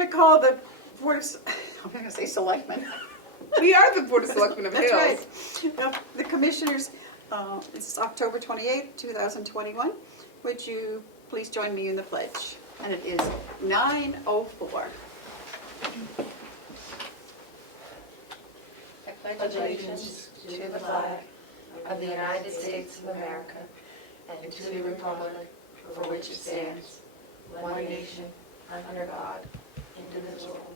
going to call the Board of, I'm going to say Selectmen. We are the Board of Selectmen of That's Hills. right. The Commissioners, this is October 28th, 2021. Would you please join me in the pledge? And it is 9:04. I pledge allegiance to the flag of the United States of America and to the republic for which it stands, one nation, under God, indivisible,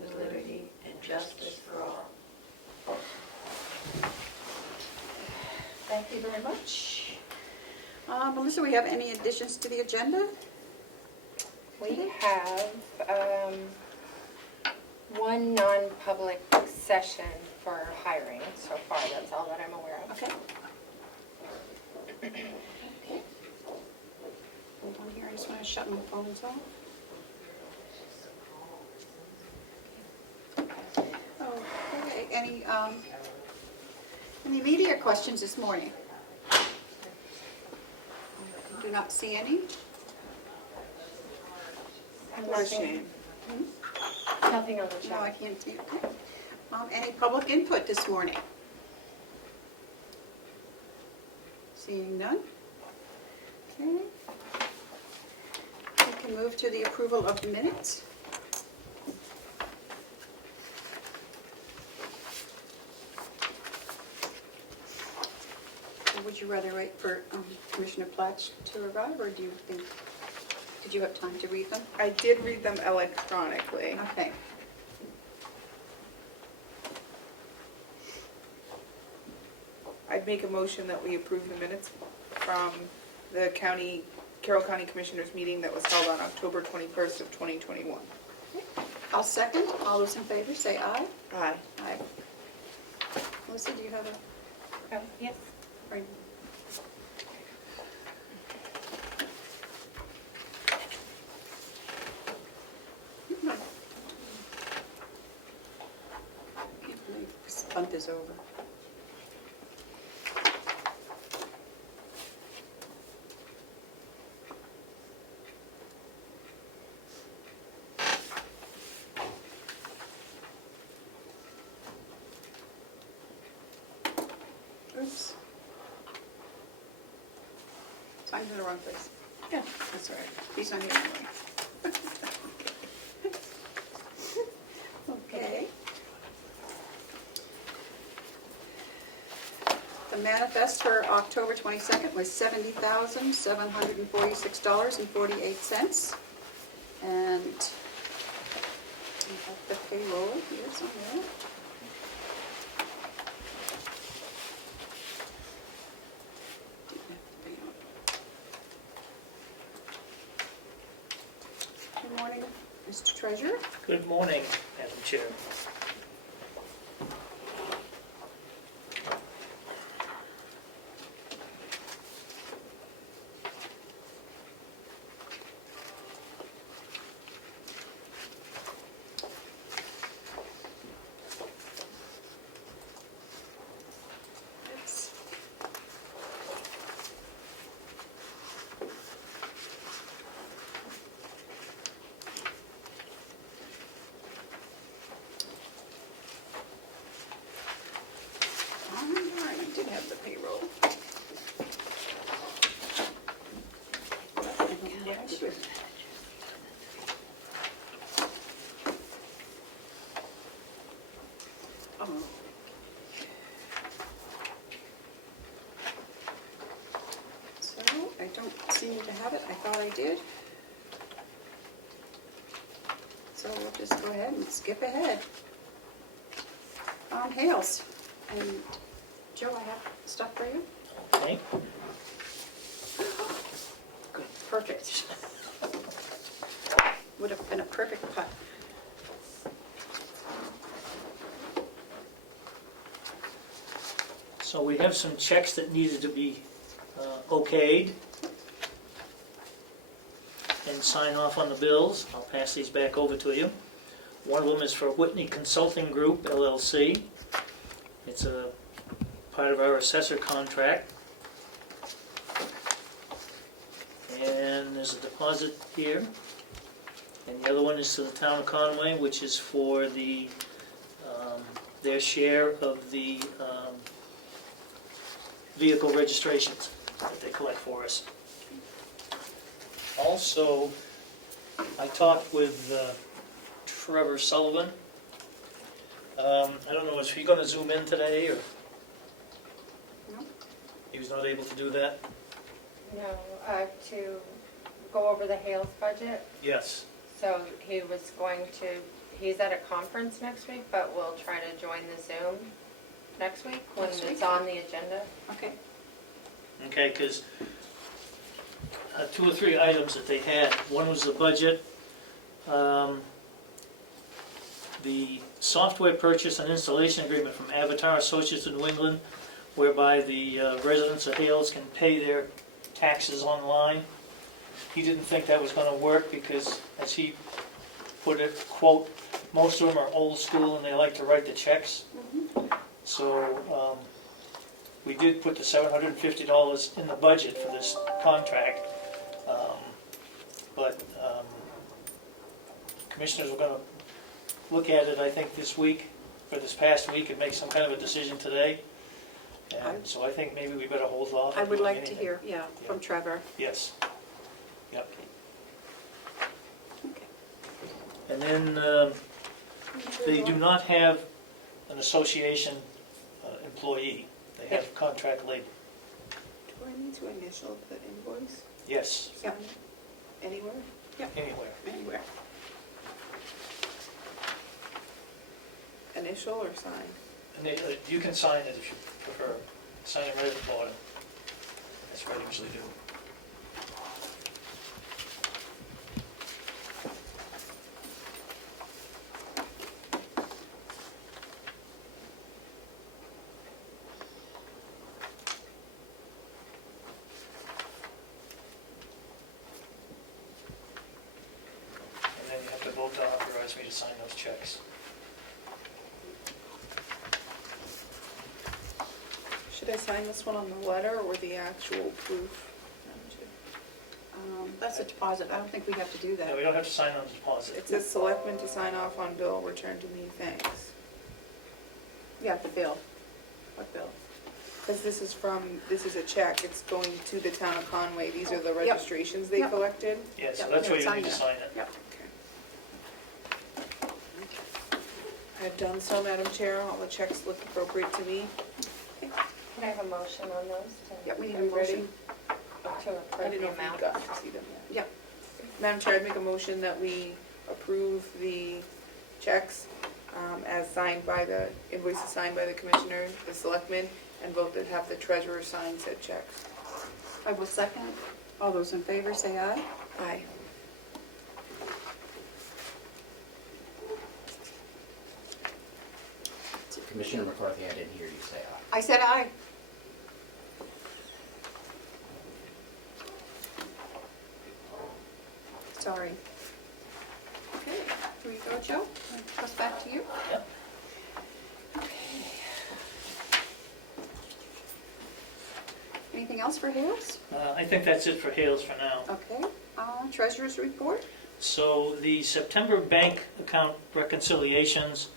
with liberty and justice for all. Thank you very much. Melissa, we have any additions to the agenda? We have one non-public session for hiring so far. That's all that I'm aware of. Okay. Okay. Hold on here, I just want to shut my phones off. Okay, any media questions this morning? I do not see any. What a shame. Nothing on the No, I chat. can't see. Okay. Any public input this morning? Seeing none. Okay. We can move to the approval of the minutes. Or would you rather wait for Commissioner Platch to arrive, or do you think, did you have time to read them? I did read them electronically. Okay. I'd make a motion that we approve the minutes from the Carroll County Commissioners meeting that was held on October 21st of 2021. I'll second. All those in favor say aye. Aye. Aye. Melissa, do you have a... Yes. Right. Can't believe this month is over. Oops. Signed in the wrong place. Yeah, that's all right. He's not here anyway. Okay. The manifest for October 22nd was $70,746.48. And we have the payroll here somewhere. Good morning, Mr. Treasurer. Good morning, Madam Chair. Yes. I did have the payroll. Oh. So, I don't seem to have it. I thought I did. So we'll just go ahead and skip ahead. Hales. And Joe, I have stuff for you. Okay. Good, perfect. Would have been a perfect putt. So we have some checks that needed to be okayed and sign off on the bills. I'll pass these back over to you. One of them is for Whitney Consulting Group, LLC. It's a part of our assessor contract. And there's a deposit here. And the other one is to the town of Conway, which is for their share of the vehicle registrations that they collect for us. Also, I talked with Trevor Sullivan. I don't know, is he going to zoom in today, or? No. He was not able to do that? No, to go over the Hales budget. Yes. So he was going to, he's at a conference next week, but we'll try to join the Zoom next week when Next week? it's on the agenda. Okay. Okay, because 2 or 3 items that they had. One was the budget, the software purchase and installation agreement from Avatar Associates in New England, whereby the residents of Hales can pay their taxes online. He didn't think that was going to work because, as he put it, quote, most of them are old school and they like to write the checks. So we did put the $750 in the budget for this contract, but commissioners were going to look at it, I think, this week, or this past week, and make some kind of a decision today. And so I think maybe we better hold off. I on would doing like to anything. hear, from Trevor. Yes. Yep. Okay. And then they do not have an association employee. They have contract labor. Do I need to initial the invoice? Yes, Yep. Anywhere? anywhere. Anywhere. Initial or sign? And you can sign it if you prefer. Sign it right at the bottom. That's what I usually do. And then you have to vote to authorize me to sign those checks. Should I sign this one on the letter or the actual proof? That's a deposit. I don't think we have to do No, we that. don't have to sign on the deposit. It says selectmen to sign off on bill, return to me, thanks. Yeah, the bill. What bill? Because this is a check, it's going to the town of Conway, these are the Yep. registrations they Yep. collected? Yeah, so Yep, that's where you sign need to that. sign it. Yep. Okay. I have done so, Madam Chair, all the checks look appropriate to me. Can I have a motion on those? Yep, we need Are a you ready? motion. To I approve didn't the know if you amount. got to see them yet. Yep. Madam Chair, I'd make a motion that we approve the checks as signed by the, invoices signed by the commissioner, the selectmen, and vote to have the treasurer sign said checks. I will second. All those in favor say aye. Aye. Commissioner McCarthy, I didn't hear you say aye. I said aye. Sorry. Okay, here you go, Joe. It goes back to you. Yep. Anything else for Hales? I think that's it for Hales for now. Okay, treasurer's report? So the September bank account reconciliations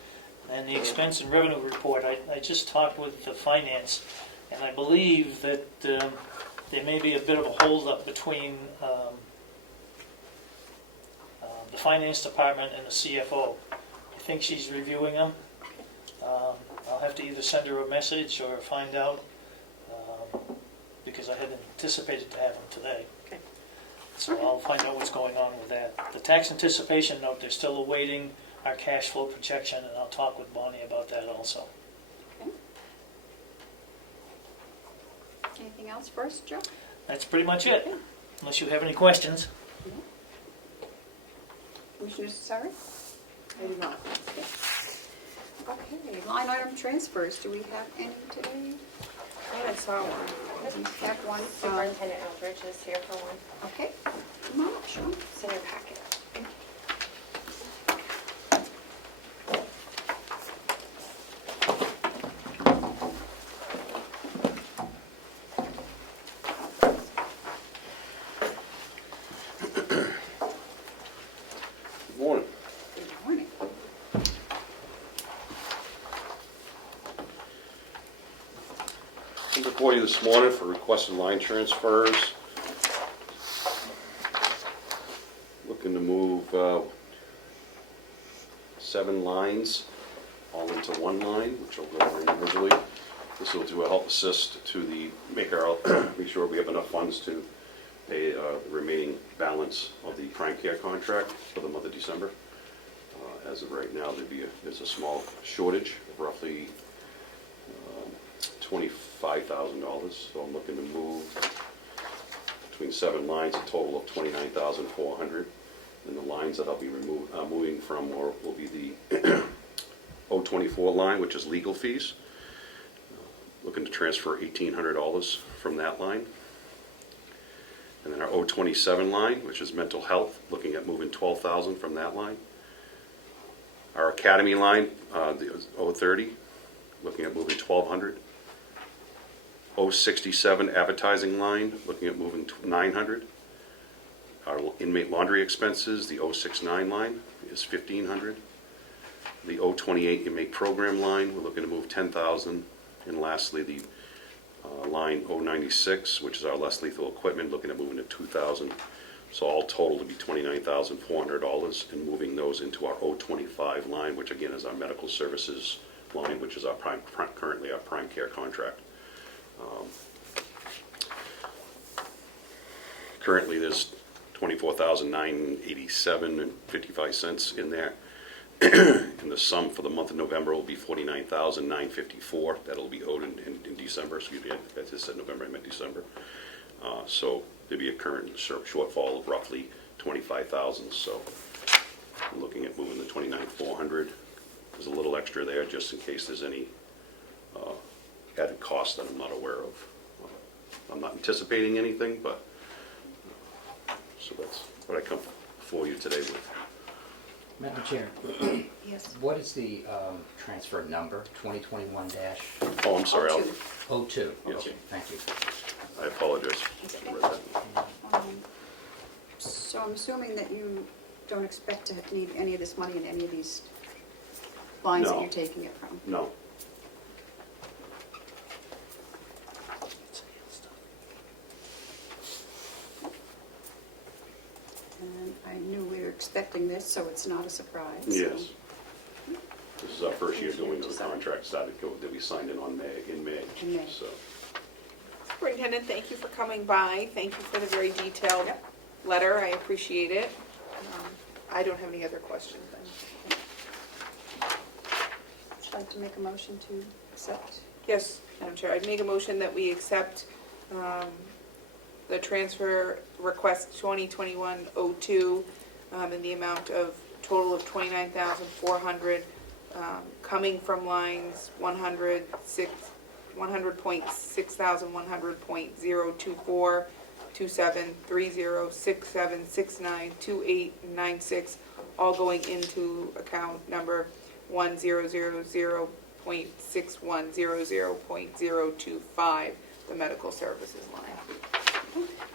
and the expense and revenue report, I just talked with the finance, and I believe that there may be a bit of a holdup between the finance department and the CFO. I think she's reviewing them. I'll have to either send her a message or find out, because I had anticipated to have them today. Okay. So I'll find out what's going on with that. The tax anticipation note, they're still awaiting our cash flow projection, and I'll talk with Bonnie about that also. Okay. Anything else for us, Joe? That's pretty much it, unless you have any questions. Commissioner Cesare? I do not. Okay, line item transfers, do we have any today? I saw one. We have one from, Superintendent Eldridge is here for one. okay, come on, Sean. It's in your packet. before you this morning for requested line transfers. Looking to move 7 lines all into one line, which will go individually. This will do a help assist to make sure we have enough funds to pay the remaining balance of the prime care contract for the month of December. As of right now, there's a small shortage of roughly $25,000. So I'm looking to move between 7 lines, a total of $29,400. And the lines that I'll be moving from will be the 024 line, which is legal fees. Looking to transfer $1,800 from that line. And then our 027 line, which is mental health, looking at moving $12,000 from that line. Our academy line, the 030, looking at moving $1,200. 067 advertising line, looking at moving $900. Our inmate laundry expenses, the 069 line is $1,500. The 028 inmate program line, we're looking to move $10,000. And lastly, the line 096, which is our less lethal equipment, looking at moving to $2,000. So all total to be $29,400, and moving those into our 025 line, which again is our medical services line, which is our currently our prime care contract. Currently, there's $24,987.55 in there. And the sum for the month of November will be $49,954. That'll be owed in December. Excuse me, I just said November, I meant December. So there'll be a current shortfall of roughly $25,000. So I'm looking at moving the $29,400. There's a little extra there just in case there's any added cost that I'm not aware of. I'm not anticipating anything, but so that's what I come before you today with. Madam Chair, Yes. what is the transfer number, 2021 dash? Oh, I'm sorry. 02? Yes. Okay, thank you. I apologize. I read that. So I'm assuming that you don't expect to need any of this money in any of these lines that No. you're taking it from? No. And I knew we were expecting this, so it's not a surprise. Yes. This is our first year doing the contract, that we signed in May. In May. So, Superintendent, thank you for coming by. Thank you for the very detailed letter. I appreciate it. I don't have any other questions then. Would you like to make a motion to accept? Yes, Madam Chair, I'd make a motion that we accept the transfer request 2021-02 in the amount of total of $29,400 coming from lines 100.6100.024, 27, 30, 67, 69, 28, and 96, all going into account number 1000.6100.025, the medical services line.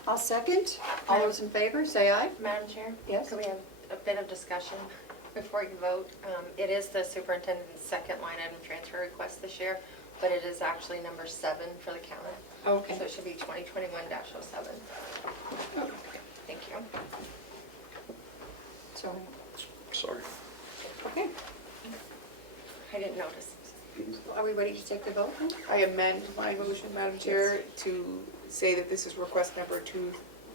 I'll second. All those in favor, say aye. Madam Chair? Yes. Could we have a bit of discussion before you vote? It is the superintendent's second line item transfer request this year, but it is actually number 7 for the county. Okay. So it should be 2021-07. Thank you. So, sorry. okay. I didn't notice. Are we ready to take the vote? I amend my motion, Madam Chair, to say that this is request number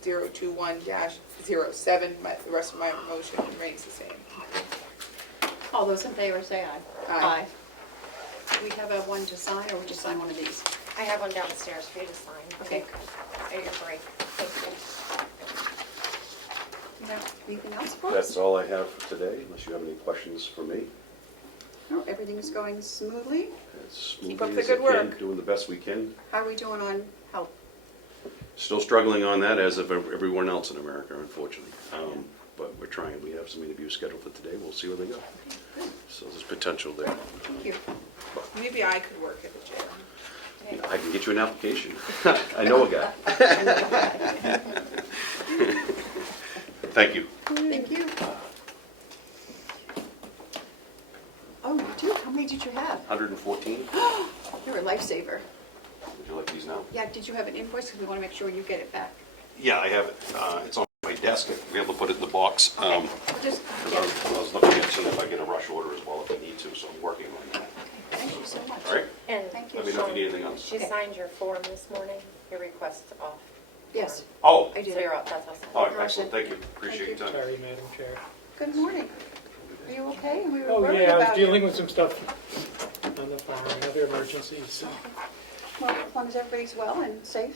2021-07. The rest of my motion remains the same. All those in favor, say aye. Aye. Do we have a one to sign, or we just sign one of these? I have one downstairs for you to sign. Okay. At your break. Thank you. You have anything else for us? That's all I have for today, unless you have any questions for me. No, everything's going smoothly. As Keep smoothly up the as good it can, work. doing the best we can. How are we doing on help? Still struggling on that, as of everyone else in America, unfortunately. But we're trying. We have some interviews scheduled for today. We'll see where they go. So there's potential there. Thank you. Maybe I could work at the jail. I can get you an application. I know a guy. Thank you. Thank you. Oh, you do? How many did you have? 114. You're a lifesaver. Would you like these now? Yeah, did you have an invoice? Because we want to make sure you get it back. Yeah, I have it. It's on my desk. I'll be able to put it in the box. Okay, we'll just get it. I was looking at seeing if I get a rush order as well if I need to, so I'm working on that. Okay, thank you so much. All right? And Thank you. Let me know if you need anything else. she signed your form this morning, your request off. Yes, Oh, I So did. you're up, that's awesome. all right, excellent. Thank you. Appreciate your Thank time. Sorry, Madam Chair. Good morning. Are you okay? We were Oh, worried yeah, I was about you. dealing with some stuff on the farm, other emergencies, so Well, as long as everybody's well and safe,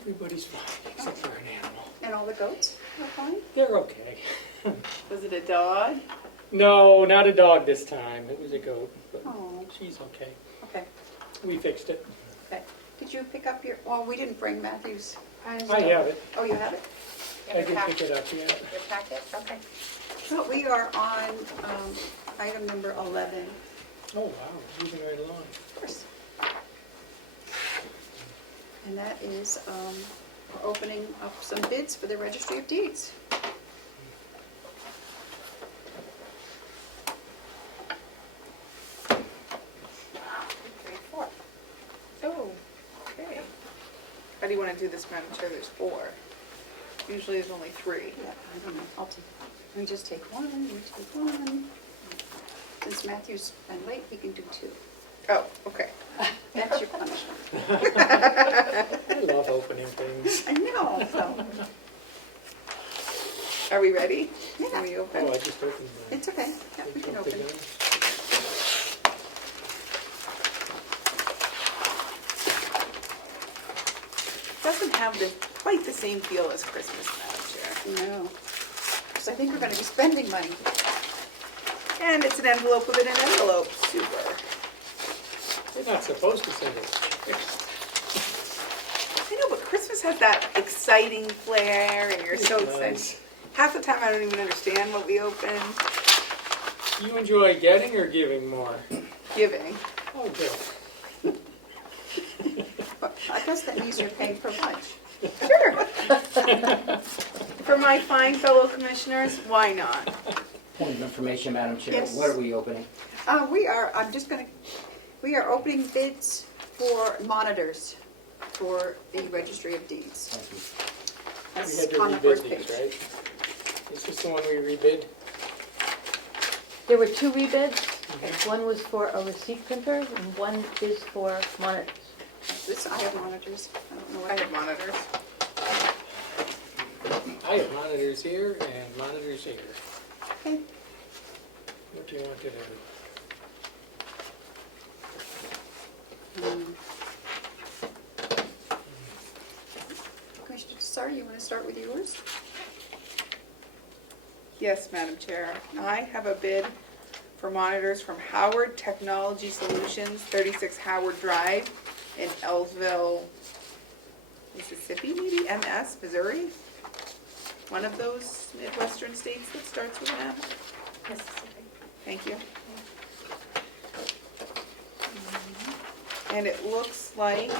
everybody's fine except for an animal. and all the goats are fine? They're okay. Was it a dog? No, not a dog this time. It was a goat, but Oh, she's okay. okay, We fixed it. okay. Did you pick up your, well, we didn't bring Matthew's. I have it. Oh, you have it? I did pick it up, yeah. Your packet, okay. So we are on item number 11. Oh, wow, moving right along. Of course. And that is, we're opening up some bids for the Registry of Deeds. Three, four. Oh, okay. How do you want to do this, Madam Chair? There's 4. Usually there's only 3. Yeah, I don't know, let me just take one, you take one. Since Matthew's been late, he can do 2. Oh, okay. That's your punishment. I love opening things. I know, so, Are we ready? yeah, Can we Oh, open? I just opened mine. it's okay, yeah, we can Jumped the open. gun. Doesn't have quite the same feel as Christmas, Madam Chair. No, because I think we're gonna be spending money. And it's an envelope within an envelope. Super. You're not supposed to send it. I know, but Christmas has that exciting flair, and you're so It excited. does. Half the time I don't even understand what we open. You enjoy getting or giving more? Giving. Oh, good. But I guess that means you're paying for lunch. Sure. For my fine fellow commissioners, why not? Point of information, Madam Chair. Yes. What are we opening? We are opening bids for monitors for the Registry of Deeds. Thank you. We That's had to on the rebid first these, page. right? Is this the one we rebid? There were 2 rebids. One was for a receipt printer and one is for monitors. This, I have monitors. I don't know I what. have monitors. I have monitors here and monitors here. Okay. What do you want to do? Commissioner Sorry, you want to start with yours? Yes, Madam Chair. I have a bid for monitors from Howard Technology Solutions, 36 Howard Drive in Ellsville, Mississippi, maybe? MS, Missouri? One of those Midwestern states that starts with an M. Mississippi. Thank you. And it looks like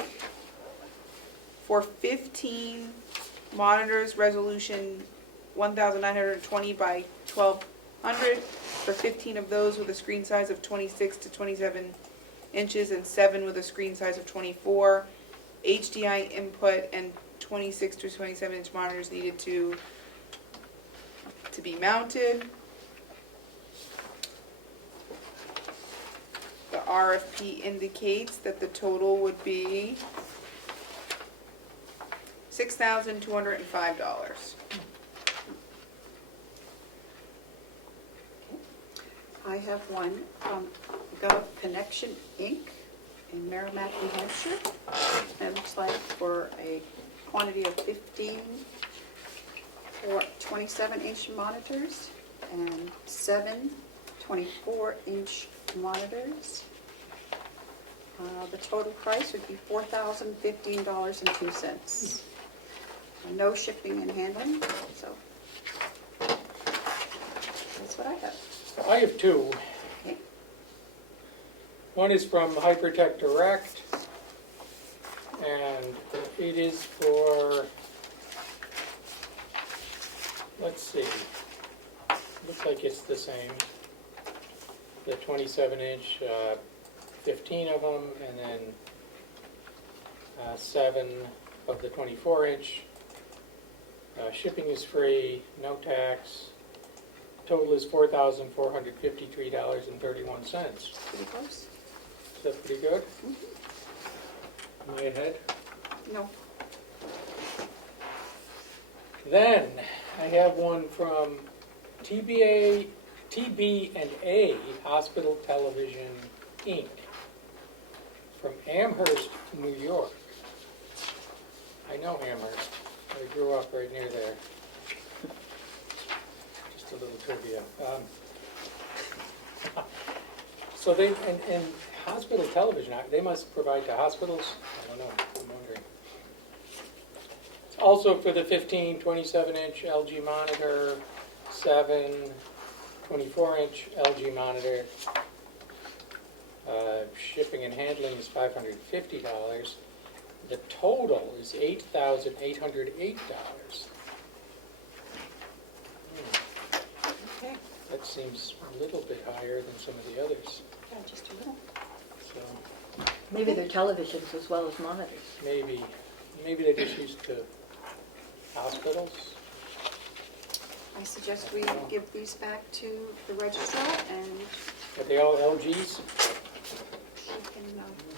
for 15 monitors, resolution 1,920 by 1,200, for 15 of those with a screen size of 26 to 27 inches and 7 with a screen size of 24, HDI input and 26 to 27 inch monitors needed to be mounted. The RFP indicates that the total would be $6,205. I have one from Gov Connection Inc. in Merrimack, New Hampshire. And it looks like for a quantity of 15 for 27-inch monitors and 7 24-inch monitors. The total price would be $4,015.02. No shipping and handling, so that's what I have. I have 2. Okay. One is from Hypertech Direct, and it is for, let's see, looks like it's the same. The 27-inch, 15 of them, and then 7 of the 24-inch. Shipping is free, no tax. Total is $4,453.31. Pretty close? Is that pretty good? Am I ahead? No. Then I have one from TB&A Hospital Television, Inc. from Amherst, New York. I know Amherst. I grew up right near there. Just a little trivia. So they, and hospital television, they must provide to hospitals? I don't know, I'm wondering. Also for the 15, 27-inch LG monitor, 7, 24-inch LG monitor. Shipping and handling is $550. The total is $8,808. Okay. That seems a little bit higher than some of the others. Yeah, just a little. So Maybe they're televisions as well as monitors. maybe they're just used to hospitals. I suggest we give these back to the registrar and Are they all LGs? she can,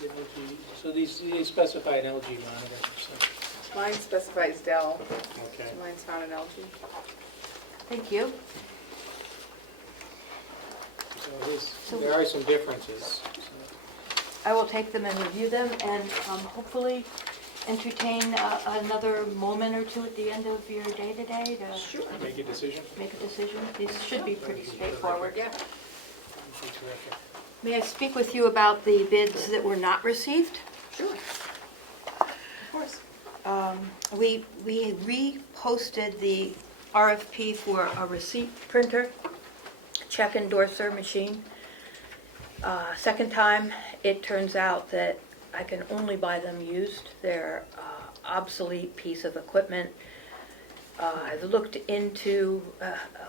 The LG. So they specify an LG monitor. So. Mine specifies Dell. Okay. Mine's not an LG. Thank you. So there are some differences. I will take them and review them and hopefully entertain another moment or two at the end of your day today to So make a decision. make a decision. These should be pretty straightforward. Yeah. That'd be terrific. May I speak with you about the bids that were not received? sure. Of course. We reposted the RFP for a receipt printer, check endorser machine. Second time, it turns out that I can only buy them used. They're obsolete piece of equipment. I've looked into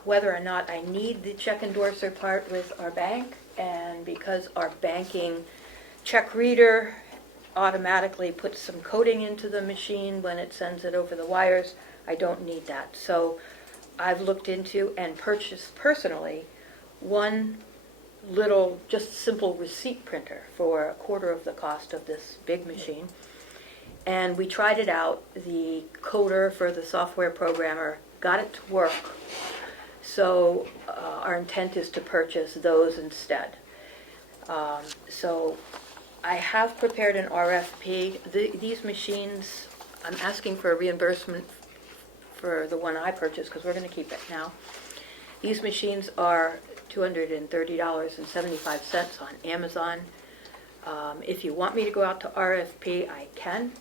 whether or not I need the check endorser part with our bank, and because our banking check reader automatically puts some coding into the machine when it sends it over the wires, I don't need that. So I've looked into and purchased personally one little, just simple receipt printer for a quarter of the cost of this big machine. And we tried it out. The coder for the software programmer got it to work. So our intent is to purchase those instead. So I have prepared an RFP. These machines, I'm asking for a reimbursement for the one I purchased because we're going to keep it now. These machines are $230.75 on Amazon. If you want me to go out to RFP, I can.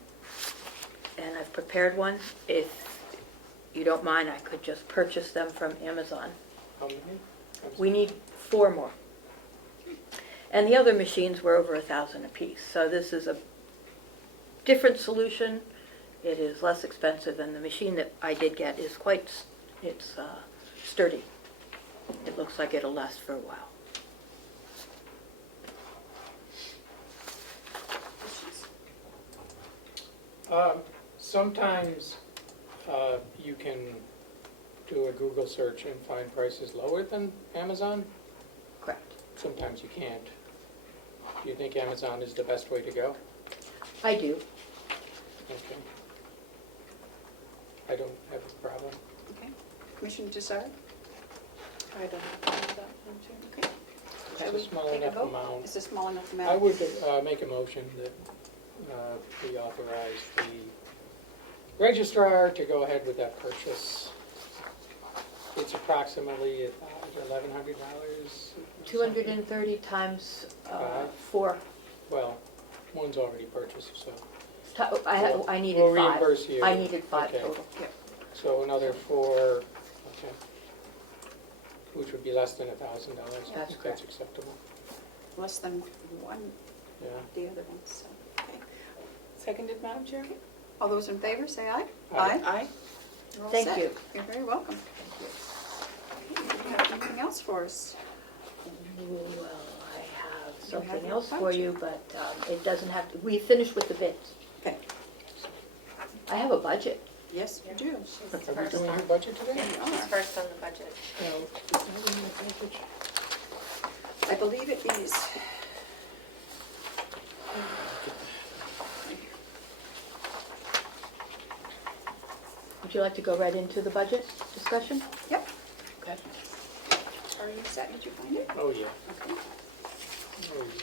And I've prepared one. If you don't mind, I could just purchase them from Amazon. How many? We need 4 more. And the other machines were over $1,000 a piece. So this is a different solution. It is less expensive, and the machine that I did get is quite, it's sturdy. It looks like it'll last for a while. Sometimes you can do a Google search and find prices lower than Amazon. Correct. Sometimes you can't. Do you think Amazon is the best way to go? I do. Okay. I don't have a problem. Okay. Commissioner Desai? I don't have to do that one too. Okay. Shall we It's a small take a enough vote? amount. Is it small enough amount? I would make a motion that we authorize the registrar to go ahead with that purchase. It's approximately $1,100. 230 times Five. 4. Well, one's already purchased, so. I needed We'll 5. reimburse you. I needed 5 Okay. total. So another 4, okay. Which would be less than $1,000. I That's think correct. that's acceptable. Less than one Yeah. of the other ones, so, okay. Seconded, Madam Chair? All those in favor, say aye. Aye. Aye. You're all Thank set. you. You're very welcome. Okay, do you have anything else for us? Well, I have You have something your else for bunch. you, but it doesn't have to, we finished with the bids. Okay. I have a budget. Yes, you do. She's Are we first doing on, your budget today? yeah, she's first on the budget. No, is that in the package? I believe it is. Would you like to go right into the budget discussion? Yep. Okay. Are you set? Did you find it? Oh, yeah. Okay. Oh, yeah.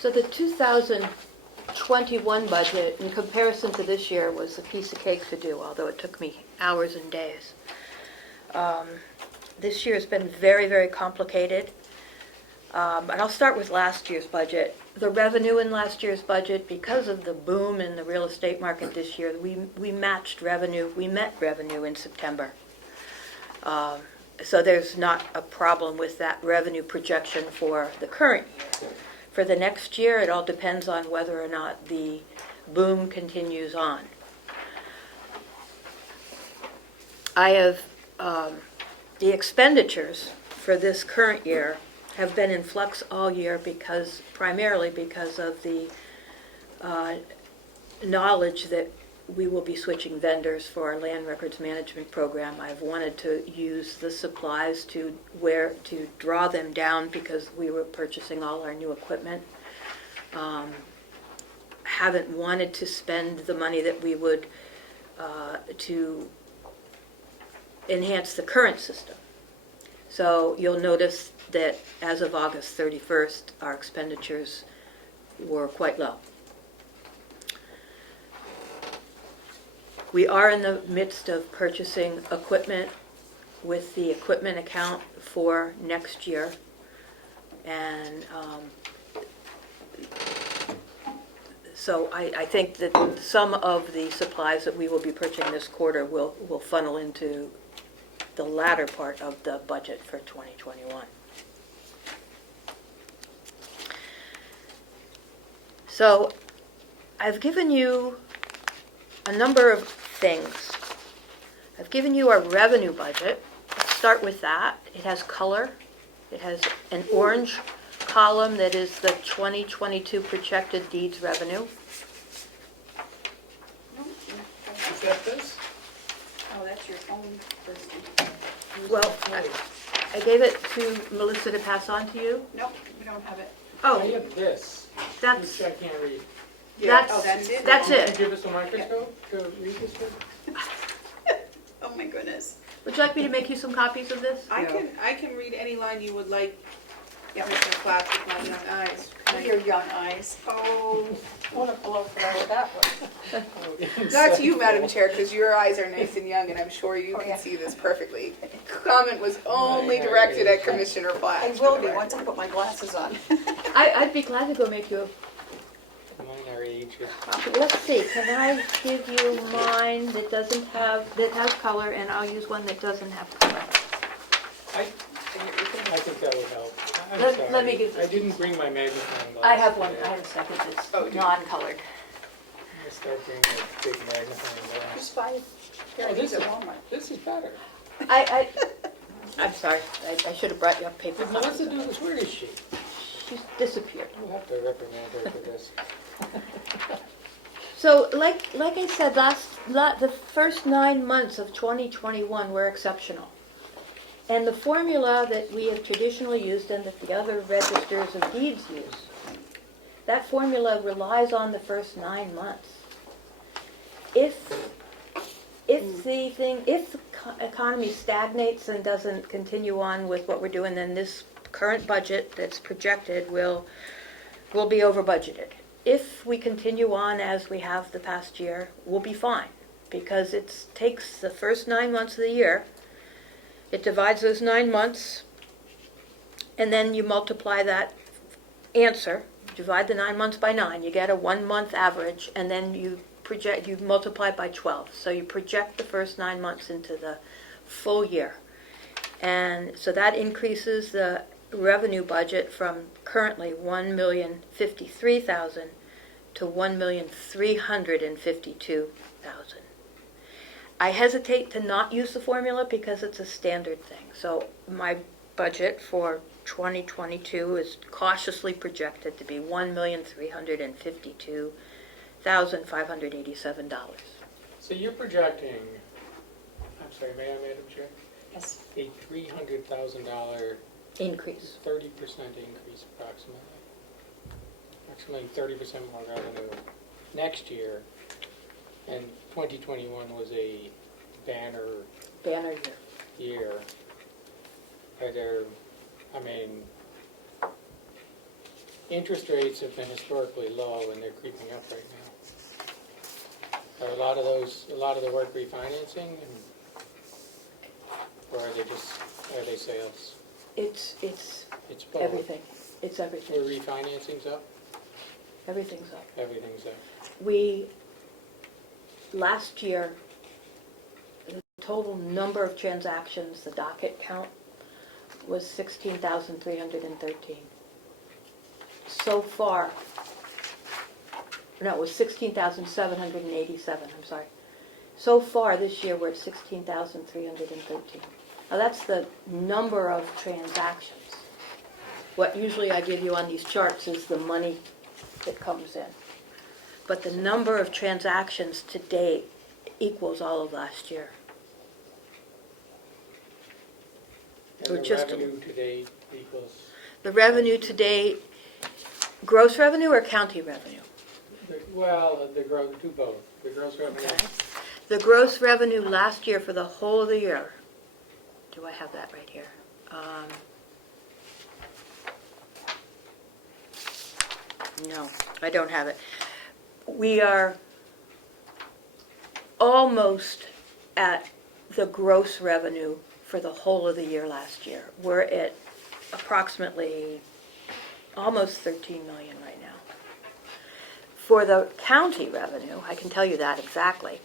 So the 2021 budget, in comparison to this year, was a piece of cake to do, although it took me hours and days. This year has been very, very complicated. And I'll start with last year's budget. The revenue in last year's budget, because of the boom in the real estate market this year, we matched revenue, we met revenue in September. So there's not a problem with that revenue projection for the current year. For the next year, it all depends on whether or not the boom continues on. I have, the expenditures for this current year have been in flux all year primarily because of the knowledge that we will be switching vendors for our land records management program. I've wanted to use the supplies to draw them down because we were purchasing all our new equipment. Haven't wanted to spend the money that we would to enhance the current system. So you'll notice that as of August 31st, our expenditures were quite low. We are in the midst of purchasing equipment with the equipment account for next year. And so I think that some of the supplies that we will be purchasing this quarter will funnel into the latter part of the budget for 2021. So I've given you a number of things. I've given you our revenue budget. Let's start with that. It has color. It has an orange column that is the 2022 projected deeds revenue. Is that this? Oh, that's your own person. Well, I gave it to Melissa to pass on to you. Nope, we don't have it. I Oh, have this, that's, which I can't read. that's, Oh, that's it? that's Can you it. give us a microscope to read this with? Oh, my goodness. Would you like me to make you some copies of this? I can read any line you would like, Yeah. Commissioner Clapp, with my young eyes. With your young eyes. Oh, what a blow for that one. Not to you, Madam Chair, because your eyes are nice and young, and I'm sure you Oh, can yeah. see this perfectly. Comment was only directed at Commissioner Platt. I will be once I put my glasses on. I'd be glad to go make you Mine are ages. let's see, can I give you mine that that has color, and I'll use one that doesn't have color. I think that would help. I'm Let sorry. me give this- I didn't bring my magnifying glass. I have one, today. I have a second that's Oh, do you? non-colored. I'm gonna start bringing a big magnifying glass. Just buy Oh, these at Walmart. this is better. I'm sorry, I should have brought you up paper Did Melissa copies. do this? Where is she? She's disappeared. We'll have to reprimand her for this. So, like I said, the first 9 months of 2021 were exceptional. And the formula that we have traditionally used and that the other registers of deeds use, that formula relies on the first 9 months. If the economy stagnates and doesn't continue on with what we're doing, then this current budget that's projected will be over budgeted. If we continue on as we have the past year, we'll be fine, because it takes the first 9 months of the year, it divides those 9 months, and then you multiply that answer, divide the 9 months by 9, you get a 1 month average, and then you multiply it by 12. So you project the first 9 months into the full year. And so that increases the revenue budget from currently $1,053,000 to $1,352,000. I hesitate to not use the formula because it's a standard thing. So my budget for 2022 is cautiously projected to be $1,352,587. So you're projecting, I'm sorry, may I, Madam Chair? Yes. A $300,000, Increase. 30% increase approximately. Approximately 30% more revenue next year. And 2021 was a banner Banner year. year. Are there, I mean, interest rates have been historically low and they're creeping up right now. Are a lot of the work refinancing, or are they sales? It's It's both. everything. It's Were everything. refinancing's up? Everything's up. Everything's up. Last year, the total number of transactions, the docket count, was 16,313. So far, no, it was 16,787, I'm sorry. So far this year, we're at 16,313. Now that's the number of transactions. What usually I give you on these charts is the money that comes in. But the number of transactions to date equals all of last year. And We're the just- revenue today equals, The revenue to date, gross revenue or county revenue? the growth, do both. The gross revenue. Okay. The gross revenue last year for the whole of the year, do I have that right here? No, I don't have it. We are almost at the gross revenue for the whole of the year last year. We're at approximately almost 13 million right now. For the county revenue, I can tell you that exactly.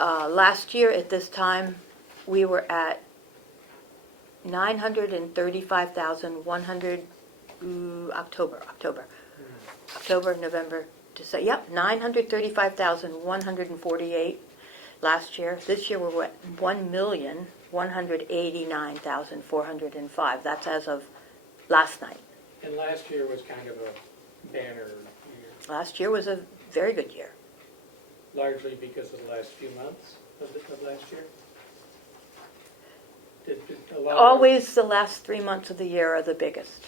Last year at this time, we were at 935,100, October, November, December, yep, 935,148 last year. This year we're at 1,189,405. That's as of last night. And last year was kind of a banner year, Last year was a very good year. largely because of the last few months of last year. Did a lot of- Always the last 3 months of the year are the biggest.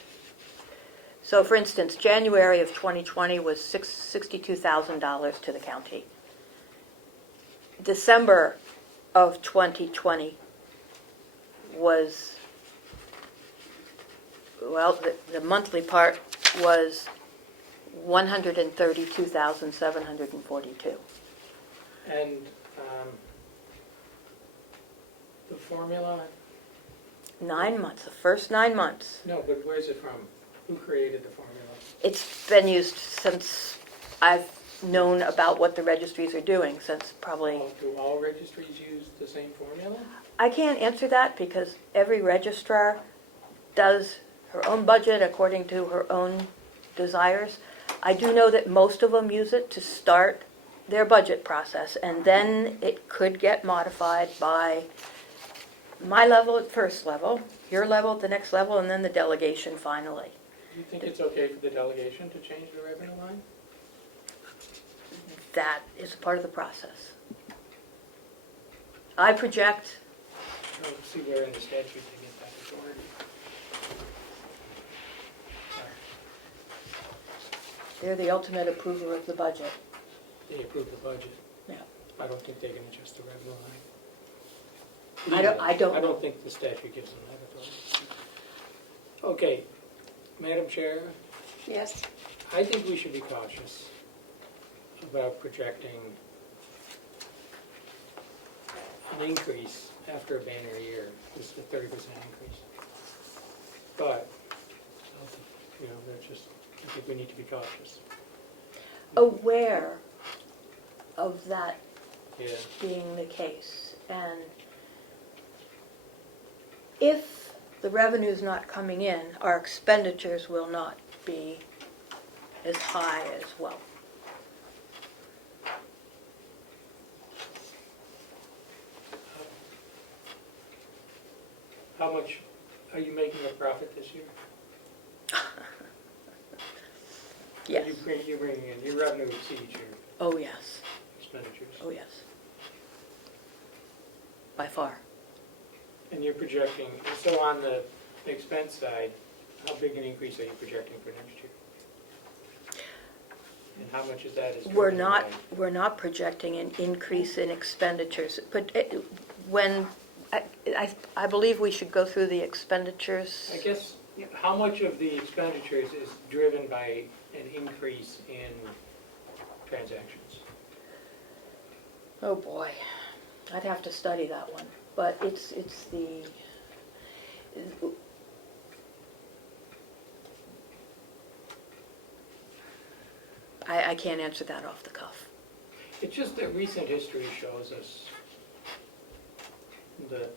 So for instance, January of 2020 was $62,000 to the county. December of 2020 was, well, the monthly part was 132,742. And the formula, 9 months, the first 9 months. no, but where's it from? Who created the formula? It's been used since I've known about what the registries are doing, since probably... Do all registries use the same formula? I can't answer that because every registrar does her own budget according to her own desires. I do know that most of them use it to start their budget process, and then it could get modified by my level at first level, your level at the next level, and then the delegation finally. Do you think it's okay for the delegation to change the revenue line? That is a part of the process. I project, Let's see where in the statute they get that authority. they're the ultimate approver of the budget. They approve the budget. Yeah. I don't think they can adjust the revenue line. I don't I know. don't think the statute gives them that authority. Okay, Madam Chair, Yes. I think we should be cautious about projecting an increase after a banner year. This is a 30% increase. But, that's just, I think we need to be cautious. Aware of that Yeah. being the case. And if the revenue's not coming in, our expenditures will not be as high as well. How much are you making a profit this year? Yes. You're bringing in, your revenue exceeds your Oh, yes. expenditures. Oh, yes. By far. And you're projecting, so on the expense side, how big an increase are you projecting for next year? And how much of that is We're driven not, by- we're not projecting an increase in expenditures, but I believe we should go through the expenditures. I guess, how much of the expenditures is driven by an increase in transactions? Oh, boy. I'd have to study that one, but it's the, I can't answer that off the cuff. It's just that recent history shows us that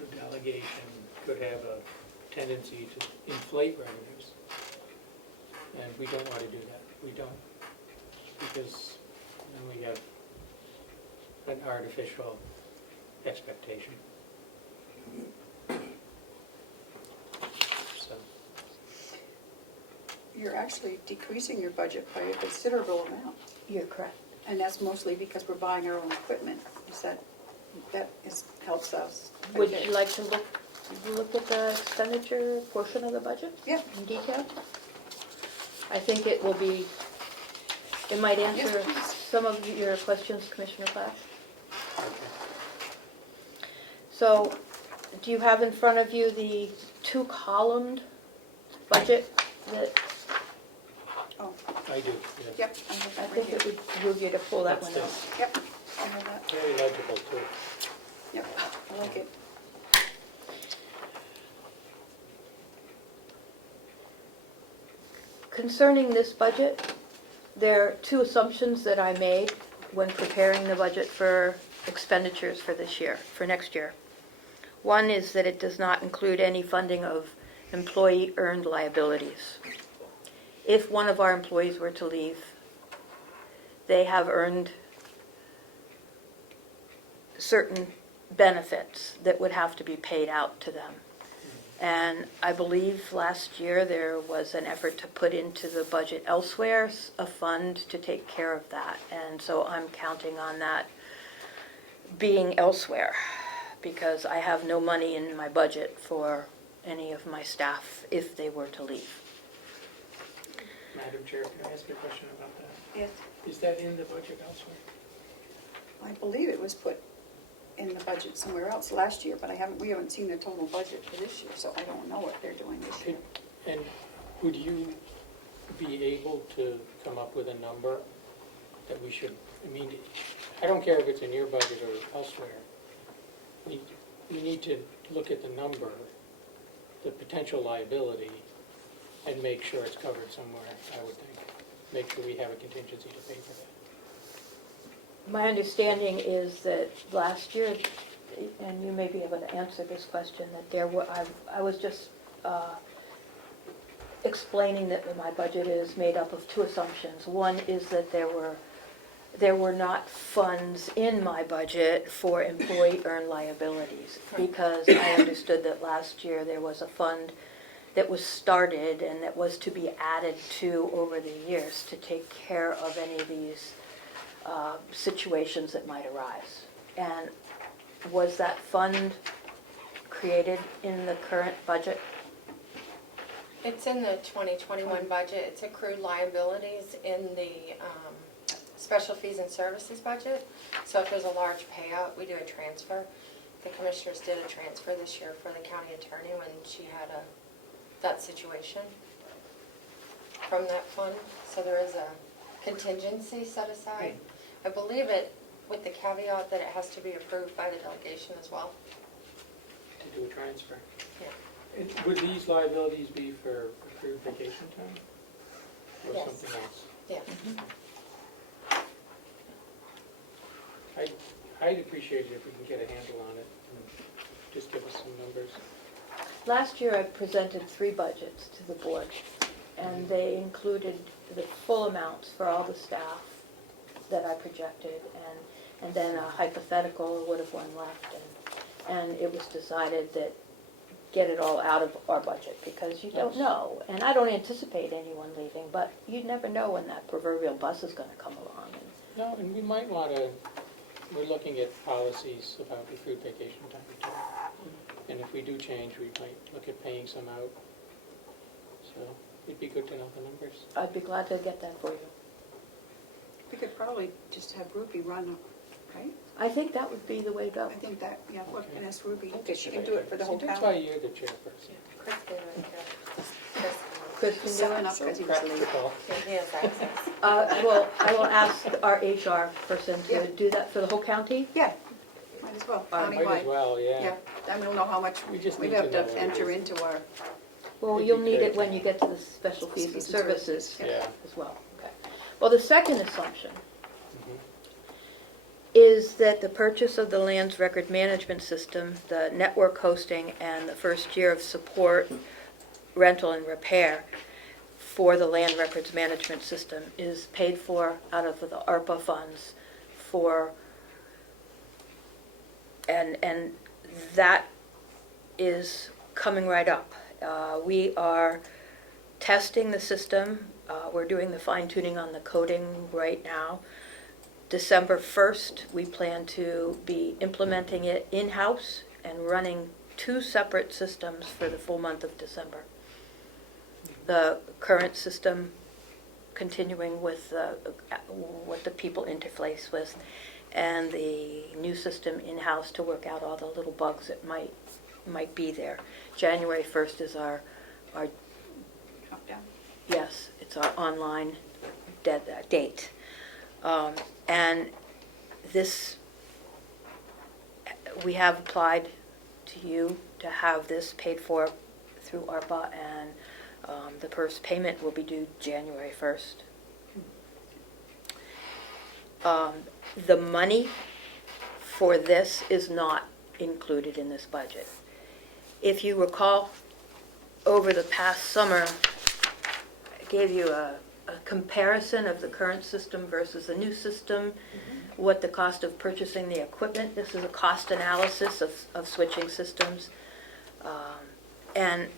the delegation could have a tendency to inflate revenues. And we don't want to do that. We don't. Because then we have an artificial expectation. So, You're actually decreasing your budget by a considerable amount, You're correct. and that's mostly because we're buying our own equipment. Helps us. quite a Would bit. you like to look at the expenditure portion of the budget? Yeah. In detail? I think it will be, it might answer Yes, please. some of your questions, Commissioner Flash. okay. So, do you have in front of you the two-columned budget that, Oh, I do, yes. yep, I have I that right think here. it would move you to pull that one That's out. Yep, I have that. Very legible too. Yep, I like it. Concerning this budget, there are two assumptions that I made when preparing the budget for expenditures for this year, for next year. One is that it does not include any funding of employee-earned liabilities. If one of our employees were to leave, they have earned certain benefits that would have to be paid out to them. And I believe last year there was an effort to put into the budget elsewhere a fund to take care of that. And so I'm counting on that being elsewhere because I have no money in my budget for any of my staff if they were to leave. Madam Chair, can I ask a question about that? Yes, Is that in the budget elsewhere? I believe it was put in the budget somewhere else last year, but we haven't seen the total budget for this year, so I don't know what they're doing this year. And would you be able to come up with a number that we should, I mean, I don't care if it's in your budget or elsewhere. We need to look at the number, the potential liability, and make sure it's covered somewhere, I would think. Make sure we have a contingency to pay for that. My understanding is that last year, and you may be able to answer this question, that there were, I was just explaining that my budget is made up of two assumptions. One is that there were not funds in my budget for employee-earned liabilities, because I understood that last year there was a fund that was started and that was to be added to over the years to take care of any of these situations that might arise. And was that fund created in the current budget? It's in the 2021 budget. It's accrued liabilities in the special fees and services budget. So if there's a large payout, we do a transfer. The commissioners did a transfer this year for the county attorney when she had that situation from that fund. So there is a contingency set aside. I believe it, with the caveat that it has to be approved by the delegation as well. To do a transfer. Yeah. And would these liabilities be for accrued vacation time? Or Yes. something else? Yeah. I'd appreciate it if we can get a handle on it and just give us some numbers. Last year I presented 3 budgets to the board, and they included the full amounts for all the staff that I projected, and then a hypothetical would have one left, and it was decided that get it all out of our budget, because you don't know, and I don't anticipate anyone leaving, but you never know when that proverbial bus is going to come along, and No, and we might want to, we're looking at policies about accrued vacation time too. And if we do change, we might look at paying some out. So it'd be good to know the numbers. I'd be glad to get that for you. We could probably just have Ruby run, right? I think that would be the way to go. I think that, yeah, what, Okay. and ask Ruby, because she can do it for the whole See, that's town. why you're the chairperson. Chris did it, Chris. Chris can do Sucking it? up because he was late. Practical. He has access. Well, I will ask our HR person Yeah. to do that for the whole county. Yeah, might as well, Might as countywide. well, Yeah, yeah. then we'll know how much We just we need have to know to what it enter is. into our, Well, Would you'll be need great. it when you get to the special fees and Fees and services services, Yeah. as well. Okay. Well, the second assumption Mhm. is that the purchase of the land's record management system, the network hosting, and the first year of support, rental, and repair for the land records management system is paid for out of the ARPA funds and that is coming right up. We are testing the system. We're doing the fine tuning on the coding right now. December 1st, we plan to be implementing it in-house and running 2 separate systems for the full month of December. The current system continuing with what the people interface with, and the new system in-house to work out all the little bugs that might be there. January 1st is our countdown. yes, it's our online date. And this, we have applied to you to have this paid for through ARPA, and the first payment will be due January 1st. The money for this is not included in this budget. If you recall, over the past summer, I gave you a comparison of the current system versus the new system, what the cost of purchasing the equipment. This is a cost analysis of switching systems. And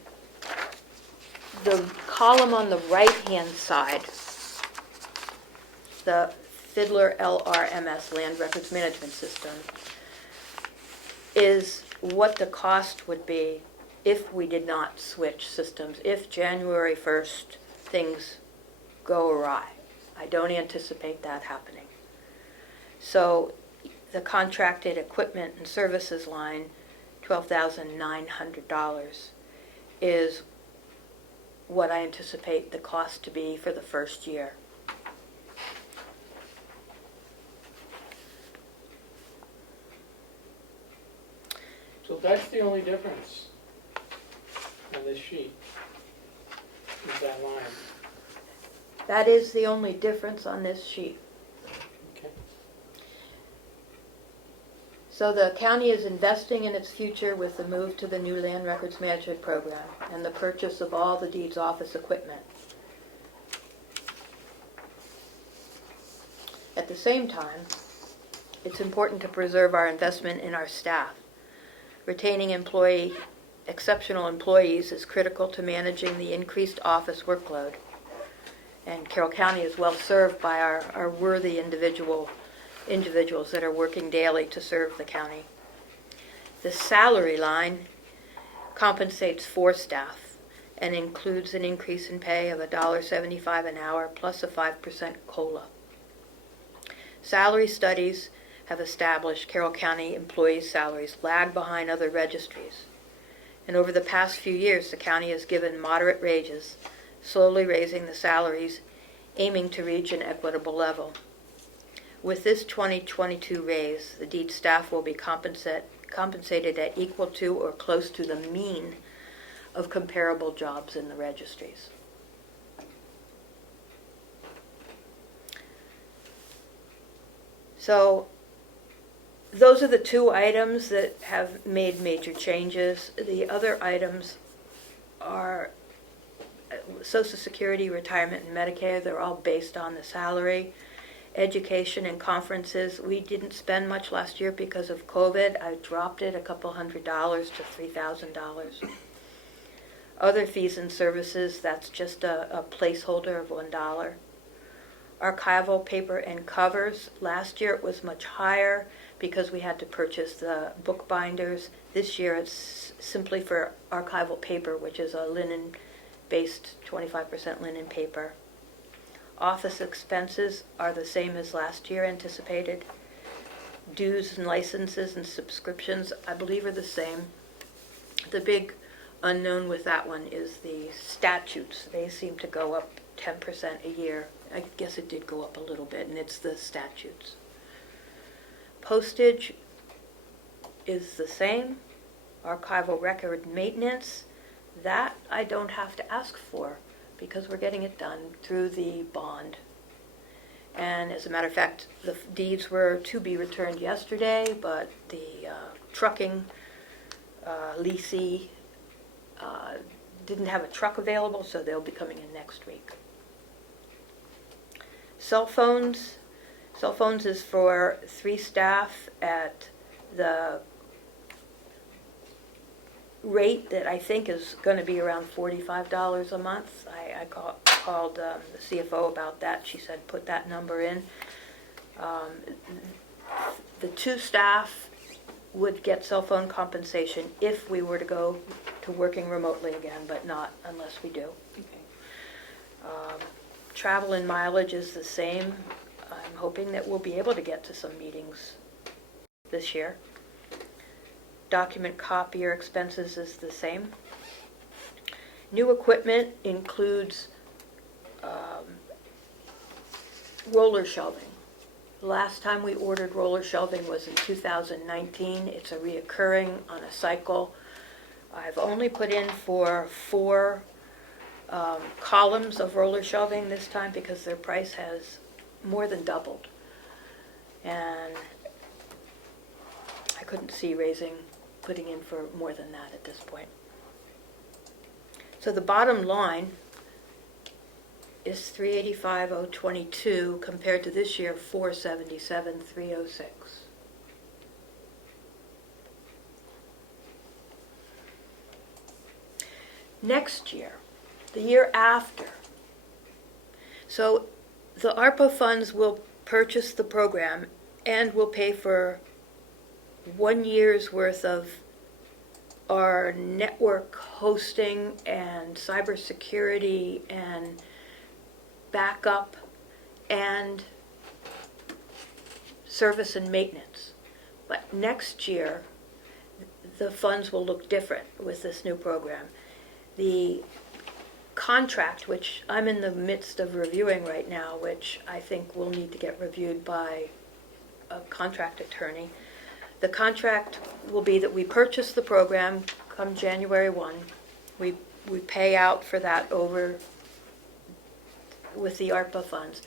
the column on the right-hand side, the Fiddler LRMS Land Records Management System, is what the cost would be if we did not switch systems, if January 1st things go awry. I don't anticipate that happening. So the contracted equipment and services line, $12,900, is what I anticipate the cost to be for the first year. So that's the only difference on this sheet, is that line. That is the only difference on this sheet. Okay. So the county is investing in its future with the move to the new land records management program and the purchase of all the deeds office equipment. At the same time, it's important to preserve our investment in our staff. Retaining exceptional employees is critical to managing the increased office workload. And Carroll County is well served by our worthy individuals that are working daily to serve the county. The salary line compensates for staff and includes an increase in pay of $1.75 an hour plus a 5% COLA. Salary studies have established Carroll County employees' salaries lag behind other registries. And over the past few years, the county has given moderate raises, slowly raising the salaries, aiming to reach an equitable level. With this 2022 raise, the deed staff will be compensated at equal to or close to the mean of comparable jobs in the registries. So those are the 2 items that have made major changes. The other items are Social Security, retirement, and Medicare. They're all based on the salary. Education and conferences, we didn't spend much last year because of COVID. I dropped it a couple $100 to $3,000. Other fees and services, that's just a placeholder of $1. archival paper and covers. Last year it was much higher because we had to purchase the book binders. This year it's simply for archival paper, which is a linen-based 25% linen paper. Office expenses are the same as last year anticipated. Dues and licenses and subscriptions, I believe, are the same. The big unknown with that one is the statutes. They seem to go up 10% a year. I guess it did go up a little bit, and it's the statutes. Postage is the same. Archival record maintenance, that I don't have to ask for because we're getting it done through the bond. And as a matter of fact, the deeds were to be returned yesterday, but the trucking leasee didn't have a truck available, so they'll be coming in next week. Cell phones is for 3 staff at the rate that I think is going to be around $45 a month. I called the CFO about that. She said put that number in. The 2 staff would get cell phone compensation if we were to go to working remotely again, but not unless we do. Okay. Travel and mileage is the same. I'm hoping that we'll be able to get to some meetings this year. Document copier expenses is the same. New equipment includes roller shelving. The last time we ordered roller shelving was in 2019. It's a reoccurring on a cycle. I've only put in for 4 columns of roller shelving this time because their price has more than doubled. And I couldn't see putting in for more than that at this point. So the bottom line is $385,022 compared to this year $477,306. Next year, the year after. So the ARPA funds will purchase the program and will pay for 1 year's worth of our network hosting and cybersecurity and backup and service and maintenance. But next year, the funds will look different with this new program. The contract, which I'm in the midst of reviewing right now, which I think will need to get reviewed by a contract attorney. The contract will be that we purchase the program come January 1. We pay out for that over with the ARPA funds.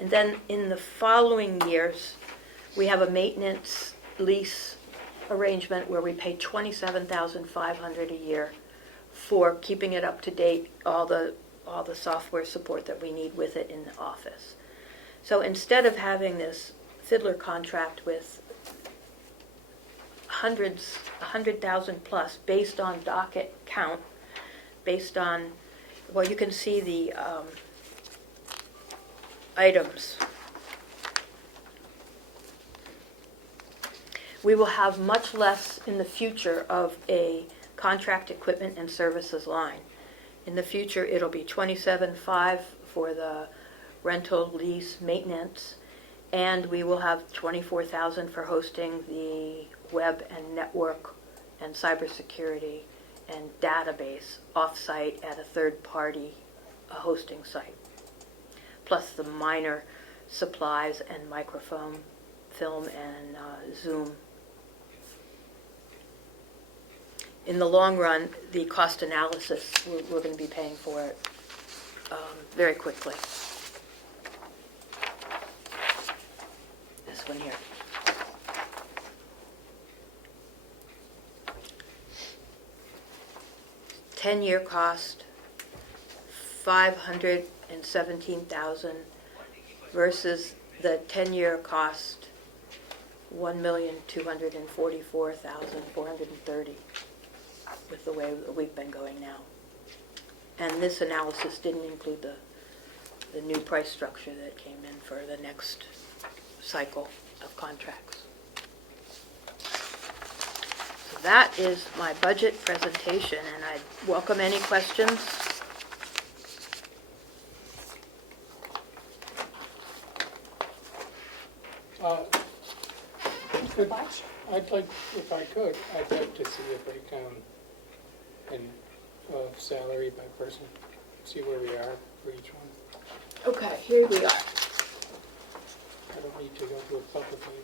And then in the following years, we have a maintenance lease arrangement where we pay $27,500 a year for keeping it up to date, all the software support that we need with it in the office. So instead of having this fiddler contract with 100,000 plus based on docket count, based on, well, you can see the items. We will have much less in the future of a contract equipment and services line. In the future, it'll be $27,500 for the rental, lease, maintenance, and we will have $24,000 for hosting the web and network and cybersecurity and database off-site at a third-party hosting site, plus the minor supplies and microphone, film, and Zoom. In the long run, the cost analysis, we're going to be paying for it very quickly. This one here. Ten-year cost, $517,000 versus the 10-year cost, $1,244,430 with the way that we've been going now. And this analysis didn't include the new price structure that came in for the next cycle of contracts. So that is my budget presentation, and I welcome any questions. I'd like, if I could, I'd like to see a breakdown of salary by person, see where we are for each one. Okay, here we are. I don't need to go to a publicly.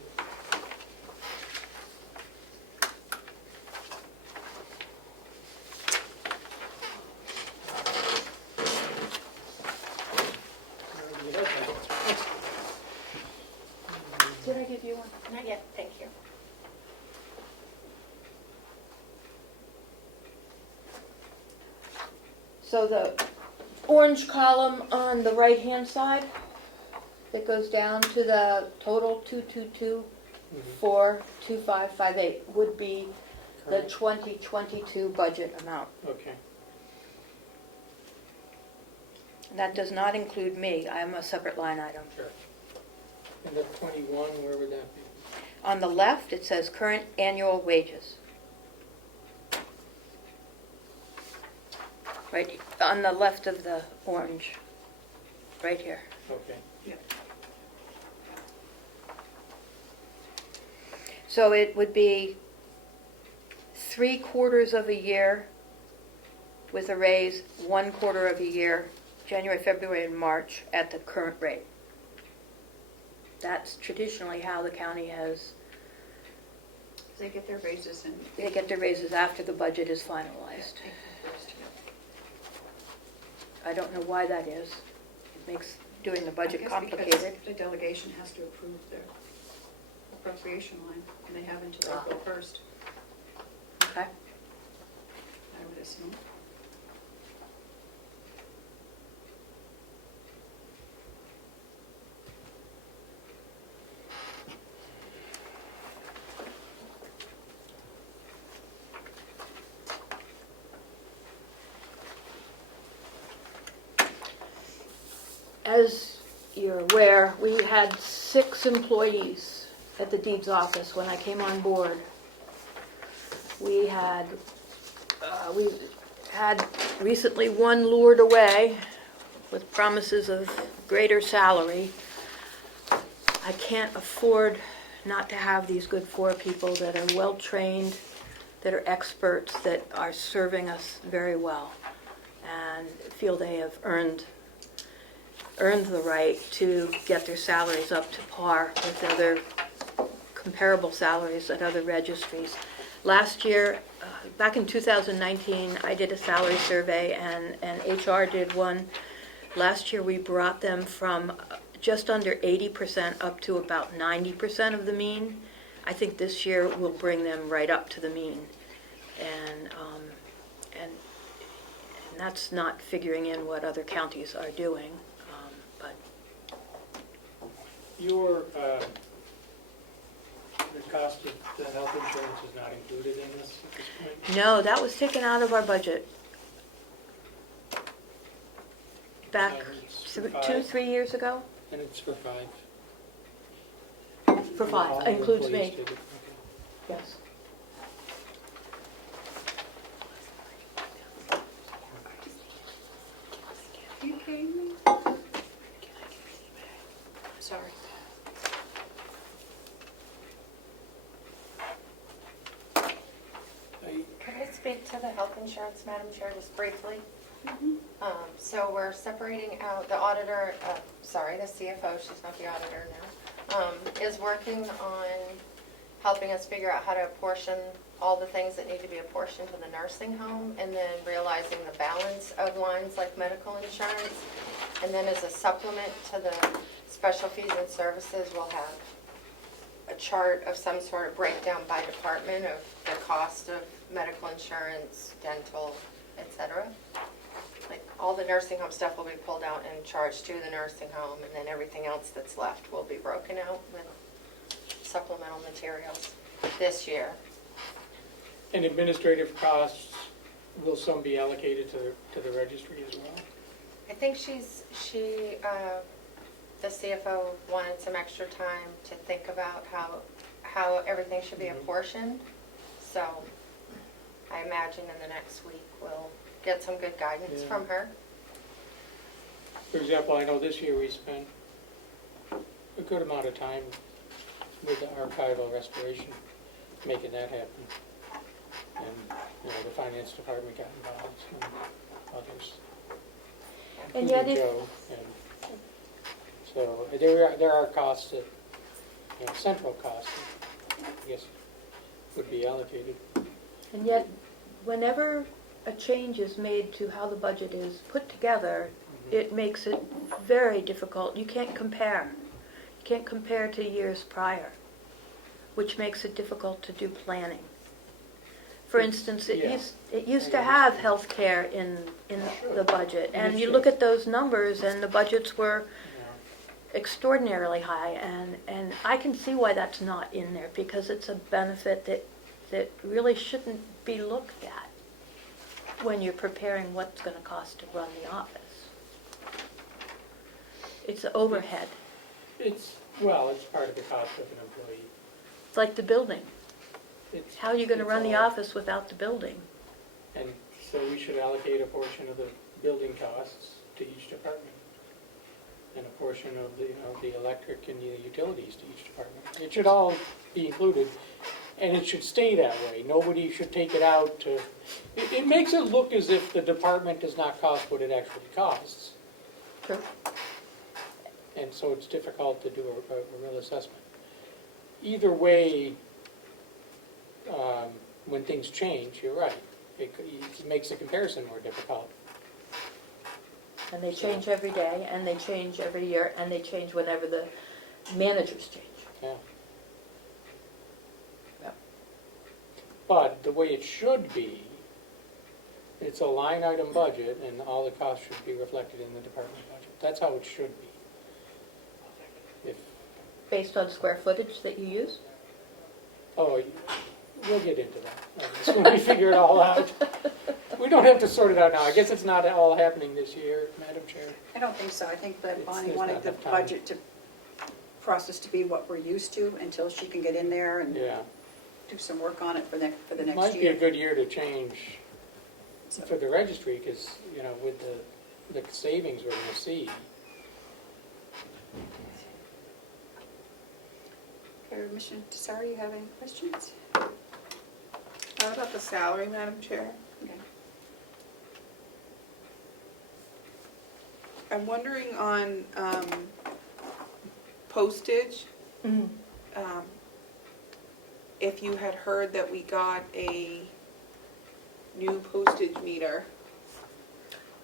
Did I give you one? Not yet, thank you. So the orange column on the right-hand side that goes down to the total 222,42558 would be the 2022 budget amount. Okay. That does not include me. I am a separate line item. Sure. And the 21, where would that be? On the left, it says current annual wages. Right on the left of the orange, right here. Okay. So it would be 3/4 of a year with a raise, 1/4 of a year, January, February, and March at the current rate. That's traditionally how the county has, They get their raises and they get their raises after the budget is finalized. take them first. I don't know why that is. It makes doing the I budget guess complicated. because the delegation has to approve their appropriation line, and they have until April 1st, Okay. I would assume. As you're aware, we had 6 employees at the deeds office when I came on board. We had recently one lured away with promises of greater salary. I can't afford not to have these good 4 people that are well-trained, that are experts, that are serving us very well, and feel they have earned the right to get their salaries up to par with other comparable salaries at other registries. Last year, back in 2019, I did a salary survey and HR did one. Last year, we brought them from just under 80% up to about 90% of the mean. I think this year we'll bring them right up to the mean. And that's not figuring in what other counties are doing. But The cost of the health insurance is not included in this at this point? no, that was taken out of our budget back It's for 2-3 years ago. And it's for 5? For 5, All includes employees me, did it, okay. yes. Are you kidding me? Sorry. Could I speak to the health insurance, Madam Chair, just briefly? So we're separating out the auditor, the CFO, she's not the auditor now, is working on helping us figure out how to apportion all the things that need to be apportioned to the nursing home, and then realizing the balance of lines like medical insurance. And then as a supplement to the special fees and services, we'll have a chart of some sort of breakdown by department of the cost of medical insurance, dental, etc. Like all the nursing home stuff will be pulled out and charged to the nursing home, and then everything else that's left will be broken out with supplemental materials this year. And administrative costs, will some be allocated to the registry as well? I think the CFO wanted some extra time to think about how everything should be apportioned. So I imagine in the next week we'll get some good guidance Yeah. from her. For example, I know this year we spent a good amount of time with the archival restoration, making that happen. And, the finance department got involved and others. And yet including Joe. And so there are costs that, central costs that I guess would be allocated. And yet, whenever a change is made to how the budget is put together, it makes it very difficult. You can't compare. You can't compare to years prior, which makes it difficult to do planning. For instance, it used to have health care in the budget, and you look at those numbers, and the budgets were extraordinarily high, and I can see why that's not in there, because it's a benefit that really shouldn't be looked at when you're preparing what's going to cost to run the office. It's the overhead. It's part of the cost of an employee. It's like the building. It's- How are you going to it's run the all- office without the building? And so we should allocate a portion of the building costs to each department, and a portion of the electric and the utilities to each department. It should all be included, and it should stay that way. Nobody should take it out to, it makes it look as if the department does not cost what it actually costs. True. And so it's difficult to do a real assessment. Either way, when things change, you're right. It makes the comparison more difficult. And they change every day, and they change every year, and they change whenever the managers change. Yeah. Yep. But the way it should be, it's a line item budget, and all the costs should be reflected in the department budget. That's how it should be. If, Based on square footage that you use? we'll get into that when we figure it all out. We don't have to sort it out now. I guess it's not all happening this year, Madam Chair. I don't think so. I think that Bonnie There's wanted not the enough time. budget process to be what we're used to until she can get in there and Yeah. do some work on it for the It next might be a year. good year to change So- for the registry, because, with the savings we're going to see. Commissioner Tesari, you have any questions? How about the salary, Madam Chair? Okay. I'm wondering on postage, if you had heard that we got a new postage meter.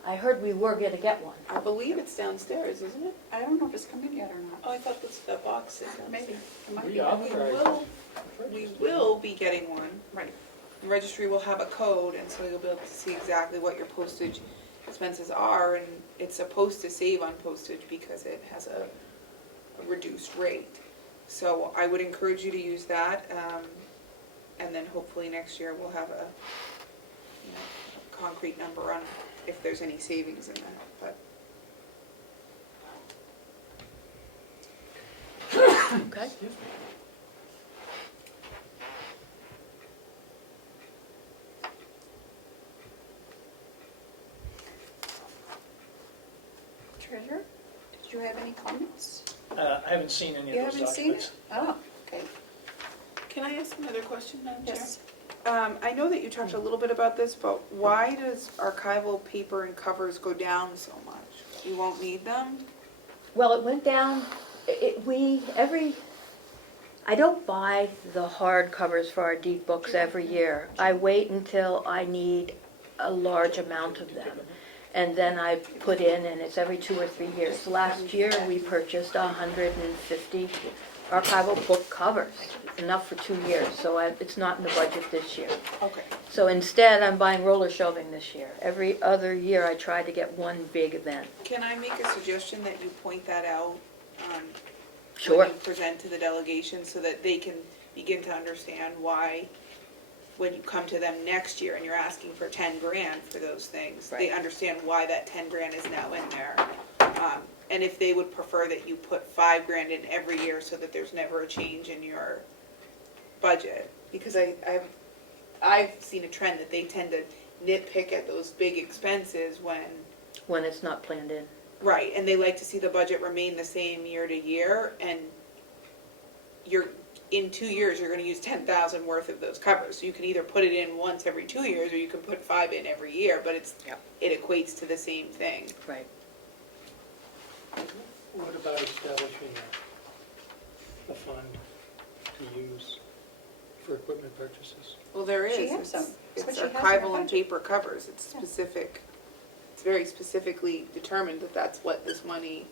I heard we were going to get one. I believe it's downstairs, isn't it? I don't know if it's come in yet or not. Oh, I thought that box is downstairs. Maybe. It might We be. are. We will be getting one. Right. The registry will have a code, and so you'll be able to see exactly what your postage expenses are, and it's supposed to save on postage because it has a reduced rate. So I would encourage you to use that, and then hopefully next year we'll have a concrete number on if there's any savings in that, but. Okay. Treasurer, did you have any comments? I haven't seen any You of those haven't seen documents. it? Oh, okay. Can I ask another question, Madam Chair? Yes. I know that you talked a little bit about this, but why does archival paper and covers go down so much? You won't need them? Well, it went down, I don't buy the hard covers for our deed books every year. I wait until I need a large amount of them. And then I put in, and it's every 2 or 3 years. Last year, we purchased 150 archival book covers, enough for 2 years, so it's not in the budget this year. Okay. So instead, I'm buying roller shelving this year. Every other year, I try to get one big event. Can I make a suggestion that you point that out Sure. when you present to the delegation so that they can begin to understand why when you come to them next year and you're asking for 10 grand for those things, they Right. understand why that 10 grand is now in there. And if they would prefer that you put 5 grand in every year so that there's never a change in your budget. Because I've seen a trend that they tend to nitpick at those big expenses when it's not planned in. right, and they like to see the budget remain the same year to year, and in 2 years, you're gonna use 10,000 worth of those covers. So you can either put it in once every 2 years, or you can put 5 in every year, but it equates to the same thing. Right. What about establishing a fund to use for equipment purchases? Well, there is. She has some. It's That's what she has in archival her and budget. paper covers. It's specific. It's very specifically determined that that's what this money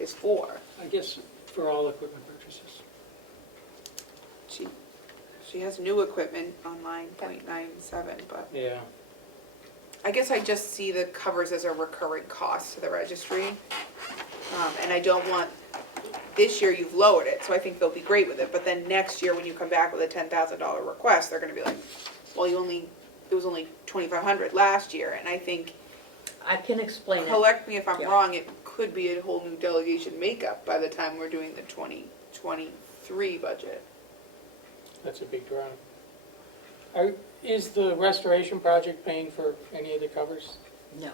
is for. I guess for all equipment purchases. She has new equipment on line .97, but Yeah. I guess I just see the covers as a recurring cost to the registry. And I don't want, this year you've lowered it, so I think they'll be great with it, but then next year when you come back with a $10,000 request, they're gonna be like, well, it was only 2,500 last year, and I think, I can explain it. correct me if I'm Yeah. wrong, it could be a whole new delegation makeup by the time we're doing the 2023 budget. That's a big draw. Is the restoration project paying for any of the covers? No.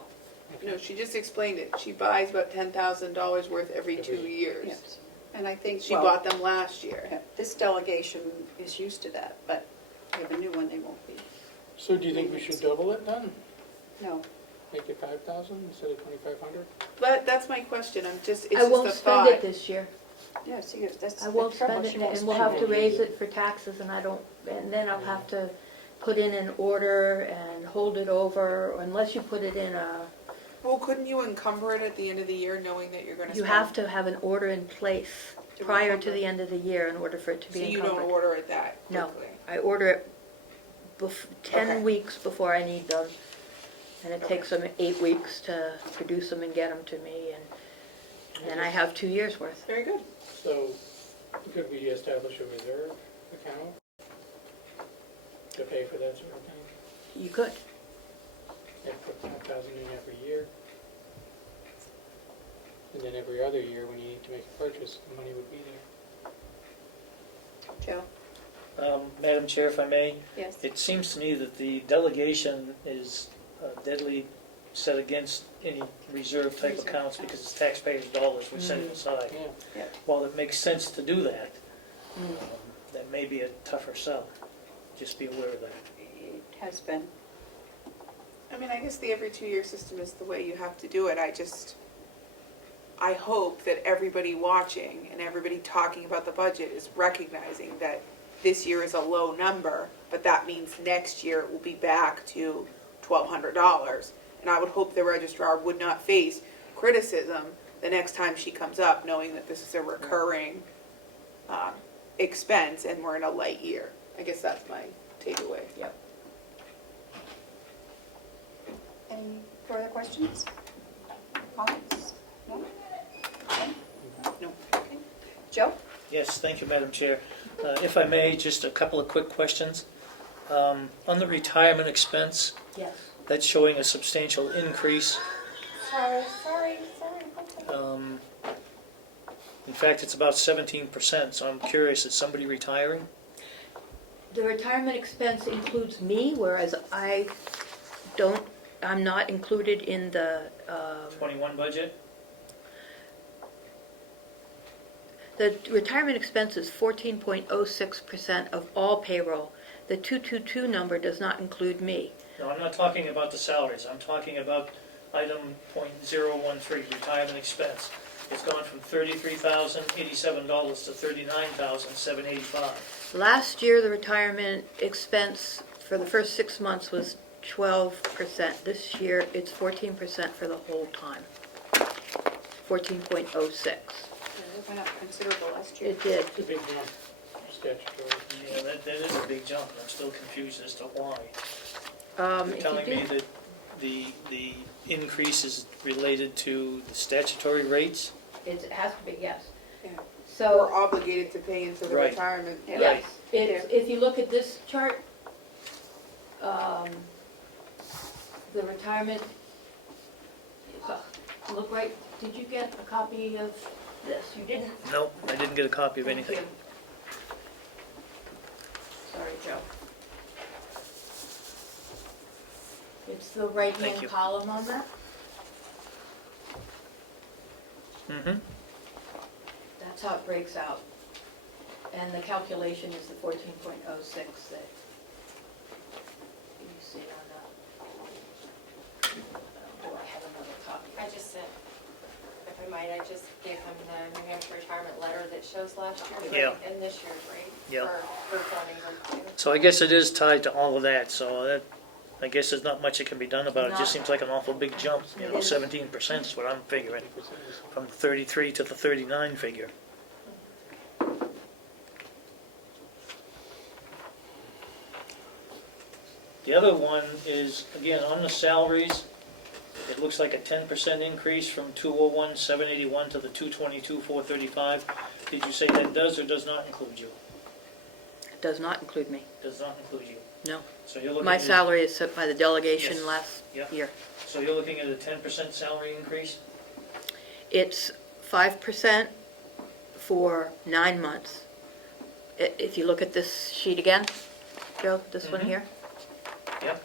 No, she just explained it. She buys about $10,000 worth every 2 Every- years. Yes. And I think, She well, bought them last year. yeah, this delegation is used to that, but with a new one, they won't be. So do you think we should double it then? No. Make it 5,000 instead of 2,500? But that's my question. It's I just won't a spend it thought. this year. Yeah, see, that's I the won't trouble. spend it, She won't and we'll spend have to it. raise it for taxes, and and then I'll have to put in an order and hold it over, unless you put it in a, Well, couldn't you encumber it at the end of the year knowing that you're gonna spend? you have to have an order in place To prior to encumber. the end of the year in order for it to So be you don't encumbered. order it that No, quickly? I order it 10 Okay. weeks before I need them, and it Okay. takes them 8 weeks to produce them and get them to me, and then I have 2 years' worth. Very good. So could we establish a reserve account to pay for that sort of thing? You could. And put 5,000 in every year? And then every other year, when you need to make a purchase, the money would be there. Joe? Madam Chair, if I may, Yes. it seems to me that the delegation is deadly set against any reserve type Reserve accounts accounts. because it's taxpayers' dollars we're setting aside. Yeah. While it makes sense to do that, that may be a tougher sell. Just be aware of that. It has been. I mean, I guess the every 2-year system is the way you have to do it. I hope that everybody watching and everybody talking about the budget is recognizing that this year is a low number, but that means next year it will be back to $1,200. And I would hope the registrar would not face criticism the next time she comes up, knowing that this is a recurring expense and we're in a light year. I guess that's my takeaway. Yep. Any further questions? Comments? No? No. Okay. Joe? Yes, thank you, Madam Chair. If I may, just a couple of quick questions. On the retirement expense, Yes. that's showing a substantial increase. Sorry. In fact, it's about 17%, so I'm curious, is somebody retiring? The retirement expense includes me, whereas I'm not included in the, 21 budget? the retirement expense is 14.06% of all payroll. The 222 number does not include me. No, I'm not talking about the salaries, I'm talking about item .013, retirement expense. It's gone from $33,087 to $39,785. Last year, the retirement expense for the first 6 months was 12%. This year, it's 14% for the whole time. 14.06. It went up considerable last year. It did. It's a big jump, statutory. Yeah, that is a big jump, and I'm still confused as to why. If You're you telling me do- that the increase is related to the statutory rates? It has to be, yes. Yeah. So. We're obligated to pay into the Right. retirement. Yeah. Yes, if you look at this chart, the retirement, look right, did you get a copy of this? You didn't? Nope, I didn't get a copy of Thank anything. you. Sorry, Joe. It's the Thank right-hand you. column on that. Mm-hmm. That's how it breaks out. And the calculation is the 14.06 that you see on the, oh, I have another copy. I just sent, if I might, I just gave him the New Hampshire retirement letter that shows last year's Yeah. rate and this year's rate Yeah. for Fundraiser too. So I guess it is tied to all of that, so that, I guess there's not much that can be done about it. It just Not- seems like an awful big jump, you know, It is. 17% is what I'm figuring, from the 33 to the 39 figure. The other one is, again, on the salaries, it looks like a 10% increase from 201,781 to the 222,435. Did you say that does or does not include you? It does not include me. Does not include you. No. So you're looking My at, salary is set by the delegation Yes. last Yep. year. so you're looking at a 10% salary increase? It's 5% for 9 months. If you look at this sheet again, Joe, this one Mhm. here, Yep.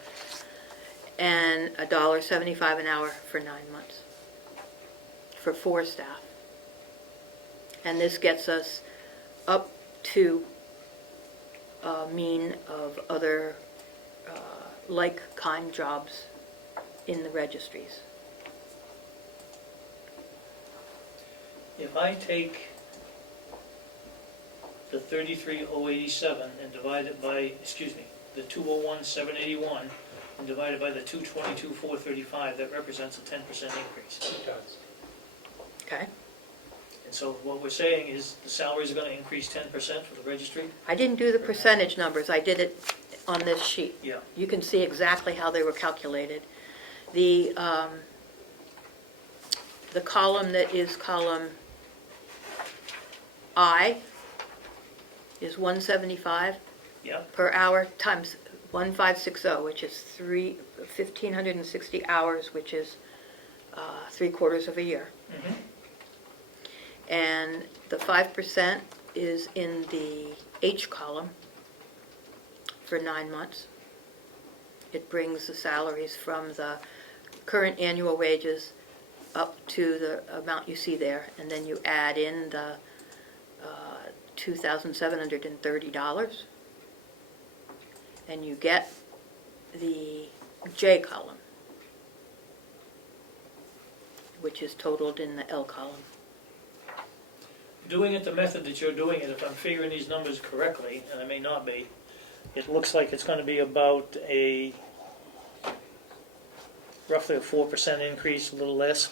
and $1.75 an hour for 9 months, for 4 staff. And this gets us up to a mean of other like-kind jobs in the registries. If I take the 33,087 and divide it by, the 201,781 and divide it by the 222,435, that represents a 10% increase. It does. Okay? And so what we're saying is the salaries are going to increase 10% for the registry? I didn't do the percentage numbers, I did it on this sheet. Yeah. You can see exactly how they were calculated. The column that is column I is 175 Yeah. per hour times 1560, which is 1,560 hours, which is 3/4 of a year. Mhm. And the 5% is in the H column for 9 months. It brings the salaries from the current annual wages up to the amount you see there, and then you add in the $2,730, and you get the J column, which is totaled in the L column. Doing it the method that you're doing it, if I'm figuring these numbers correctly, and I may not be, it looks like it's going to be about roughly a 4% increase, a little less.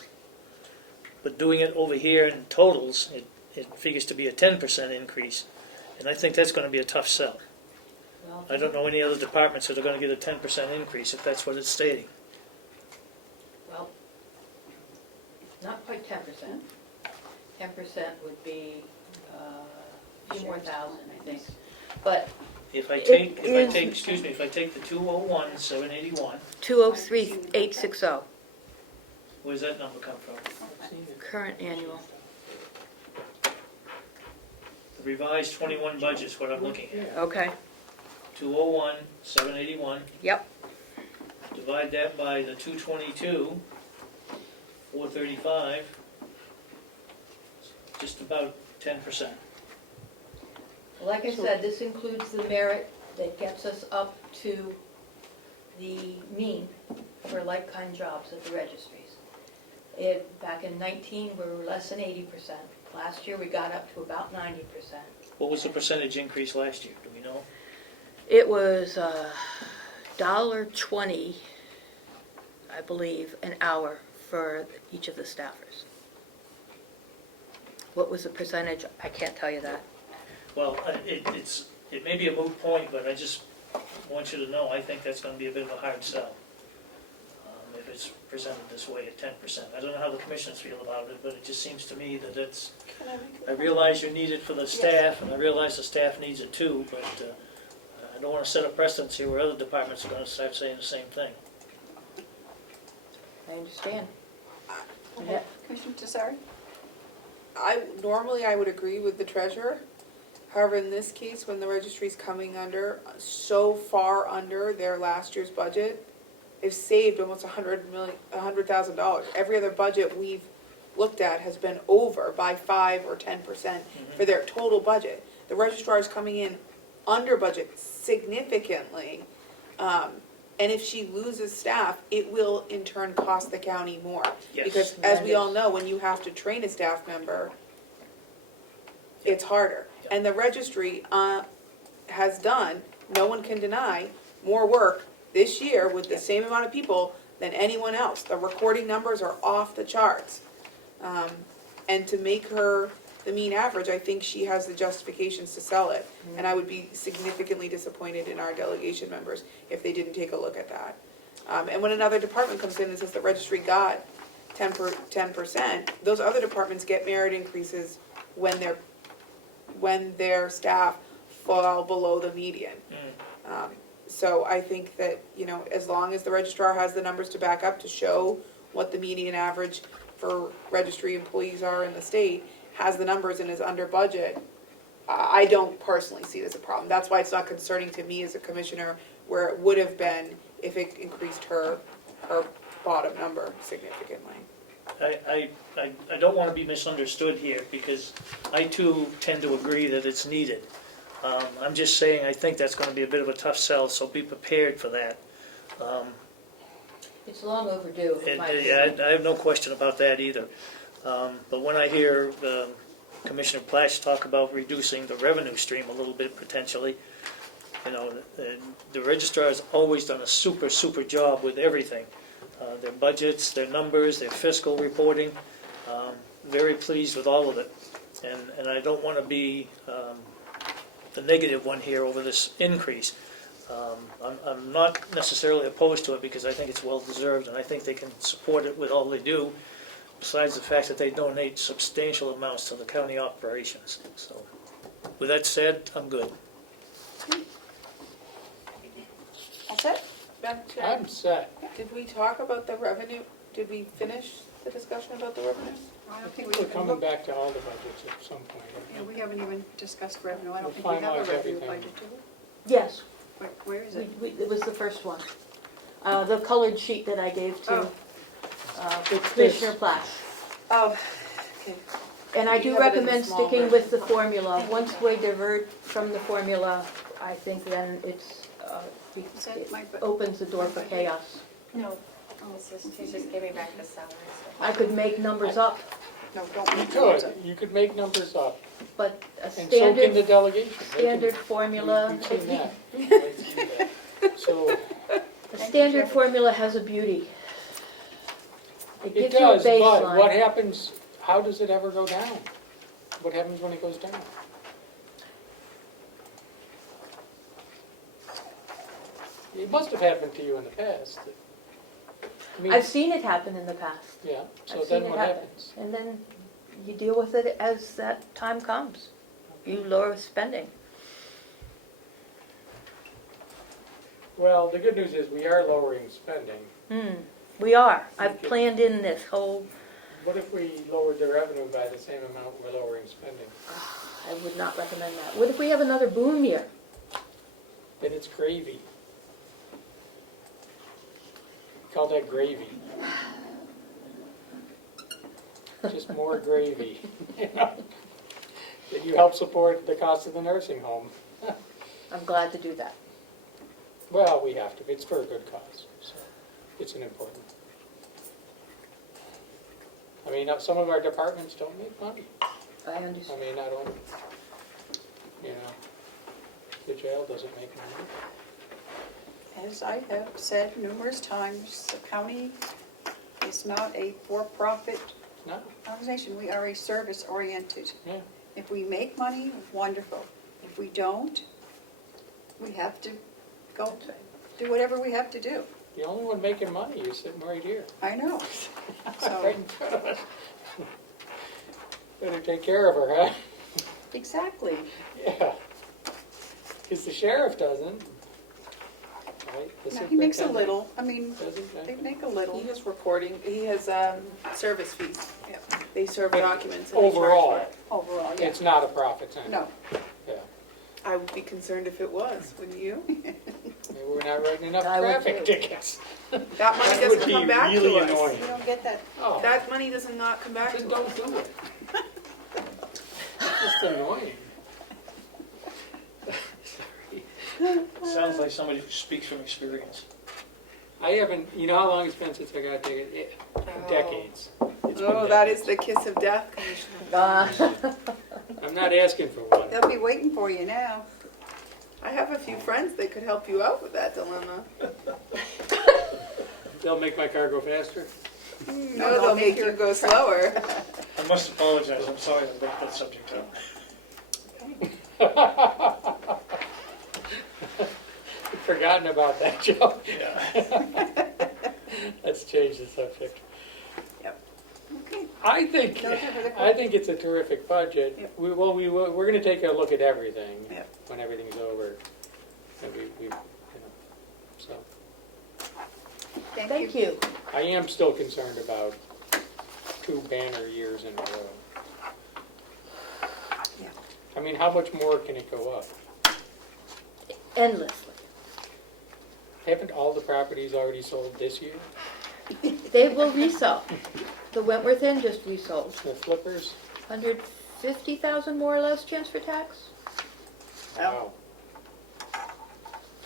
But doing it over here in totals, it figures to be a 10% increase. And I think that's going to be a tough sell. I don't know any other departments that are going to get a 10% increase if that's what it's stating. Well, not quite 10%. 10% would be a few more thousand, I think. But If I It take, is- if I take the 201,781, 203,860, where's that number come from? current annual. The revised 21 budget's what I'm looking at. Okay, 201,781. yep, Divide that by the 222, 435, just about 10%. like I said, this includes the merit that gets us up to the mean for like-kind jobs at the registries. Back in 19, we were less than 80%. Last year, we got up to about 90%. What was the percentage increase last year, do we know? It was $1.20, I believe, an hour for each of the staffers. What was the percentage? I can't tell you that. Well, it may be a moot point, but I just want you to know, I think that's gonna be a bit of a hard sell. If it's presented this way at 10%. I don't know how the commissioners feel about it, but it just seems to me that it's, I realize you need it for the staff, and I realize the staff needs it too, but I don't wanna set a precedent here where other departments are gonna start saying the same thing. I understand. Okay. Commissioner Tesari? Normally I would agree with the treasurer. However, in this case, when the registry's coming under, so far under their last year's budget, they've saved almost $100,000. Every other budget we've looked at has been over by 5 or 10% for their total budget. The registrar is coming in under budget significantly. And if she loses staff, it will in turn cost the county more. Yes. Because as we all know, when you have to train a staff member, it's harder. And the registry has done, no one can deny, more work this year with the same amount of people than anyone else. The recording numbers are off the charts. And to make her the mean average, I think she has the justifications to sell it. And I would be significantly disappointed in our delegation members if they didn't take a look at that. And when another department comes in and says the registry got 10%, those other departments get merit increases when their staff fall below the median. So I think that, as long as the registrar has the numbers to back up to show what the median average for registry employees are in the state, has the numbers and is under budget, I don't personally see it as a problem. That's why it's not concerning to me as a commissioner, where it would have been if it increased her bottom number significantly. I don't want to be misunderstood here, because I too tend to agree that it's needed. I'm just saying I think that's going to be a bit of a tough sell, so be prepared for that. It's long overdue, in my Yeah, opinion. I have no question about that either. But when I hear Commissioner Plash talk about reducing the revenue stream a little bit potentially, the registrar has always done a super job with everything. Their budgets, their numbers, their fiscal reporting, very pleased with all of it. And I don't want to be the negative one here over this increase. I'm not necessarily opposed to it, because I think it's well deserved, and I think they can support it with all they do, besides the fact that they donate substantial amounts to the county operations. So, with that said, I'm good. That's it? Madam Chair, I'm set. did we talk about the revenue? Did we finish the discussion about the revenue? I don't I think think we we're can coming look. back to all the budgets at some point. Yeah, we haven't even discussed revenue. I don't We'll think we have a finalize revenue everything. budget, do we? Yes, Where is it? it was the first one. The colored sheet that I gave to It's Commissioner this. Plash. Oh, okay. And I You do have it in the recommend small sticking version. with the formula. Once we divert from the formula, I think then it my bu- opens the door for chaos. No, he's just giving back the salary. I could make numbers up, No, don't You make those up. could, you could make numbers up, but a and so can the standard, delegation. They can- standard formula, We've seen that. We've seen that. So, a standard formula has a beauty. It it gives you a does, but what baseline. happens, how does it ever go down? What happens when it goes down? It must have happened to you in the past. I mean, I've seen it happen in the past. yeah, so I've then seen it what happen. happens? And then you deal with it as that time comes. You lower spending. Well, the good news is we are lowering spending. We are. I've planned in this whole, What if we lowered the revenue by the same amount we're lowering spending? I would not recommend that. What if we have another boom year? Then it's gravy. Call that gravy. Just more gravy. Then you help support the cost of the nursing home. I'm glad to do that. Well, we have to. It's for a good cause, so it's an important. I mean, some of our departments don't make money. I I understand. mean, I don't, the jail doesn't make money. As I have said numerous times, the county is not a for-profit No, organization. We are a service-oriented. yeah. If we make money, wonderful. If we don't, we have to go do whatever we have to do. The only one making money is sitting right here. I know. Right So, in front of us. Better take care of her, huh? exactly. Yeah. Because the sheriff doesn't. Right? The No, he makes a superintendent little, I mean, doesn't, they right? make a little. He has recording, he has service fees. Yeah. They serve But documents and they charge overall, for it. Overall, yeah. It's not a profit center. No, Yeah. I would be concerned if it was, wouldn't you? Maybe we're not writing enough I would traffic too. tickets. That money That doesn't would be come back really to us. annoying. you don't get that. Oh, That money does not come back then to us. don't do it. It's just annoying. Sorry. Sounds like somebody who speaks from experience. I haven't, you know how long it's been since I got a ticket? Decades. It's been Oh, that is decades. the kiss of death, Commissioner. I'm not asking for one. They'll be waiting for you now. I have a few friends that could help you out with that dilemma. They'll make my car go faster. No, they'll make you go slower. I must apologize, I'm sorry to bring that subject up. Forgotten about that joke. Yeah. Let's change the subject. Okay, I think, Those are the I think it's a terrific budget. Yep. We're gonna take a look at everything Yep. when everything's over. And you know, so. thank you. Thank you. I am still concerned about 2 banner years in a row. Yeah. I mean, how much more can it go up? Endlessly. Haven't all the properties already sold this year? They will resell. The Wentworth Inn just resold. The flippers? 150,000 more or less transfer tax. Wow.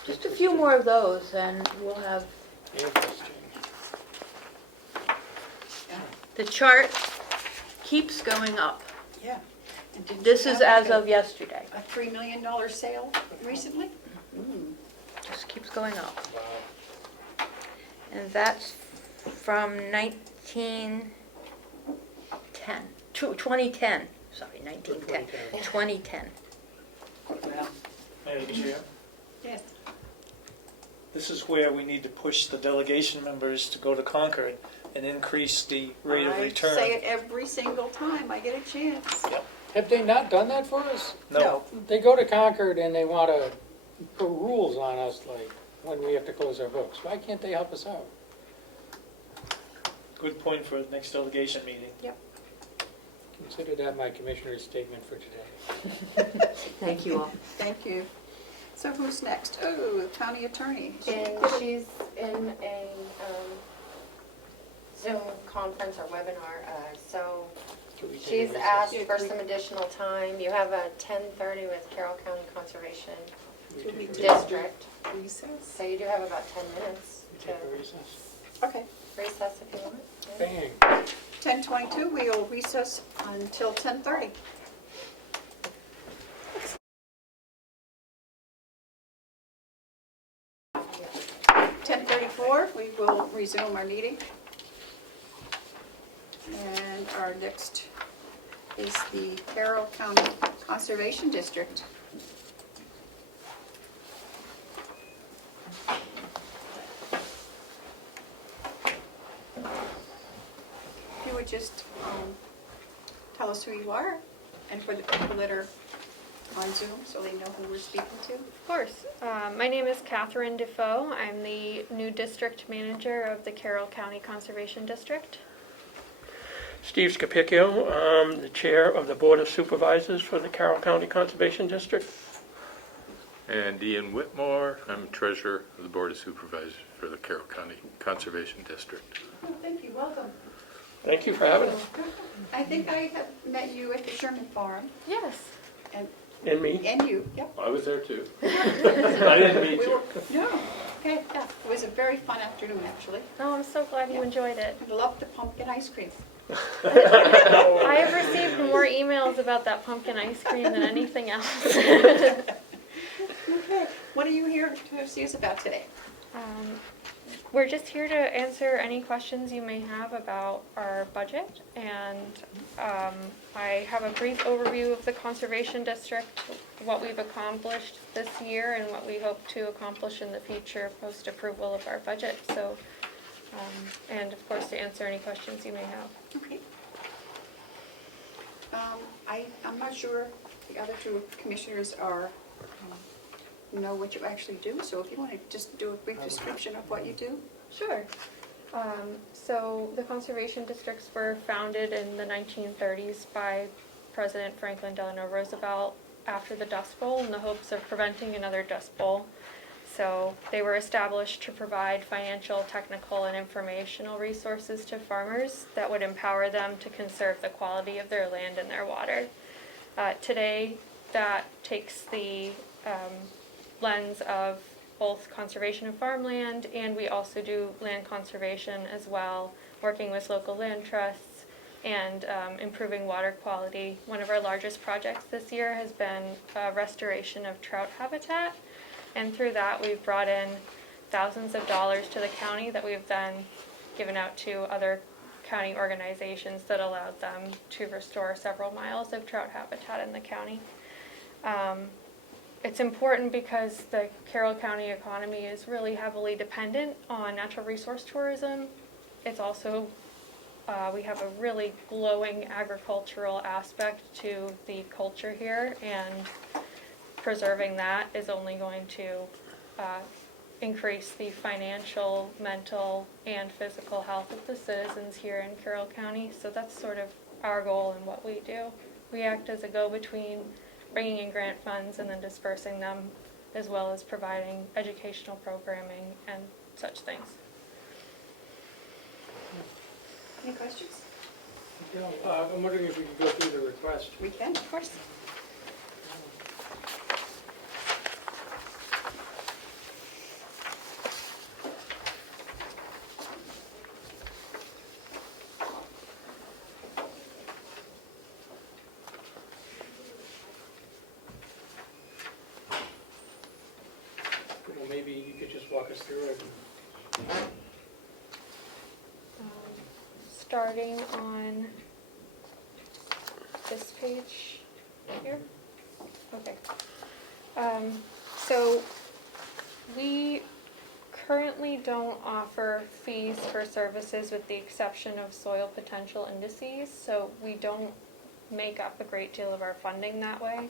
Just a few more of those and we'll have, Interesting. the chart keeps going up. Yeah. And didn't This you is have as like of yesterday. a $3 million sale recently? Just keeps going up. Wow. And that's from 2010, sorry, 1910, 2010. Madam Chair, Yes. this is where we need to push the delegation members to go to Concord and increase the rate of return. I say it every single time I get a chance. Have they not done that for us? No, They go to Concord and they want to put rules on us, like when we have to close our books. Why can't they help us out? good point for the next delegation meeting. Consider that my commissioner's statement for today. Thank you all. Thank you. So who's next? Oh, the county attorney. And she's in a Zoom conference or webinar, so Do we take a she's recess? asked Yeah, for can we- some additional time. You have a 10:30 with Carroll County Conservation We Should we take a do- recess? District, Recess? so you do have about 10 minutes We to take a recess. Okay. recess if you want. Bang. 10:22, we will recess until 10:30. We will resume our meeting. And our next is the Carroll County Conservation District. If you would just tell us who you are, and for the people that are on Zoom, so they know who we're speaking to. Of course. My name is Catherine Defoe. I'm the new district manager of the Carroll County Conservation District. Steve Scapicchio, I'm the chair of the Board of Supervisors for the Carroll County Conservation District. And Ian Whitmore, I'm treasurer of the Board of Supervisors for the Carroll County Conservation District. Oh, thank you, welcome. Thank you for having us. I think I have met you at the Sherman Farm, Yes. And me. and you, yep. I was there too. I didn't meet We you. were, no, okay, yeah, it was a very fun afternoon, actually. Oh, I'm so glad you enjoyed it. I loved the pumpkin ice cream. I have received more emails about that pumpkin ice cream than anything else. Okay, what are you here to see us about today? We're just here to answer any questions you may have about our budget, and I have a brief overview of the Conservation District, what we've accomplished this year, and what we hope to accomplish in the future post-approval of our budget. So, and of course, to answer any questions you may have. Okay. I'm not sure the other two commissioners are know what you actually do, so if you want to just do a brief description of what you do. Sure. So the conservation districts were founded in the 1930s by President Franklin Delano Roosevelt after the Dust Bowl in the hopes of preventing another Dust Bowl. So they were established to provide financial, technical, and informational resources to farmers that would empower them to conserve the quality of their land and their water. Today, that takes the lens of both conservation of farmland, and we also do land conservation as well, working with local land trusts and improving water quality. One of our largest projects this year has been restoration of trout habitat, and through that we've brought in thousands of dollars to the county that we've then given out to other county organizations that allowed them to restore several miles of trout habitat in the county. It's important because the Carroll County economy is really heavily dependent on natural resource tourism. It's also, we have a really glowing agricultural aspect to the culture here, and preserving that is only going to increase the financial, mental, and physical health of the citizens here in Carroll County. So that's sort of our goal and what we do. We act as a go-between, bringing in grant funds and then dispersing them, as well as providing educational programming and such things. Any questions? I'm wondering if we could go through the request. We can, of course. Well, maybe you could just walk us through it. Starting on this page here. Okay. So we currently don't offer fees for services with the exception of soil potential indices, so we don't make up a great deal of our funding that way.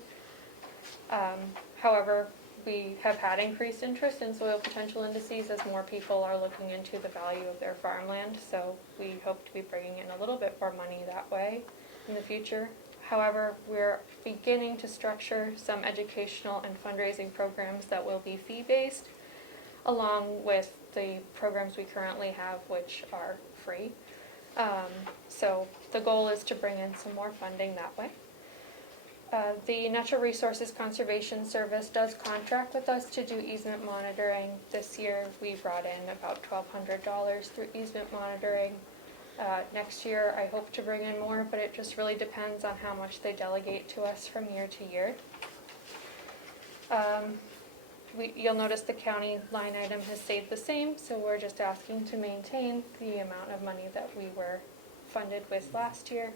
However, we have had increased interest in soil potential indices as more people are looking into the value of their farmland, so we hope to be bringing in a little bit more money that way in the future. However, we're beginning to structure some educational and fundraising programs that will be fee-based, along with the programs we currently have, which are free. So the goal is to bring in some more funding that way. The Natural Resources Conservation Service does contract with us to do easement monitoring. This year we brought in about $1,200 through easement monitoring. Next year I hope to bring in more, but it just really depends on how much they delegate to us from year to year. You'll notice the county line item has stayed the same, so we're just asking to maintain the amount of money that we were funded with last year.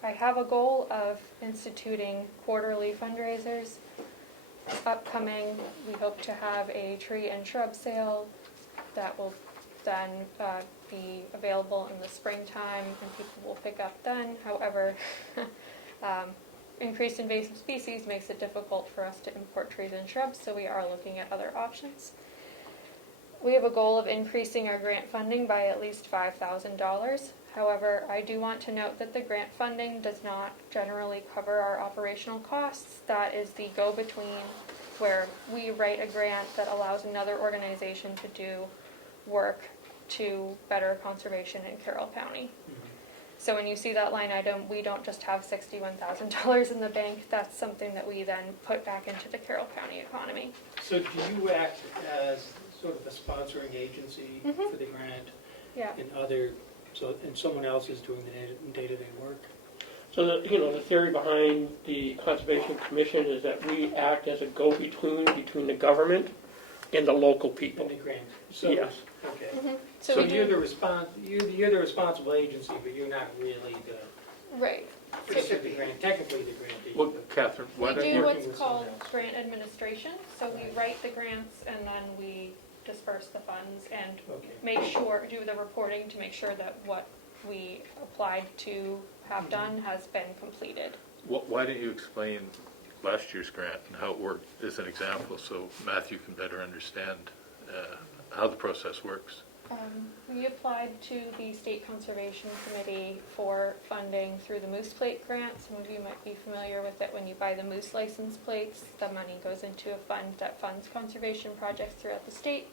I have a goal of instituting quarterly fundraisers. Upcoming, we hope to have a tree and shrub sale that will then be available in the springtime and people will pick up then. However, increased invasive species makes it difficult for us to import trees and shrubs, so we are looking at other options. We have a goal of increasing our grant funding by at least $5,000. However, I do want to note that the grant funding does not generally cover our operational costs. That is the go-between, where we write a grant that allows another organization to do work to better conservation in Carroll County. So when you see that line item, we don't just have $61,000 in the bank. That's something that we then put back into the Carroll County economy. So do you act as sort of a sponsoring agency for the grant? Yeah. And someone else is doing the day-to-day work? So the theory behind the Conservation Commission is that we act as a go-between between the government and the local people. And the grant. So, Yes. Okay. So you're the responsible agency, but you're not really right. the grant, technically the grantee. Well, Catherine, why We don't do you, what's called grant administration. So we write the grants and then we disperse the funds and make sure, do the reporting to make sure that what we applied to have done has been completed. why don't you explain last year's grant and how it worked as an example, so Matthew can better understand how the process works. We applied to the State Conservation Committee for funding through the Moose Plate Grant. Some of you might be familiar with it. When you buy the moose license plates, the money goes into a fund that funds conservation projects throughout the state.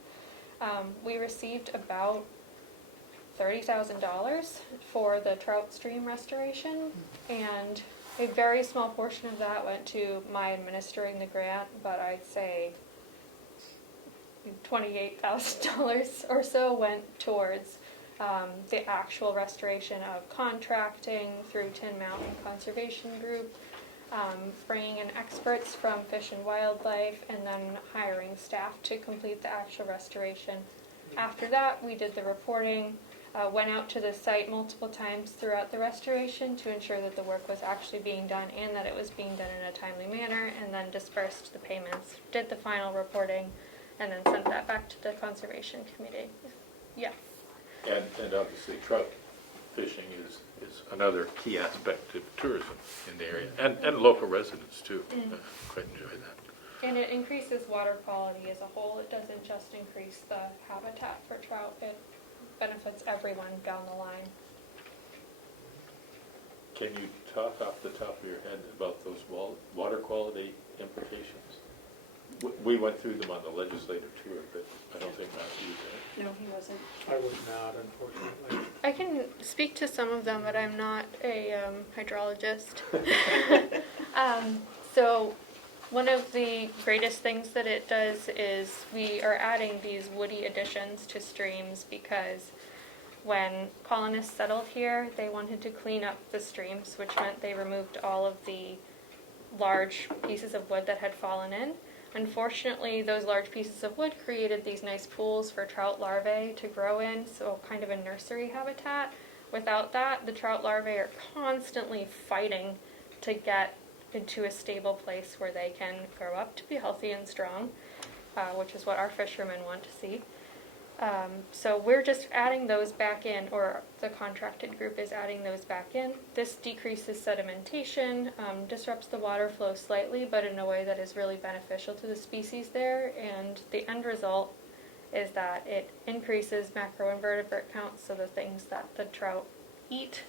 We received about $30,000 for the trout stream restoration, and a very small portion of that went to my administering the grant, but I'd say $28,000 or so went towards the actual restoration of contracting through Tin Mountain Conservation Group, bringing in experts from Fish and Wildlife, and then hiring staff to complete the actual restoration. After that, we did the reporting, went out to the site multiple times throughout the restoration to ensure that the work was actually being done and that it was being done in a timely manner, and then dispersed the payments, did the final reporting, and then sent that back to the Conservation Committee. Yeah. And obviously trout fishing is another key aspect of tourism in the area, and local residents too. Quite enjoy that. And it increases water quality as a whole. It doesn't just increase the habitat for trout. It benefits everyone down the line. Can you talk off the top of your head about those water quality implications? We went through them on the legislative tour, but I don't think Matthew was there. No, he wasn't. I was not, unfortunately. I can speak to some of them, but I'm not a hydrologist. So one of the greatest things that it does is we are adding these woody additions to streams because when colonists settled here, they wanted to clean up the streams, which meant they removed all of the large pieces of wood that had fallen in. Unfortunately, those large pieces of wood created these nice pools for trout larvae to grow in, so kind of a nursery habitat. Without that, the trout larvae are constantly fighting to get into a stable place where they can grow up to be healthy and strong, which is what our fishermen want to see. So we're just adding those back in, or the contracted group is adding those back in. This decreases sedimentation, disrupts the water flow slightly, but in a way that is really beneficial to the species there, and the end result is that it increases macroinvertebrate counts, so the things that the trout eat,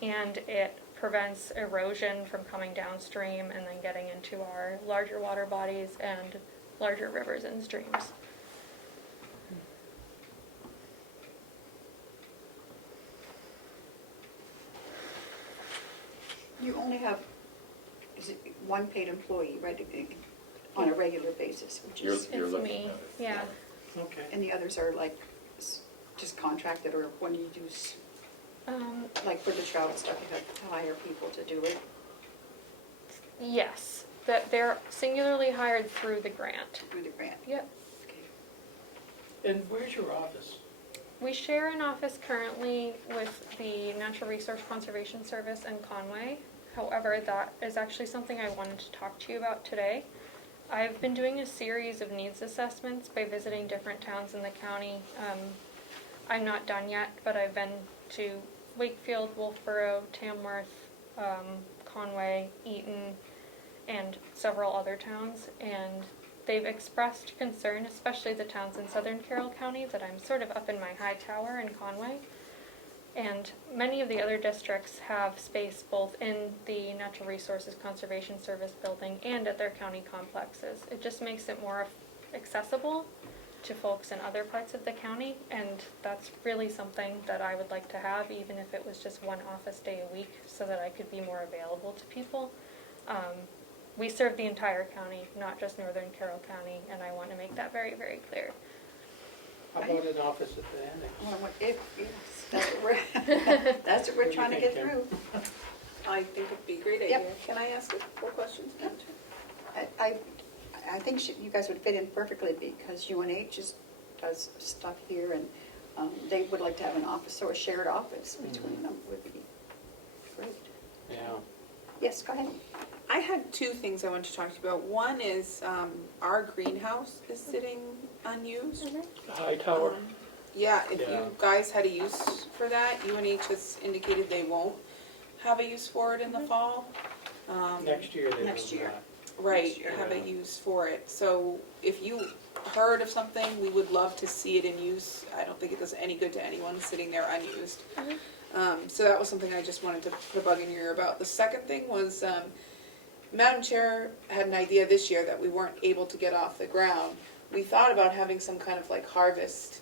and it prevents erosion from coming downstream and then getting into our larger water bodies and larger rivers and streams. You only have, is it one paid employee, right, on a regular basis, which is, You're It's looking me, at it. yeah. Okay. and the others are like just contracted, or when you do, like for the trout stuff, you have to hire people to do it Yes, that they're singularly hired through the grant. through the grant. Yep. Okay. And where's your office? We share an office currently with the Natural Resource Conservation Service in Conway. However, that is actually something I wanted to talk to you about today. I've been doing a series of needs assessments by visiting different towns in the county. I'm not done yet, but I've been to Wakefield, Wolfboro, Tamworth, Conway, Eaton, and several other towns, and they've expressed concern, especially the towns in southern Carroll County, that I'm sort of up in my high tower in Conway. And many of the other districts have space both in the Natural Resources Conservation Service building and at their county complexes. It just makes it more accessible to folks in other parts of the county, and that's really something that I would like to have, even if it was just one office day a week, so that I could be more available to people. We serve the entire county, not just northern Carroll County, and I want to make that very, very clear. How about an office at the annex? Well, yes, that's what we're, that's what we're trying to get through. I think it'd be a great idea. Yep. Can I ask 4 questions? I think you guys would fit in perfectly because UNH does stuff here, and they would like to have an office or a shared office between them would be great. Yeah. Yes, go ahead. I had 2 things I wanted to talk to you about. One is our greenhouse is sitting unused. The high tower. Yeah, if Yeah. you guys had a use for that, UNH has indicated they won't have a use for it in the fall. Next year they Next will year. not. right, have a use for it. So if you heard of something, we would love to see it in use. I don't think it does any good to anyone sitting there unused. So that was something I just wanted to put a bug in your ear about. The second thing was, Madam Chair had an idea this year that we weren't able to get off the ground. We thought about having some kind of like harvest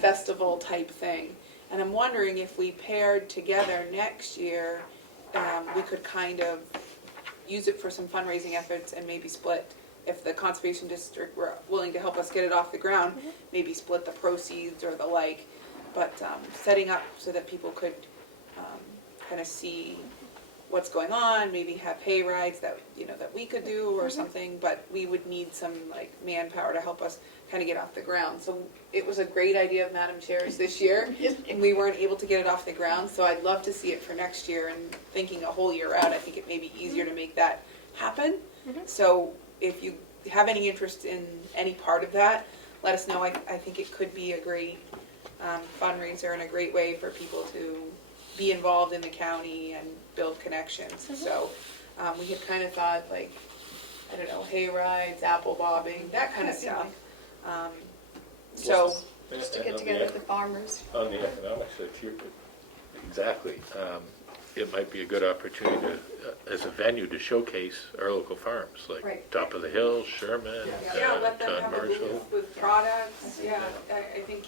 festival type thing. And I'm wondering if we paired together next year, we could kind of use it for some fundraising efforts and maybe split, if the Conservation District were willing to help us get it off the ground, maybe split the proceeds or the like. But setting up so that people could kind of see what's going on, maybe have hay rides that, you know, that we could do or something, but we would need some like manpower to help us kind of get off the ground. So it was a great idea of Madam Chair's this year, and we weren't able to get it off the ground, so I'd love to see it for next year. And thinking a whole year out, I think it may be easier to make that happen. So if you have any interest in any part of that, let us know. I think it could be a great fundraiser and a great way for people to be involved in the county and build connections. So we had kind of thought like, I don't know, hay rides, apple bobbing, that kind of stuff. So Just to get together with the farmers. On the economic side, exactly. It might be a good opportunity to, as a venue, to showcase our local farms, like Right. Top of the Hill, Sherman, let them John have a Marshall. booth with products. Yeah, I think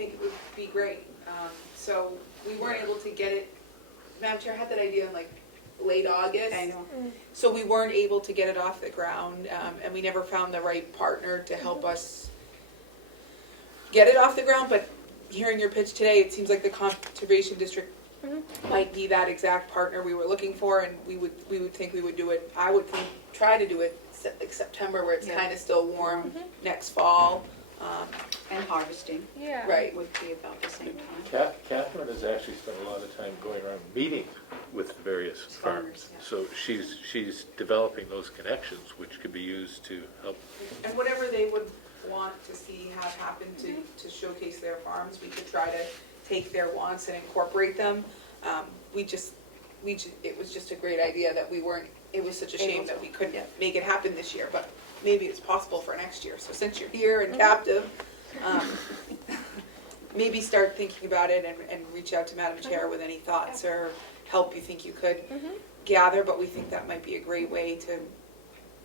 it would be great. So we weren't able to get it. Madam Chair had that idea in like late August. I know. So we weren't able to get it off the ground, and we never found the right partner to help us get it off the ground. But hearing your pitch today, it seems like the Conservation District might be that exact partner we were looking for, and we would think we would do it. I would think try to do it like September, where it's kind of still warm. Next fall. And harvesting Yeah. Right. would be about the same time. Catherine has actually spent a lot of time going around meeting with the various farms. yeah. So she's developing those connections, which could be used to help. And whatever they would want to see have happen to showcase their farms, we could try to take their wants and incorporate them. It was just a great idea that we weren't, it was such a shame that we couldn't make it happen this year, but maybe it's possible for next year. So since you're here and captive, maybe start thinking about it and reach out to Madam Chair with any thoughts or help you think you could gather, but we think that might be a great way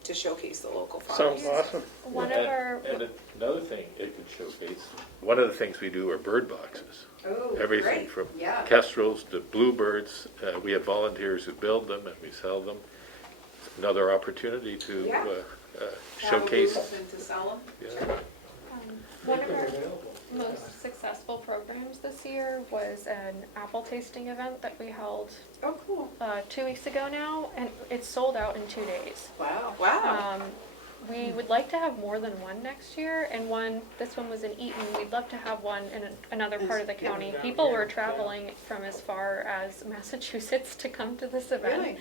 to showcase the local farms. Sounds awesome. One of our, And another thing it could showcase, one of the things we do are bird boxes. Oh, Everything from kestrels to bluebirds. We have volunteers who build them and we sell them. Another opportunity to showcase. Have a booth and to sell them. Yeah. one of our most successful programs this year was an apple tasting event that we held Oh, cool. 2 weeks ago now, and it sold out in 2 days. Wow. Wow. We would like to have more than one next year, and this one was in Eaton. We'd love to have one in another part of the county. People were traveling from as far as Massachusetts to come to this event. Really?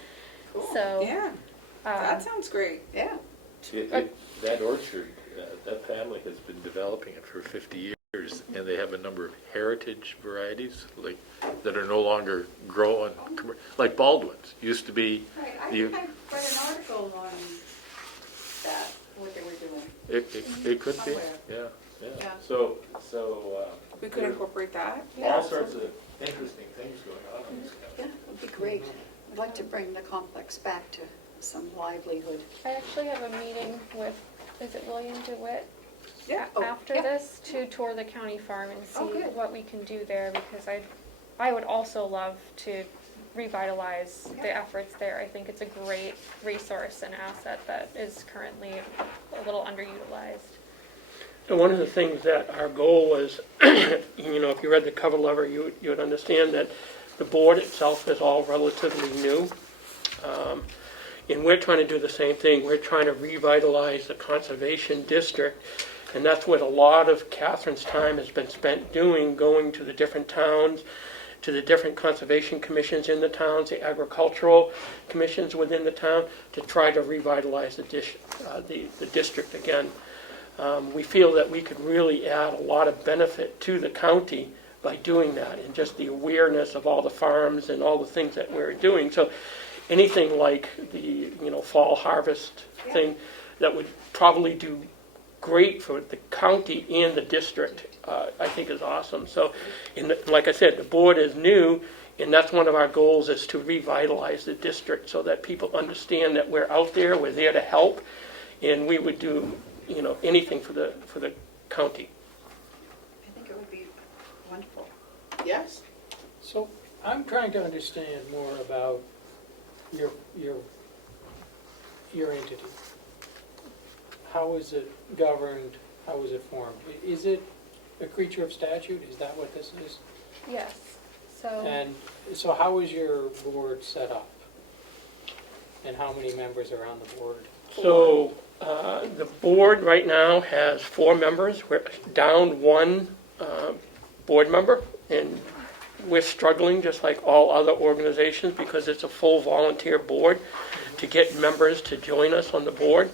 Cool. So, Yeah, that sounds great. Yeah. That orchard, that family has been developing it for 50 years, and they have a number of heritage varieties like that are no longer grown, like Baldwin's used to be. Right. I think I read an article on that, what they were doing. It could be, Somewhere. yeah. Yeah. So We could incorporate that. all sorts of interesting things going on in this Yeah, county. it'd be great. I'd like to bring the complex back to some livelihood. I actually have a meeting with, is it William DeWitt? Yeah. Oh, After yeah. this, to tour the county farm and Oh, see good. what we can do there, because I would also love to revitalize the efforts there. I think it's a great resource and asset that is currently a little underutilized. And one of the things that our goal was, if you read the cover letter, you would understand that the board itself is all relatively new. And we're trying to do the same thing. We're trying to revitalize the conservation district. And that's what a lot of Catherine's time has been spent doing, going to the different towns, to the different conservation commissions in the towns, the agricultural commissions within the town, to try to revitalize the district again. We feel that we could really add a lot of benefit to the county by doing that, and just the awareness of all the farms and all the things that we're doing. So anything like the, fall harvest thing that would probably do great for the county and the district, I think is awesome. So, like I said, the board is new, and that's one of our goals, is to revitalize the district so that people understand that we're out there, we're there to help, and we would do, anything for the county. I think it would be wonderful. Yes? So I'm trying to understand more about your entity. How is it governed? How is it formed? Is it a creature of statute? Is that what this is? Yes, so, And so how is your board set up? And how many members are on the board? So the board right now has 4 members. We're down 1 board member, and we're struggling, just like all other organizations, because it's a full volunteer board, to get members to join us on the board.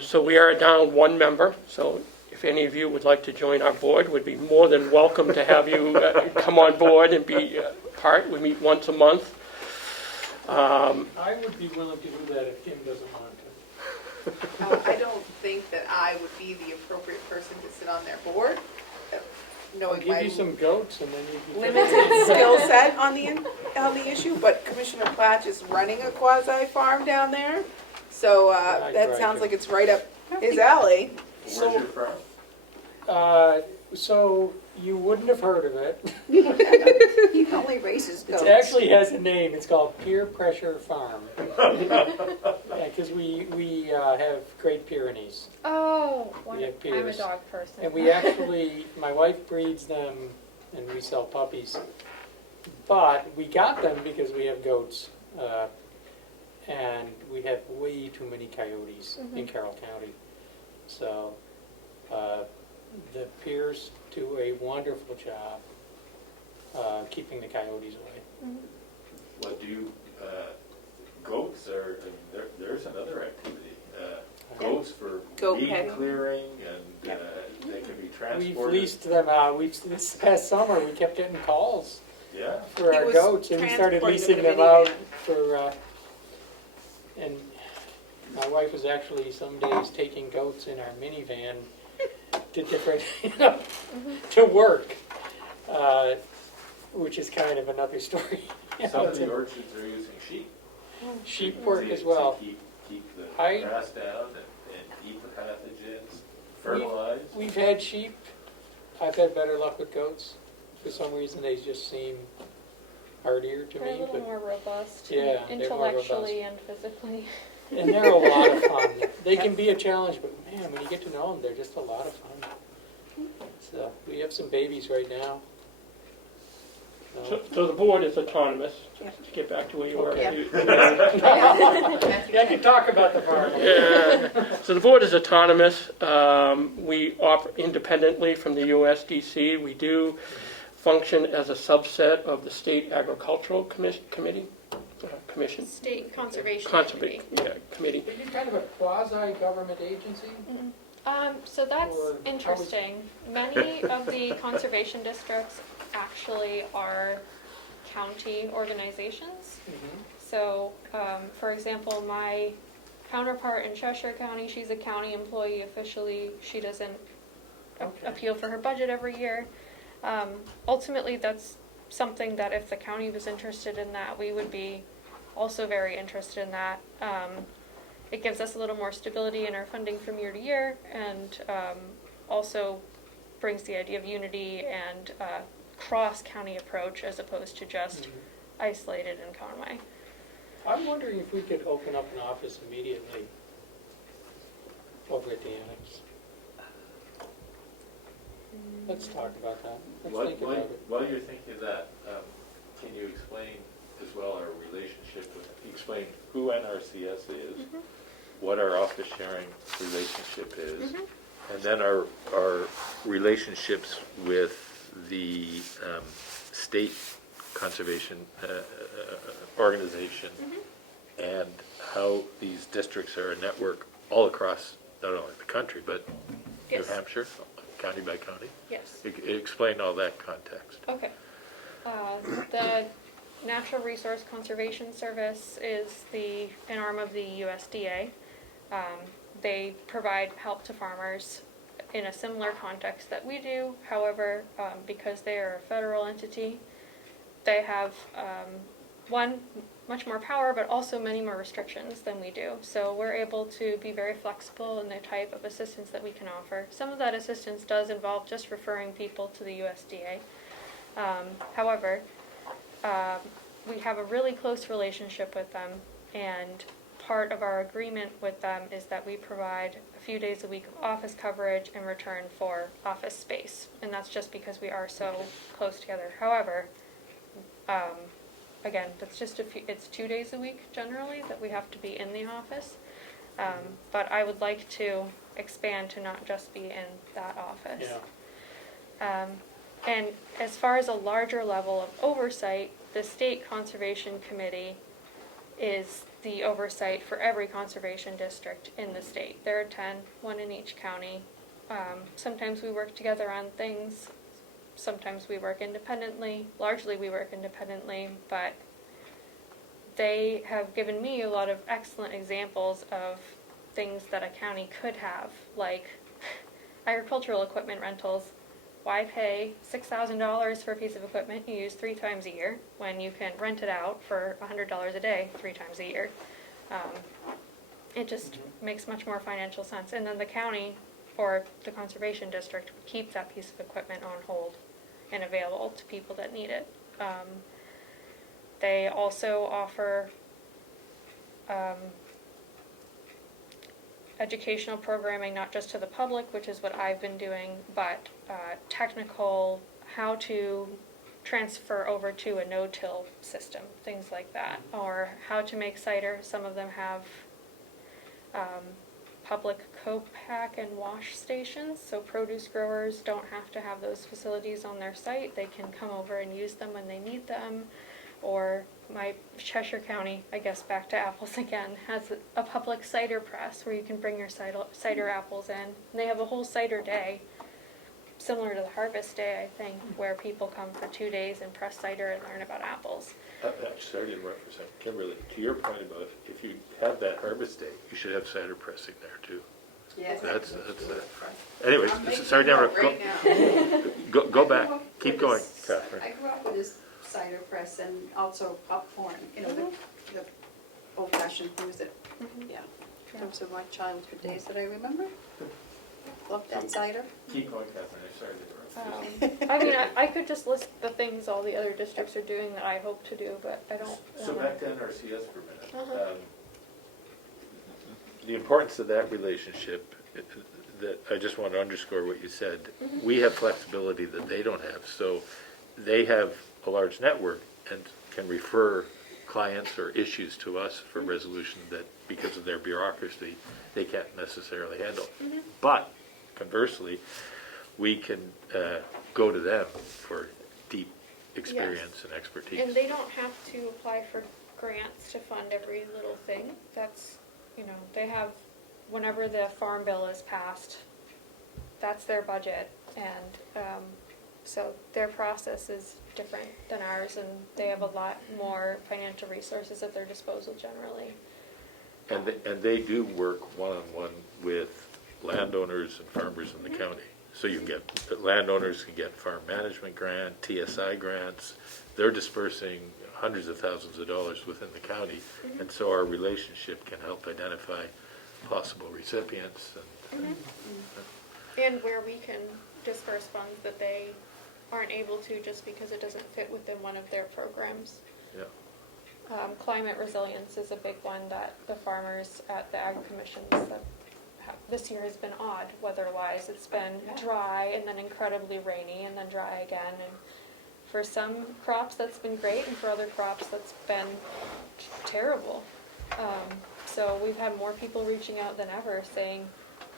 So we are down 1 member. So if any of you would like to join our board, we'd be more than welcome to have you come on board and be part. We meet once a month. I would be willing to do that if Kim doesn't want to. I don't think that I would be the appropriate person to sit on their board, I'll knowing give my you some goats and then you can... limited skill set on the issue, but Commissioner Platch is running a quasi farm down there, so that sounds like it's right up his alley. Where's your farm? So you wouldn't have heard of it. He only raises goats. It actually has a name. It's called Peer Pressure Farm. Because we have Great Pyrenees. oh, We have I'm a peers. dog person. And we actually, my wife breeds them and we sell puppies. But we got them because we have goats. And we have way too many coyotes in Carroll County. So the peers do a wonderful job keeping the coyotes away. What do you, goats are, there's another activity. Goats for Goat weed petting. clearing, and they can be We've transported. leased them out. This past summer, we kept getting calls Yeah. for He our was goats, and we started transporting leasing them in them a out minivan. for, and my wife was actually some days taking goats in our minivan to different, to work, which is kind of another story. Some of the orchards are using sheep. Sheep work To- as well. To keep the I- grass down and eat the pathogens, fertilize. We've had sheep. I've had better luck with goats. For some reason, they just seem hardier to They're a me. little But more robust, Yeah, they're more intellectually and physically. and they're a lot of fun. They can be a challenge, but man, when you get to know them, they're just a lot of fun. So we have some babies right now. So the board is autonomous, to get back to where you were. Okay. Yeah, I can talk about the farm. So the board is autonomous. We operate independently from the USDC. We do function as a subset of the State Agricultural Commission. State Conservation Committee. Are you kind of a quasi-government agency? So that's Or how interesting. Many of the conservation districts actually are county organizations. So, for example, my counterpart in Cheshire County, she's a county employee officially. She doesn't appeal for her budget every year. Ultimately, that's something that if the county was interested in that, we would be also very interested in that. It gives us a little more stability in our funding from year to year, and also brings the idea of unity and cross-county approach as opposed to just isolated in Comeau. I'm wondering if we could open up an office immediately over at the annex. Let's talk about that. Let's think about it. While you're thinking of that, can you explain as well our relationship with, explain who NRCS is, what our office sharing relationship is, and then our relationships with the state conservation organization, and how these districts are a network all across not only the country, but Yes. New Hampshire, county by county. Yes. Explain all that context. Okay. The Natural Resource Conservation Service is an arm of the USDA. They provide help to farmers in a similar context that we do. However, because they are a federal entity, they have much more power, but also many more restrictions than we do. So we're able to be very flexible in the type of assistance that we can offer. Some of that assistance does involve just referring people to the USDA. However, we have a really close relationship with them, and part of our agreement with them is that we provide a few days a week of office coverage in return for office space, and that's just because we are so close together. However, again, that's just it's 2 days a week generally that we have to be in the office, but I would like to expand to not just be in that office. Yeah. And as far as a larger level of oversight, the State Conservation Committee is the oversight for every conservation district in the state. There are 10, one in each county. Sometimes we work together on things, sometimes we work independently. Largely we work independently, but they have given me a lot of excellent examples of things that a county could have, like agricultural equipment rentals. Why pay $6,000 for a piece of equipment you use 3 times a year when you can rent it out for $100 a day 3 times a year? It just makes much more financial sense. And then the county or the conservation district would keep that piece of equipment on hold and available to people that need it. They also offer educational programming, not just to the public, which is what I've been doing, but technical, how to transfer over to a no-till system, things like that, or how to make cider. Some of them have public co-pack and wash stations, so produce growers don't have to have those facilities on their site. They can come over and use them when they need them. Or my Cheshire County, I guess back to apples again, has a public cider press where you can bring your cider apples in. And they have a whole cider day, similar to the harvest day, I think, where people come for 2 days and press cider and learn about apples. Sorry to interrupt for a second. Kimberly, to your point about if you have that harvest day, you should have cider pressing there too. Yes. That's anyways, sorry to interrupt. Go back. Keep going, Catherine. I grew up with this cider press and also popcorn, the old-fashioned, what was it? Yeah, those are my childhood days that I remember. Loved that cider. Keep going, Catherine. I'm sorry to interrupt. I mean, I could just list the things all the other districts are doing that I hope to do, but I don't. So back to NRCS for a minute. The importance of that relationship, that I just want to underscore what you said. We have flexibility that they don't have. So they have a large network and can refer clients or issues to us for resolution that, because of their bureaucracy, they can't necessarily handle. But conversely, we can go to them for deep experience and expertise. And they don't have to apply for grants to fund every little thing. That's, they have, whenever the farm bill is passed, that's their budget, and so their process is different than ours, and they have a lot more financial resources at their disposal generally. And they do work one-on-one with landowners and farmers in the county. So you can get, landowners can get farm management grant, TSI grants. They're dispersing hundreds of thousands of dollars within the county, and so our relationship can help identify possible recipients. And where we can disperse funds that they aren't able to just because it doesn't fit within one of their programs. Yeah. Climate resilience is a big one that the farmers at the Ag Commissions that this year has been odd weather-wise. It's been dry and then incredibly rainy and then dry again. And for some crops that's been great, and for other crops that's been terrible. So we've had more people reaching out than ever saying,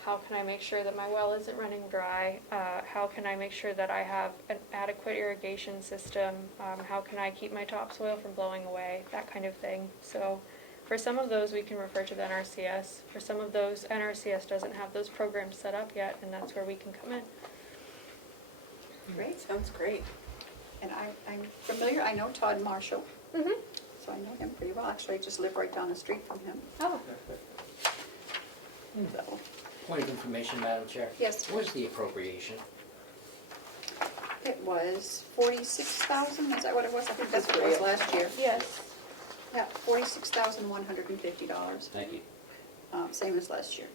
how can I make sure that my well isn't running dry? How can I make sure that I have an adequate irrigation system? How can I keep my topsoil from blowing away? That kind of thing. So for some of those, we can refer to the NRCS. For some of those, NRCS doesn't have those programs set up yet, and that's where we can come in. Great. Sounds great. And I'm familiar, I know Todd Marshall, Mhm. So I know him pretty well. Actually, I just live right down the street from him. Oh, So, Point of information, Madam Chair. yes, What was the appropriation? it was 46,000, is that what it was? I think that's what it was last year. yes. Yeah, $46,150, Thank you. same as last year.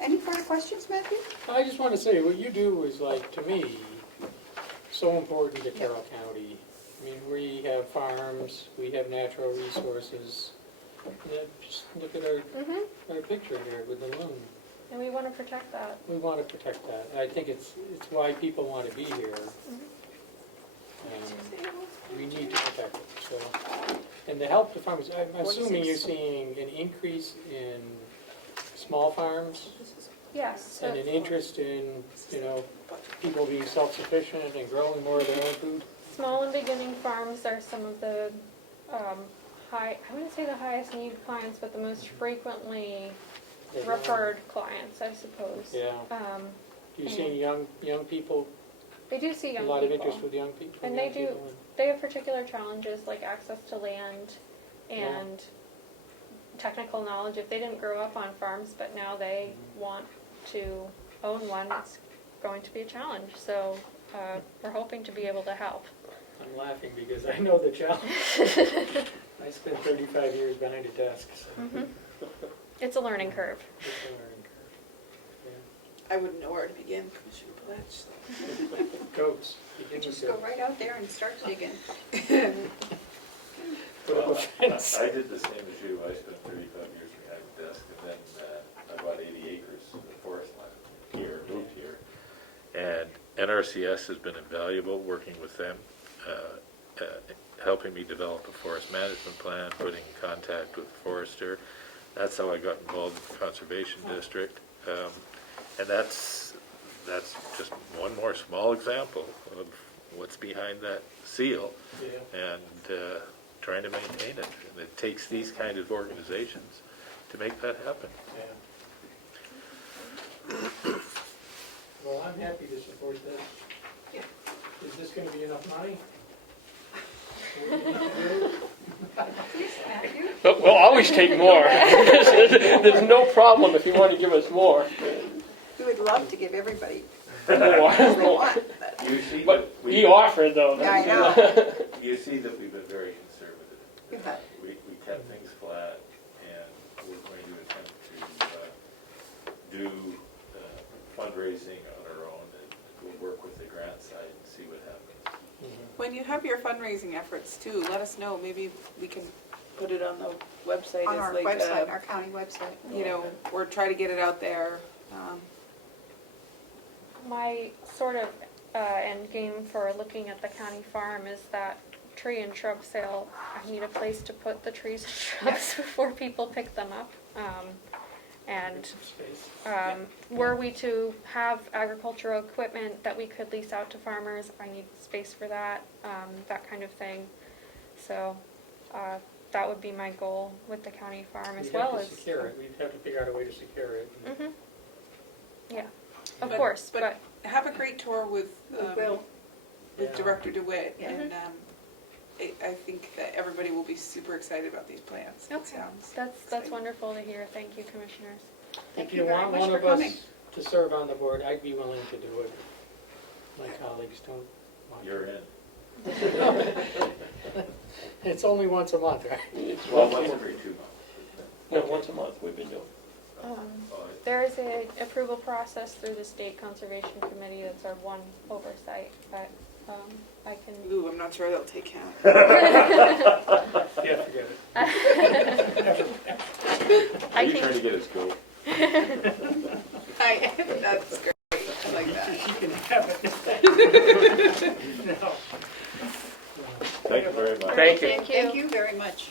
Any further questions, Matthew? I just want to say, what you do is like, to me, so important to Carroll County. I mean, we have farms, we have natural resources. Yeah, just look at Mhm. our picture here with the loon. And we want to protect that. We want to protect that. I think it's why people want to be here. We need to protect it, so. And to help the farmers, I'm assuming you're seeing an increase in small farms Yes. and an interest in, people being self-sufficient and growing more of their own food. Small and beginning farms are some of the I wouldn't say the highest need clients, but the most frequently referred clients, I suppose. Yeah. You're seeing young people, They do see a young lot of people. interest with young people. And they do. They have particular challenges like access to land and technical knowledge. If they didn't grow up on farms, but now they want to own one, it's going to be a challenge. So we're hoping to be able to help. I'm laughing because I know the challenge. I spent 35 years behind a desk, so It's a learning curve. it's a learning curve. I wouldn't know where to begin, Commissioner Pletch. So. Yeah. Goats. Begin Just with go goats. right out there and start digging. Put up a fence. I did the same as you. I spent 35 years behind the desk, and then I bought 80 acres of forest land here, moved here. And NRCS has been invaluable working with them, helping me develop a forest management plan, putting in contact with the forester. That's how I got involved with the Conservation District. And that's just one more small example of what's behind that seal. Yeah. And trying to maintain it. And it takes these kind of organizations to make that happen. Yeah. Well, I'm happy to support this. Yeah. Is this going to be enough money? Please, Matthew. But we'll always take more. There's no problem if you want to give us more. We would love to give everybody More. what they want. But You see But he offered though. Yeah, I know. You see that we've been very conservative. You have. We kept things flat, and we're going to attempt to do fundraising on our own, and we'll work with the grant side and see what happens. When you have your fundraising efforts too, let us know. Maybe we can put it on the website on as our like website, our county website. or try to get it out there. My sort of end game for looking at the county farm is that tree and shrub sale. I need a place to put the trees and shrubs before people pick them up. And Space. were we to have agricultural equipment that we could lease out to farmers, I need space for that, that kind of thing. So that would be my goal with the county farm as We'd well have as. to secure it. We'd have to figure out a way to secure it. Mhm. Yeah, of course, but Have a great tour with Will. with Yeah. Director DeWitt, Yeah. and I think that everybody will be super excited about these plans. It Okay. sounds that's exciting. wonderful to hear. Thank you, commissioners. Thank If you you very want much one for of coming. us to serve on the board, I'd be willing to do it. My colleagues don't want to. You're in. It's only once a month, right? Well, once every 2 months. No, once a month we've been doing. There is a approval process through the State Conservation Committee. That's our one oversight, but I can. Ooh, I'm not sure they'll take count. Yeah, forget it. Are I you think trying to get us go? That's great. I like that. She can have it. No. Thank you very much. Thank you. Thank you very much.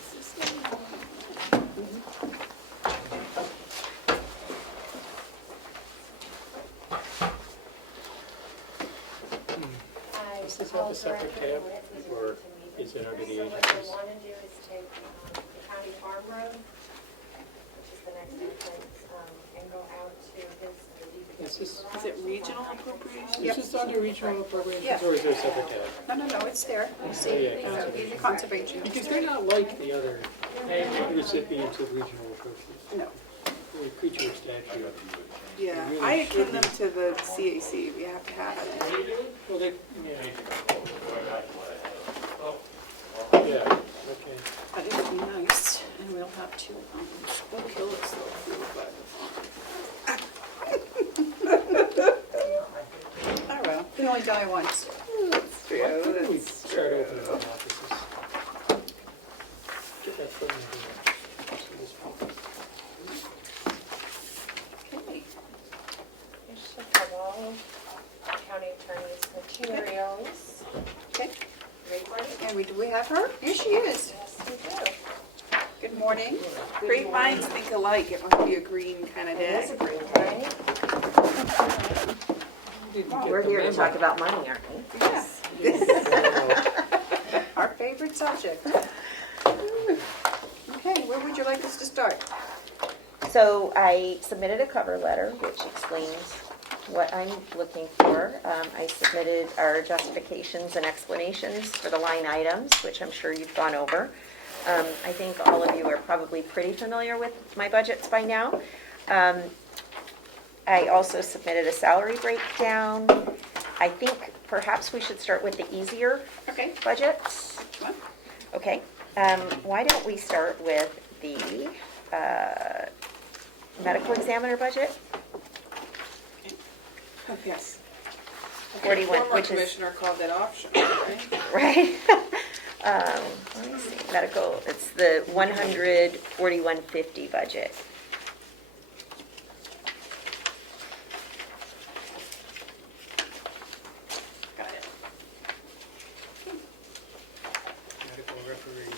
Does this have a separate tab, or is it under the agencies? What I want to do is take the county farm road, which is the next entrance, and go out to the DPW Is this, Is it regional appropriations? is this under regional appropriations Yeah. or is there a separate tab? No, it's there. You Oh, see, yeah, conservation. conservation. Because they're not like the other recipients of regional appropriations. No. They're a creature of statute. Yeah, Really I akin should them be. to the CAC, we have to have it. Well, they, yeah. Yeah, okay. But it would be nice, and we'll have to, They'll kill us though, but. oh well, we only die once. That's true, Why couldn't we that's start true. opening up offices? Get that foot in the door. So this people- Okay. You should have all county attorney's materials. Okay, Ready? and do we have her? Here she is. Yes, we do. Good morning. Great minds think alike, it must be a green kind of It is day. a green day. Didn't get We're the here to memo. talk about money, aren't we? Yes, Memo. our favorite subject. Okay, where would you like us to start? So I submitted a cover letter which explains what I'm looking for. I submitted our justifications and explanations for the line items, which I'm sure you've gone over. I think all of you are probably pretty familiar with my budgets by now. I also submitted a salary breakdown. I think perhaps we should start with the easier Okay, budgets. which one? Okay, why don't we start with the medical examiner budget? Yes. 41, Former which is, commissioner called that optional, right? right? Let me see, medical, it's the 14150 budget. Got it. Medical referee.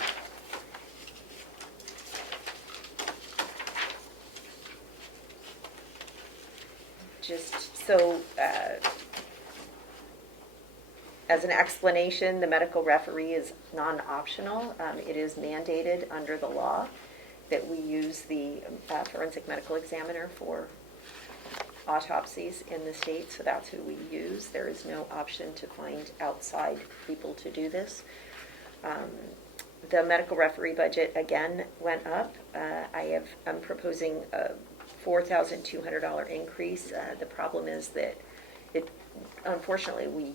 Just so, as an explanation, the medical referee is non-optional. It is mandated under the law that we use the forensic medical examiner for autopsies in the state, so that's who we use. There is no option to find outside people to do this. The medical referee budget again went up. I'm proposing a $4,200 increase. The problem is that unfortunately, we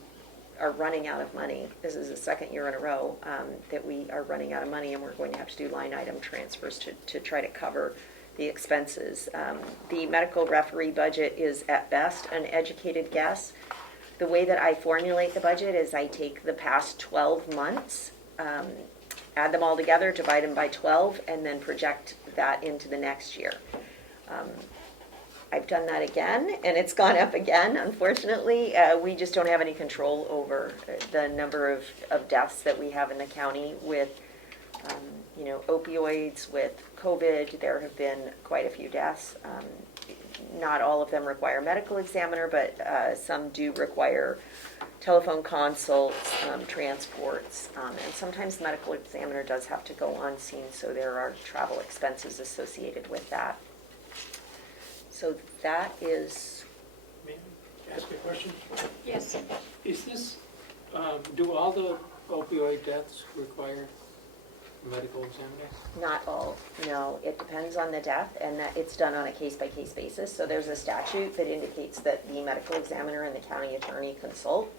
are running out of money. This is the second year in a row that we are running out of money, and we're going to have to do line item transfers to try to cover the expenses. The medical referee budget is at best an educated guess. The way that I formulate the budget is I take the past 12 months, add them all together, divide them by 12, and then project that into the next year. I've done that again, and it's gone up again, unfortunately. We just don't have any control over the number of deaths that we have in the county with, opioids, with COVID. There have been quite a few deaths. Not all of them require a medical examiner, but some do require telephone consults, transports, and sometimes the medical examiner does have to go on scene, so there are travel expenses associated with that. So that is, May I ask you a question? Yes. Is this, do all the opioid deaths require a medical examiner? not all, no, it depends on the death, and that it's done on a case-by-case basis. So there's a statute that indicates that the medical examiner and the county attorney consult.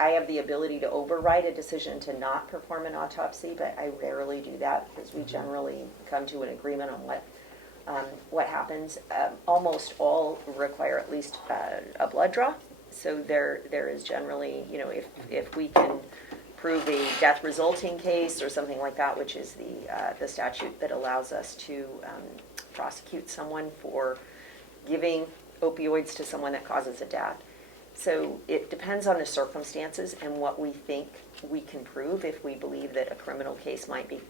I have the ability to override a decision to not perform an autopsy, but I rarely do that because we generally come to an agreement on what happens. Almost all require at least a blood draw. So there is generally, if we can prove a death resulting case or something like that, which is the statute that allows us to prosecute someone for giving opioids to someone that causes a death. So it depends on the circumstances and what we think we can prove. If we believe that a criminal case might be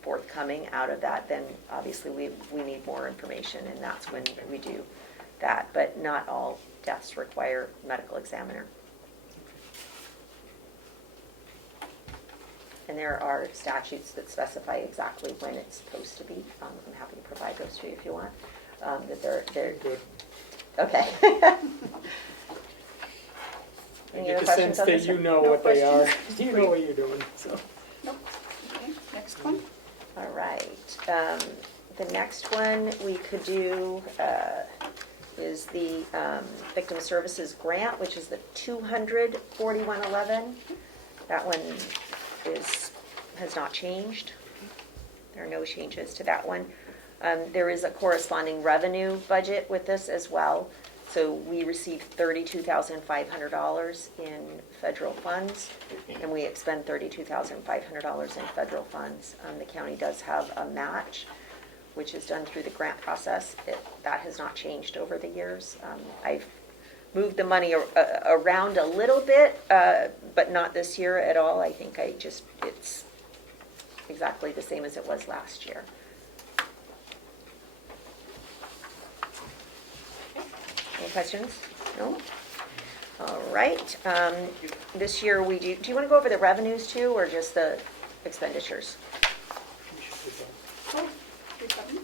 forthcoming out of that, then obviously we need more information, and that's when we do that. But not all deaths require medical examiner. And there are statutes that specify exactly when it's supposed to be. I'm happy to provide those to you if you want. That they're Good. Okay. I Any get other the questions sense on that this you one? know No what they are. questions? You know what you're doing, so. Okay, next one. All right. The next one we could do is the Victim Services Grant, which is the 24111. That one has not changed. There are no changes to that one. There is a corresponding revenue budget with this as well. So we received $32,500 in federal funds, and we expend $32,500 in federal funds. The county does have a match, which is done through the grant process. That has not changed over the years. I've moved the money around a little bit, but not this year at all. I think it's exactly the same as it was last year. Any questions? No? All right. This year do you want to go over the revenues too, or just the expenditures? We should be done. Oh, your button.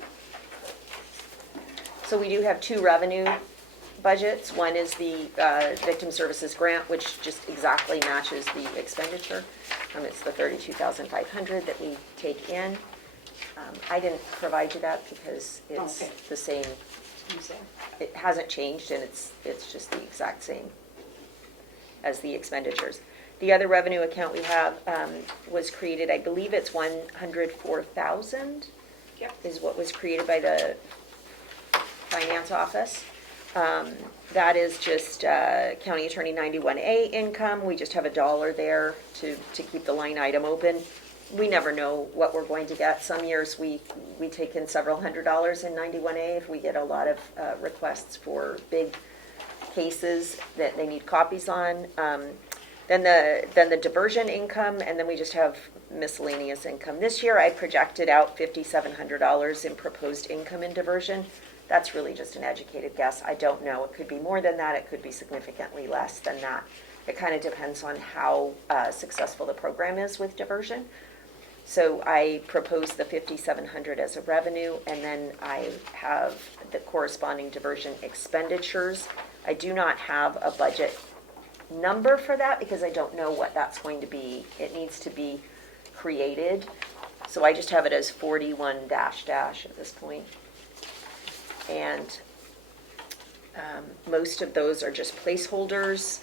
So we do have two revenue budgets. One is the Victim Services Grant, which just exactly matches the expenditure. It's the $32,500 that we take in. I didn't provide you that because it's Okay. the same. It hasn't changed, and it's just the exact same as the expenditures. The other revenue account we have was created, I believe it's 104,000 Yep. is what was created by the finance office. That is just County Attorney 91A income. We just have $1 there to keep the line item open. We never know what we're going to get. Some years we take in several $100s in 91A if we get a lot of requests for big cases that they need copies on. Then the diversion income, and then we just have miscellaneous income. This year I projected out $5,700 in proposed income in diversion. That's really just an educated guess. I don't know. It could be more than that. It could be significantly less than that. It kind of depends on how successful the program is with diversion. So I proposed the $5,700 as a revenue, and then I have the corresponding diversion expenditures. I do not have a budget number for that because I don't know what that's going to be. It needs to be created. So I just have it as 41 dash at this point. And most of those are just placeholders.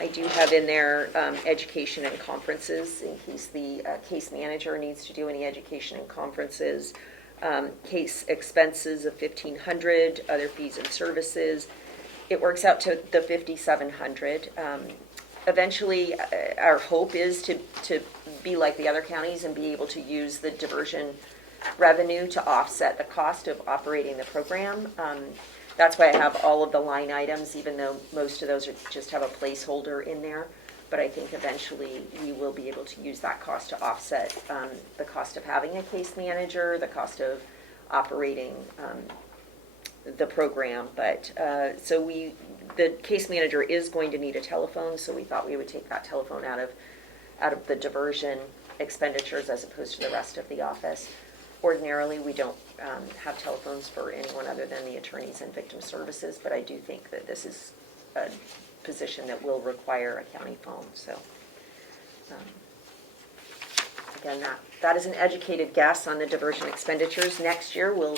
I do have in there education and conferences in case the case manager needs to do any education and conferences. Case expenses of $1,500, other fees and services. It works out to the $5,700. Eventually, our hope is to be like the other counties and be able to use the diversion revenue to offset the cost of operating the program. That's why I have all of the line items, even though most of those just have a placeholder in there. But I think eventually we will be able to use that cost to offset the cost of having a case manager, the cost of operating the program. But the case manager is going to need a telephone, so we thought we would take that telephone out of the diversion expenditures as opposed to the rest of the office. Ordinarily, we don't have telephones for anyone other than the attorneys and victim services, but I do think that this is a position that will require a county phone. So, again, that is an educated guess on the diversion expenditures. Next year, we'll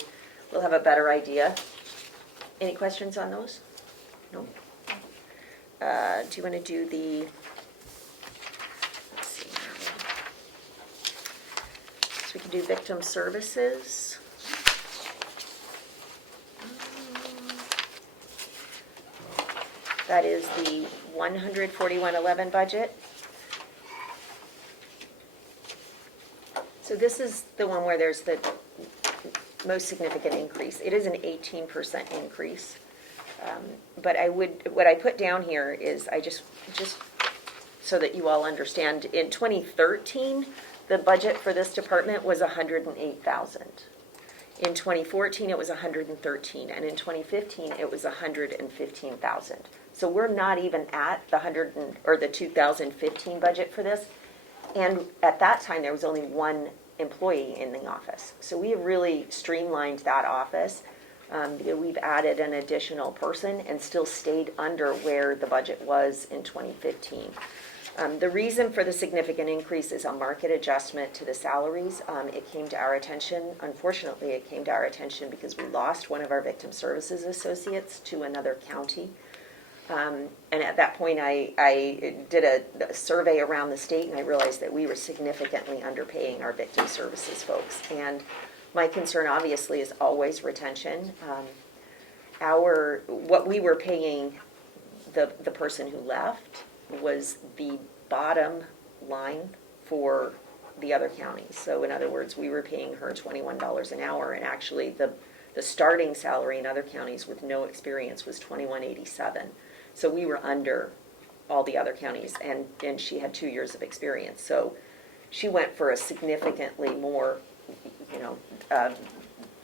have a better idea. Any questions on those? No? Do you want to do the... We can do victim services. That is the 14111 budget. So this is the one where there's the most significant increase. It is an 18% increase. But what I put down here is I just so that you all understand, in 2013, the budget for this department was $108,000. In 2014, it was $113,000, and in 2015, it was $115,000. So we're not even at the 2015 budget for this. And at that time, there was only one employee in the office. So we have really streamlined that office. We've added an additional person and still stayed under where the budget was in 2015. The reason for the significant increase is a market adjustment to the salaries. It came to our attention, unfortunately, it came to our attention because we lost one of our victim services associates to another county. And at that point, I did a survey around the state, and I realized that we were significantly underpaying our victim services folks. And my concern, obviously, is always retention. What we were paying the person who left was the bottom line for the other counties. So in other words, we were paying her $21 an hour, and actually the starting salary in other counties with no experience was $21.87. So we were under all the other counties, and she had 2 years of experience. So she went for a significantly more,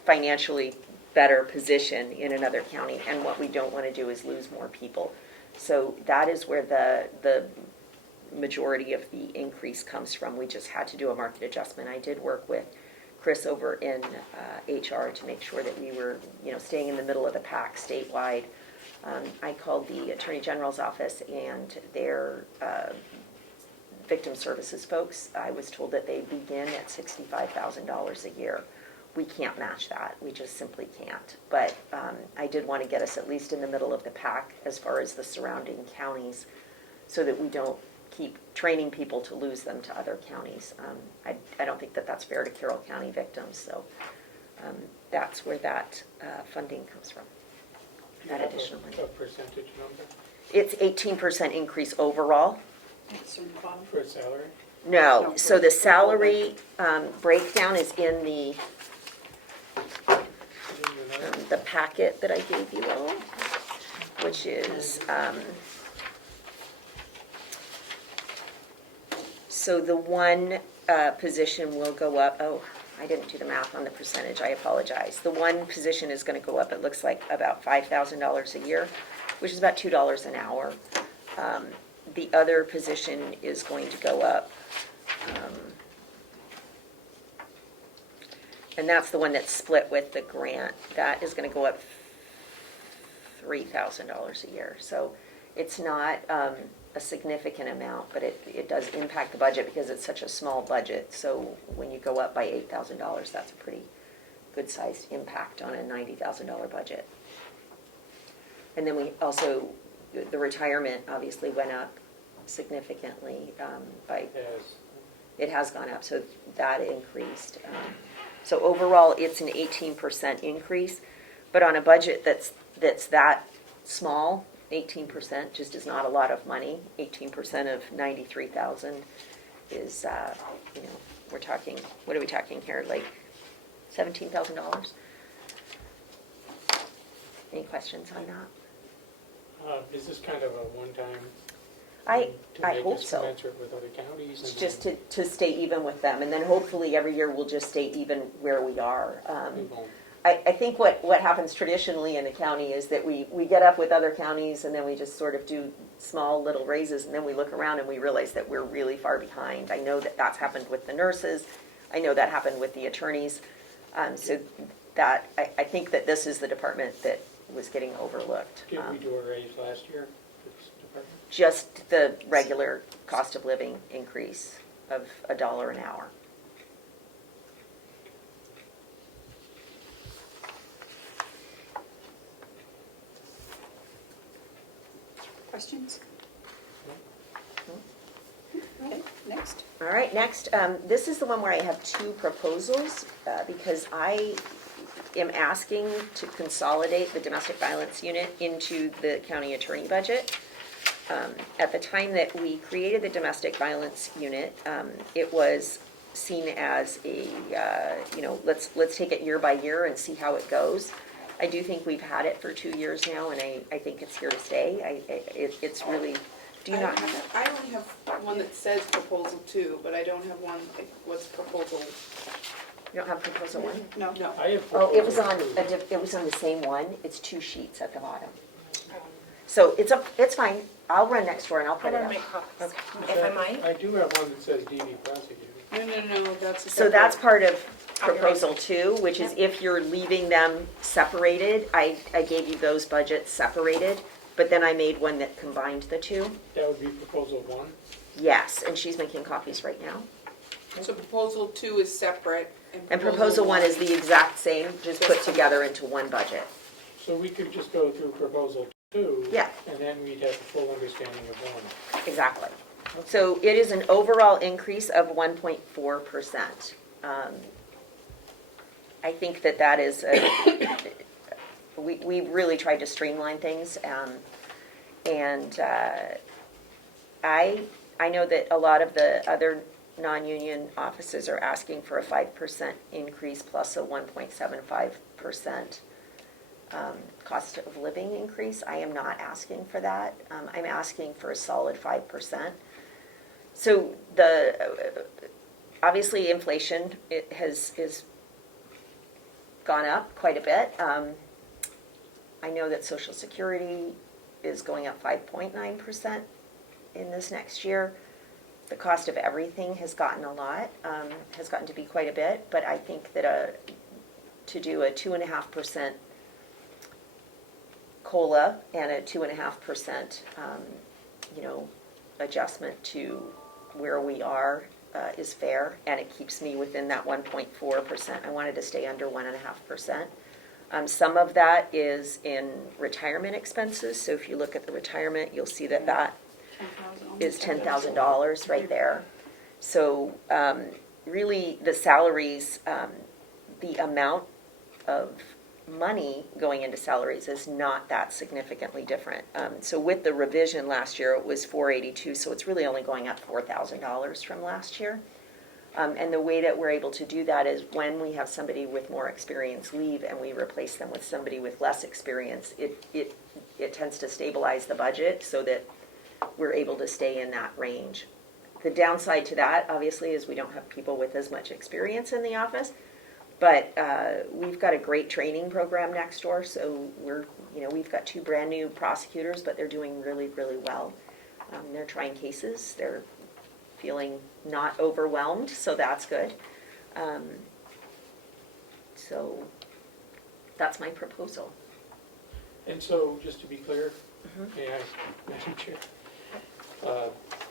financially better position in another county, and what we don't want to do is lose more people. So that is where the majority of the increase comes from. We just had to do a market adjustment. I did work with Chris over in HR to make sure that we were, staying in the middle of the pack statewide. I called the Attorney General's office and their victim services folks. I was told that they begin at $65,000 a year. We can't match that. We just simply can't. But I did want to get us at least in the middle of the pack as far as the surrounding counties, so that we don't keep training people to lose them to other counties. I don't think that that's fair to Carroll County victims. So that's where that funding comes from. That additional money. A percentage number It's 18% increase overall. That's in the bottom. for a salary? No, so the salary breakdown is in the packet that I gave you all, which is, so the one position will go up, I didn't do the math on the percentage, I apologize. The one position is going to go up, it looks like about $5,000 a year, which is about $2 an hour. The other position is going to go up, and that's the one that's split with the grant. That is going to go up $3,000 a year. So it's not a significant amount, but it does impact the budget because it's such a small budget. So when you go up by $8,000, that's a pretty good sized impact on a $90,000 budget. And then we also, the retirement obviously went up significantly it has gone up, so that increased. So overall, it's an 18% increase, but on a budget that's that small, 18% just is not a lot of money. 18% of 93,000 is, we're talking, what are we talking here, like $17,000? Any questions on that? Is this kind of a one-time? I hope To so. make us commensurate with other counties? It's and just then to stay even with them, and then hopefully every year we'll just stay even where we are. move on? I think what happens traditionally in the county is that we get up with other counties and then we just sort of do small little raises, and then we look around and we realize that we're really far behind. I know that that's happened with the nurses. I know that happened with the attorneys. So that I think that this is the department that was getting overlooked. Did we do a raise last year for this department? Just the regular cost of living increase of $1 an hour. Questions? Okay, next. All right, next, this is the one where I have two proposals because I am asking to consolidate the domestic violence unit into the county attorney budget. At the time that we created the domestic violence unit, it was seen as a, let's take it year by year and see how it goes. I do think we've had it for 2 years now, and I think it's here to stay. It's really, do you not have that? I only have one that says proposal 2, but I don't have one, like, what's proposal? You don't have proposal one? No. No. I have Oh, it was proposal on, two. it was on the same one. It's 2 sheets at the bottom. So it's fine. I'll run next door and I'll I print it want to out. make copies, if I might. I do have one that says DV prosecutor. No, that's a So that's separate- part of, proposal 2, which is if you're leaving them separated, I gave you those budgets separated, but then I made one that combined the two. That would be proposal 1? Yes, and she's making copies right now. So proposal 2 is separate. And proposal 1 is the exact same, just put together into one budget. So we could just go through proposal 2? Yeah. And then we'd have a full understanding of 1. Exactly. So it is an overall increase of 1.4%. I think that is, we really tried to streamline things. And I know that a lot of the other non-union offices are asking for a 5% increase plus a 1.75% cost of living increase. I am not asking for that. I'm asking for a solid 5%. So obviously inflation is gone up quite a bit. I know that Social Security is going up 5.9% in this next year. The cost of everything has gotten has gotten to be quite a bit, but I think that to do a 2.5% COLA and a 2.5%, adjustment to where we are is fair, and it keeps me within that 1.4%. I wanted to stay under 1.5%. Some of that is in retirement expenses, so if you look at the retirement, you'll see that is $10,000 right there. So really the salaries, the amount of money going into salaries is not that significantly different. So with the revision last year, it was $482, so it's really only going up $4,000 from last year. And the way that we're able to do that is when we have somebody with more experience leave and we replace them with somebody with less experience, it tends to stabilize the budget so that we're able to stay in that range. The downside to that, obviously, is we don't have people with as much experience in the office, but we've got a great training program next door, so we've got 2 brand new prosecutors, but they're doing really, really well. They're trying cases. They're feeling not overwhelmed, so that's good. So that's my proposal. And so, just to be clear, may I, Madam Chair?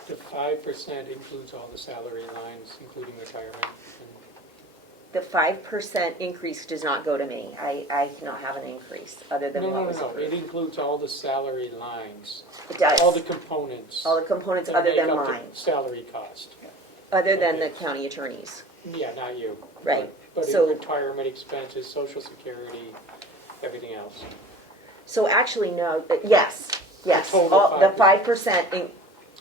The 5% includes all the salary lines, including retirement. The 5% increase does not go to me. I cannot have an increase other than what was No. approved. It includes all the salary lines. It does. All the components. All the components that other make than up the mine. salary cost. Other than the Okay. county attorneys. Yeah, not you. Right. But So- in retirement expenses, Social Security, everything else. So actually, no, yes. total The 5%. 5%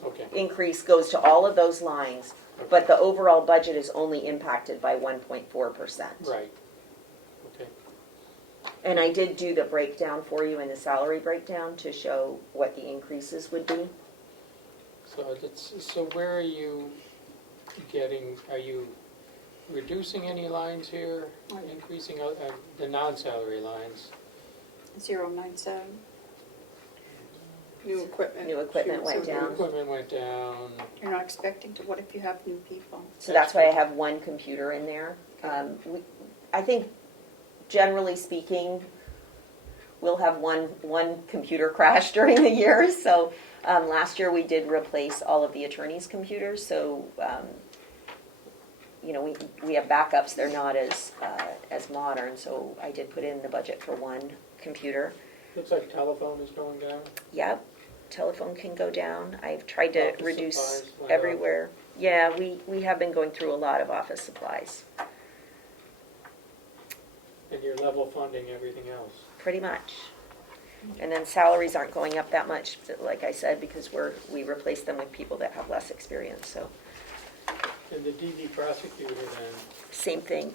Okay. increase goes to all of those lines, but the overall budget is only impacted by 1.4%. Right. Okay. And I did do the breakdown for you in the salary breakdown to show what the increases would be. So where are you are you reducing any lines here, increasing the non-salary lines? 097. New equipment. New equipment went The down. equipment went down. You're not expecting to, what if you have new people? So that's why I have one computer in there. I think, generally speaking, we'll have one computer crash during the year. So last year we did replace all of the attorneys' computers. So we have backups. They're not as modern. So I did put in the budget for one computer. Looks like telephone is going down. Yep, telephone can go down. I've tried to Office reduce supplies went up. everywhere. Yeah, we have been going through a lot of office supplies, And you're level funding everything else. pretty much. And then salaries aren't going up that much, like I said, because we replace them with people that have less experience. So And the DV prosecutor then, same thing.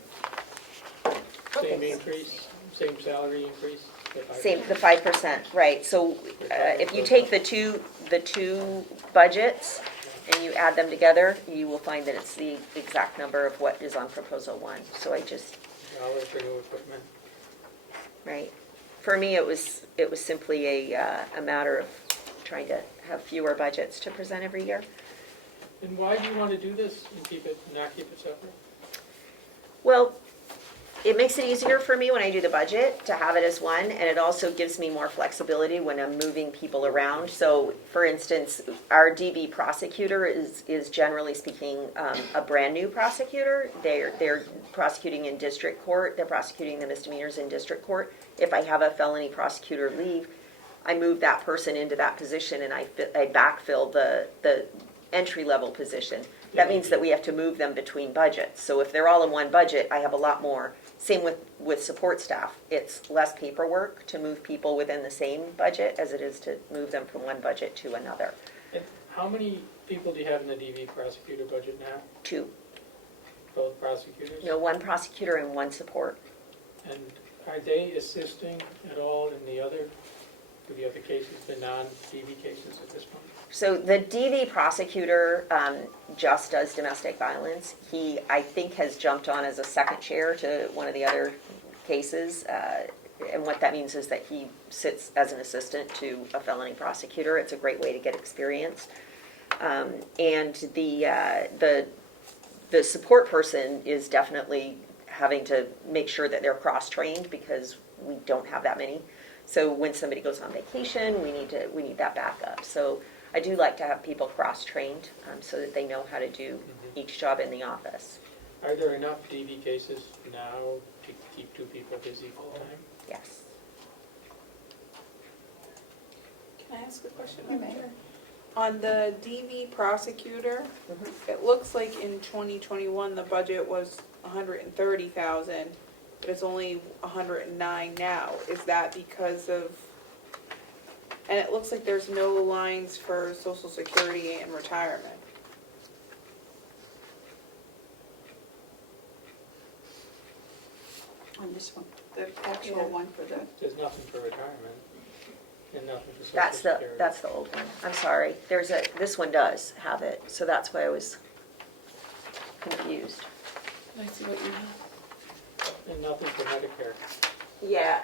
same increase, same salary increase? The 5%, right. So if you take the two budgets and you add them together, you will find that it's the exact number of what is on proposal 1. So I just, Dollar for new equipment. right. For me, it was simply a matter of trying to have fewer budgets to present every year. And why do you want to do this and not keep it separate? Well, it makes it easier for me when I do the budget to have it as one, and it also gives me more flexibility when I'm moving people around. So, for instance, our DV prosecutor is generally speaking a brand-new prosecutor. They're prosecuting in district court. They're prosecuting the misdemeanors in district court. If I have a felony prosecutor leave, I move that person into that position, and I backfill the entry-level position. That means that we have to move them between budgets. So if they're all in one budget, I have a lot more. Same with support staff. It's less paperwork to move people within the same budget as it is to move them from one budget to another. And how many people do you have in the DV prosecutor budget now? 2. Both prosecutors? No, 1 prosecutor and 1 support. And are they assisting at all in the other cases, the non-DV cases at this point? So the DV prosecutor just does domestic violence. He, I think, has jumped on as a second chair to one of the other cases. And what that means is that he sits as an assistant to a felony prosecutor. It's a great way to get experience. And the support person is definitely having to make sure that they're cross-trained because we don't have that many. So when somebody goes on vacation, we need that backup. So I do like to have people cross-trained so that they know how to do each job in the office. Are there enough DV cases now to keep 2 people busy full-time? Yes. Can I ask a question? You may. On the DV prosecutor, it looks like in 2021, the budget was 130,000, but it's only 109 now. Is that because of, and it looks like there's no lines for Social Security and retirement. On this one, the actual one for the, There's nothing for retirement and nothing for Social Security. That's the old one. I'm sorry. This one does have it, so that's why I was confused. Can I see what you have? And nothing for Medicare. Yeah.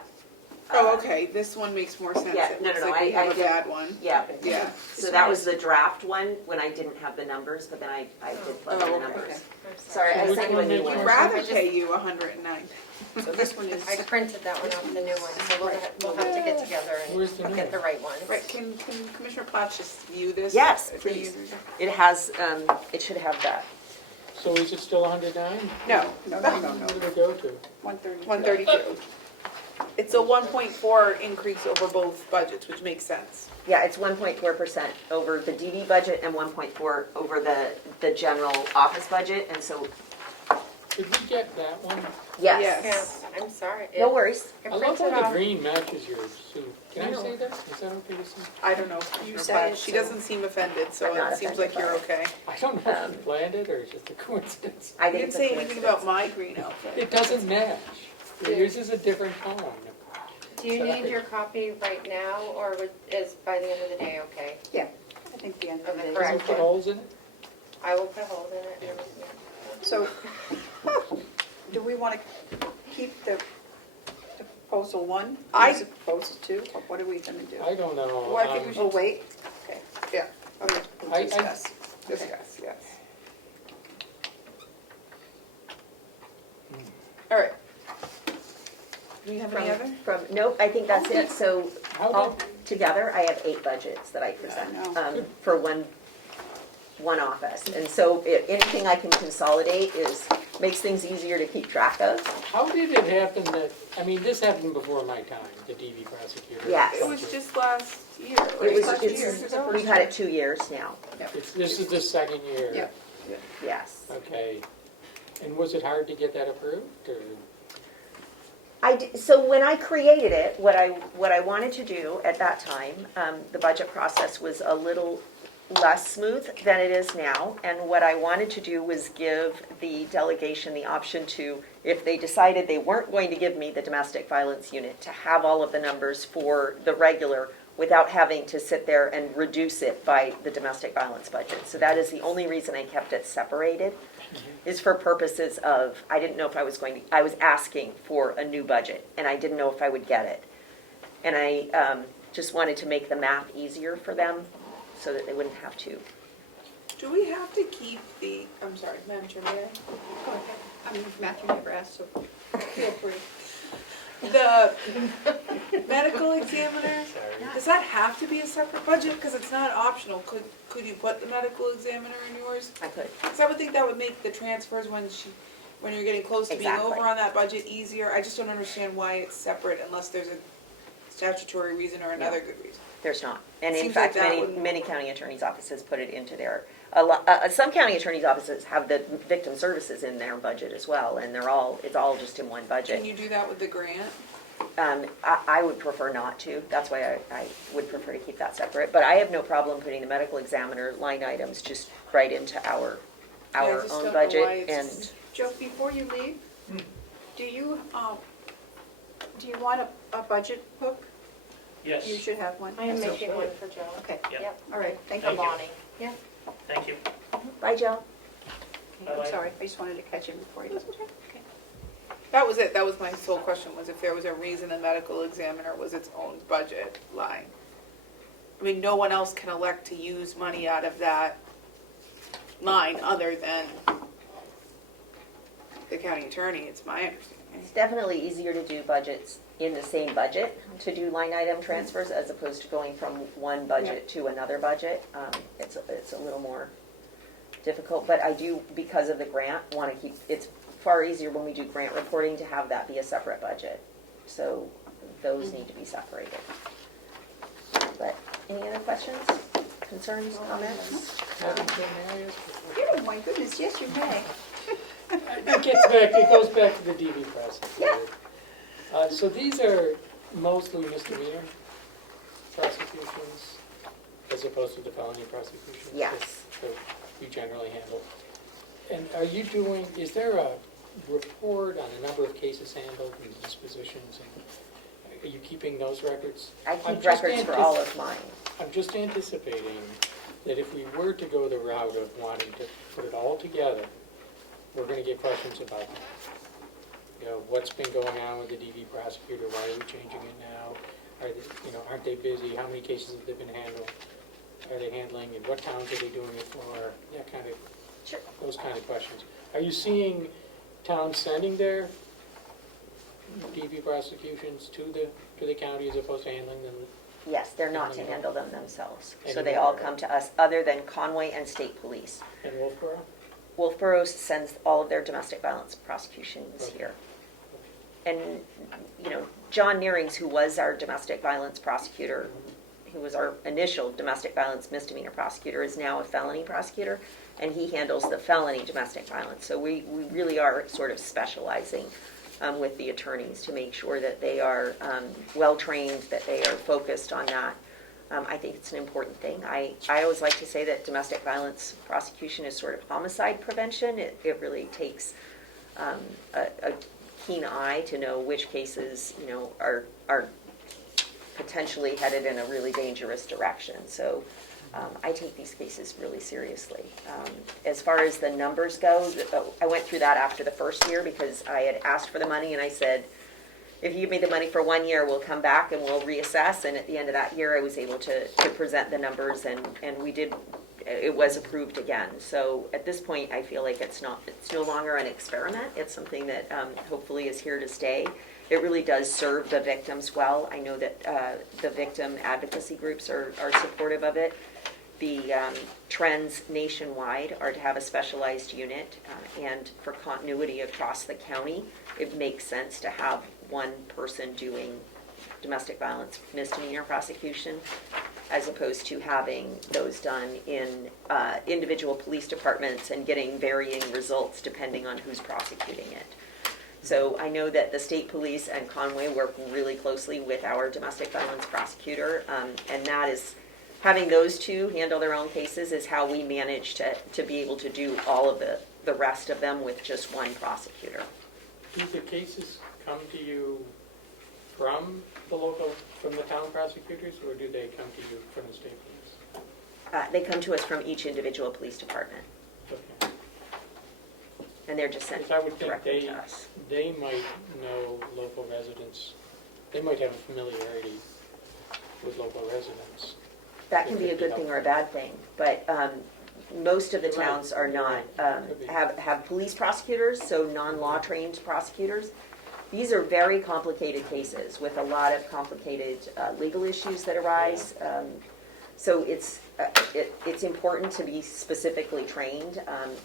Oh, okay, this one makes more sense. Yeah, It no, looks no, like we I have a did- bad one. Yeah. Yeah. So that was the draft one when I didn't have the numbers, but then I did plug in the Oh, okay. numbers. I'm Sorry, I So sent which you a one new makes one. We'd more rather I just- pay you 109. so this one is, I printed that one off, the new one, so we'll have to get together Where's the and new get the one? right one. Right, can Commissioner Platts just view this? Yes, If you- please. It has, it should have that. So is it still 109? No, no, Where did it go to? 132. 132. It's a 1.4 increase over both budgets, which makes sense. Yeah, it's 1.4% over the DD budget and 1.4 over the general office budget, and so, Did we get that one? yes. Yes. Yeah, I'm sorry. No worries. I I love printed how the off. green matches your suit. Can I I know. say that? Is that okay to say? I don't know, Commissioner said Platts. it, She so- doesn't seem offended, so I'm not it seems like offended you're by okay. I don't know if you planned it or it's just a coincidence. I You think didn't it's a say anything coincidence. about my green outfit. It doesn't match. Yours is a different tone. Do you Sorry. need your copy right now, or is by the end of the day okay? Yeah, I think the end of Okay, the day. correct. Does it put holes in it? I will put holes in it. Yeah. So, do we want to keep the proposal 1? I- Is it proposal 2? Or what are we going to do? I don't know. Well, I think we Oh, wait. Okay, yeah, okay, I- Discuss. discuss, yes. All right. Do we have any other? Nope, I think that's it. So How all did, together, I have 8 budgets that I present I know. for one office. And so anything I can consolidate makes things easier to keep track of. how did it happen that, I mean, this happened before my time, the DV prosecutor. Yes. It was just last year, It right? was, Last year. we've had it 2 years now. This is the second year. Yep. Yes. Okay. And was it hard to get that approved, or? So when I created it, what I wanted to do at that time, the budget process was a little less smooth than it is now. And what I wanted to do was give the delegation the option to, if they decided they weren't going to give me the domestic violence unit, to have all of the numbers for the regular without having to sit there and reduce it by the domestic violence budget. So that is the only reason I kept it separated, is for purposes of, I didn't know if I was I was asking for a new budget, and I didn't know if I would get it. And I just wanted to make the math easier for them, so that they wouldn't have to Do we have to keep I'm sorry, Madam Chair, may I? Go ahead. I mean, Matthew never asked, so feel free. The medical examiner, does that have to be a separate budget? Because it's not optional. Could you put the medical examiner in yours? I could. Because I would think that would make the transfers when you're getting close to being Exactly. over on that budget easier. I just don't understand why it's separate unless there's a statutory reason or another good reason. There's not. And in Seems like fact, that many, wouldn't- many county attorneys' offices put it into their, some county attorneys' offices have the victim services in their budget as well, and it's all just in one budget. Can you do that with the grant? I would prefer not to. That's why I would prefer to keep that separate. But I have no problem putting the medical examiner line items just right into our Yeah, I just own don't know why budget. it's And Joe, before you leave, do you want a budget book? Yes, You should have one. I am So- making one for Joe. Okay, yeah, Yep. all right, thank For you. Lonnie. Yeah. thank you. bye, Joe. Okay, I'm Bye-bye. sorry, I just wanted to catch him before he left. Okay. That was it. That was my sole question, was if there was a reason the medical examiner was its own budget line. I mean, no one else can elect to use money out of that line other than the county attorney, it's my understanding. It's definitely easier to do budgets in the same budget, to do line item transfers, as opposed to going from one budget to another budget. It's a little more difficult, but I do, because of the grant, want to keep, it's far easier when we do grant reporting to have that be a separate budget. So those need to be separated. But any other questions, concerns, comments? Madam Chair, may I ask a question? Oh, my goodness, yes, you may. It goes back to the DV process. Yeah. So these are mostly misdemeanor prosecutions as opposed to the felony prosecutions? Yes. That you generally handle. And is there a report on the number of cases handled and dispositions? And are you keeping those records? I I'm keep just records for all of mine. I'm just anticipating that if we were to go the route of wanting to put it all together, we're going to get questions about that. You know, what's been going on with the DV prosecutor? Why are we changing it now? Aren't they busy? How many cases have they been handling? Are they handling? And what towns are they doing it for? That kind of, Sure. those kind of questions. Are you seeing towns sending their DV prosecutions to the county as opposed to handling them? Yes, they're not to handle them themselves. So they Anymore. all come to us, other than Conway and state police. In Wolfboro? Wolfboro sends all of their domestic violence prosecutions Okay. here. And, John Nearings, who was our domestic violence prosecutor, who was our initial domestic violence misdemeanor prosecutor, is now a felony prosecutor, and he handles the felony domestic violence. So we really are sort of specializing with the attorneys to make sure that they are well-trained, that they are focused on that. I think it's an important thing. I always like to say that domestic violence prosecution is sort of homicide prevention. It really takes a keen eye to know which cases, are potentially headed in a really dangerous direction. So I take these cases really seriously. As far as the numbers go, I went through that after the first year because I had asked for the money and I said, if you give me the money for 1 year, we'll come back and we'll reassess. And at the end of that year, I was able to present the numbers and it was approved again. So at this point, I feel like it's no longer an experiment. It's something that hopefully is here to stay. It really does serve the victims well. I know that the victim advocacy groups are supportive of it. The trends nationwide are to have a specialized unit, and for continuity across the county, it makes sense to have one person doing domestic violence misdemeanor prosecution, as opposed to having those done in individual police departments and getting varying results depending on who's prosecuting it. So I know that the state police and Conway work really closely with our domestic violence prosecutor, and that is, having those two handle their own cases is how we manage to be able to do all of the rest of them with just one prosecutor. Do the cases come to you from the town prosecutors, or do they come to you from the state police? They come to us from each individual police department, Okay. and they're just sent Because I would think directly to us. they might know local residents, they might have a familiarity with local residents. That can be a good thing or a bad thing, but most of the towns are not, have police prosecutors, so non-law trained prosecutors. These are very complicated cases with a lot of complicated legal issues that arise. So it's important to be specifically trained.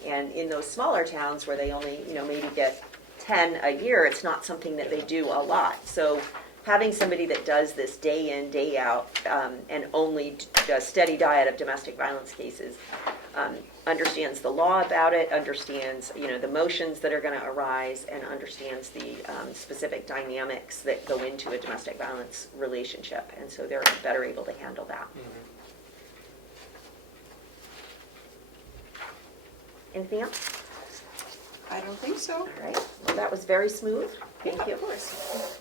And in those smaller towns where they only, maybe get 10 a year, it's not something that they do a lot. So having somebody that does this day in, day out, and only a steady diet of domestic violence cases, understands the law about it, understands, the motions that are going to arise, and understands the specific dynamics that go into a domestic violence relationship. And so they're better able to handle that. Anything else? I don't think so. All right. Well, that was very smooth. Thank Yeah, you. of course.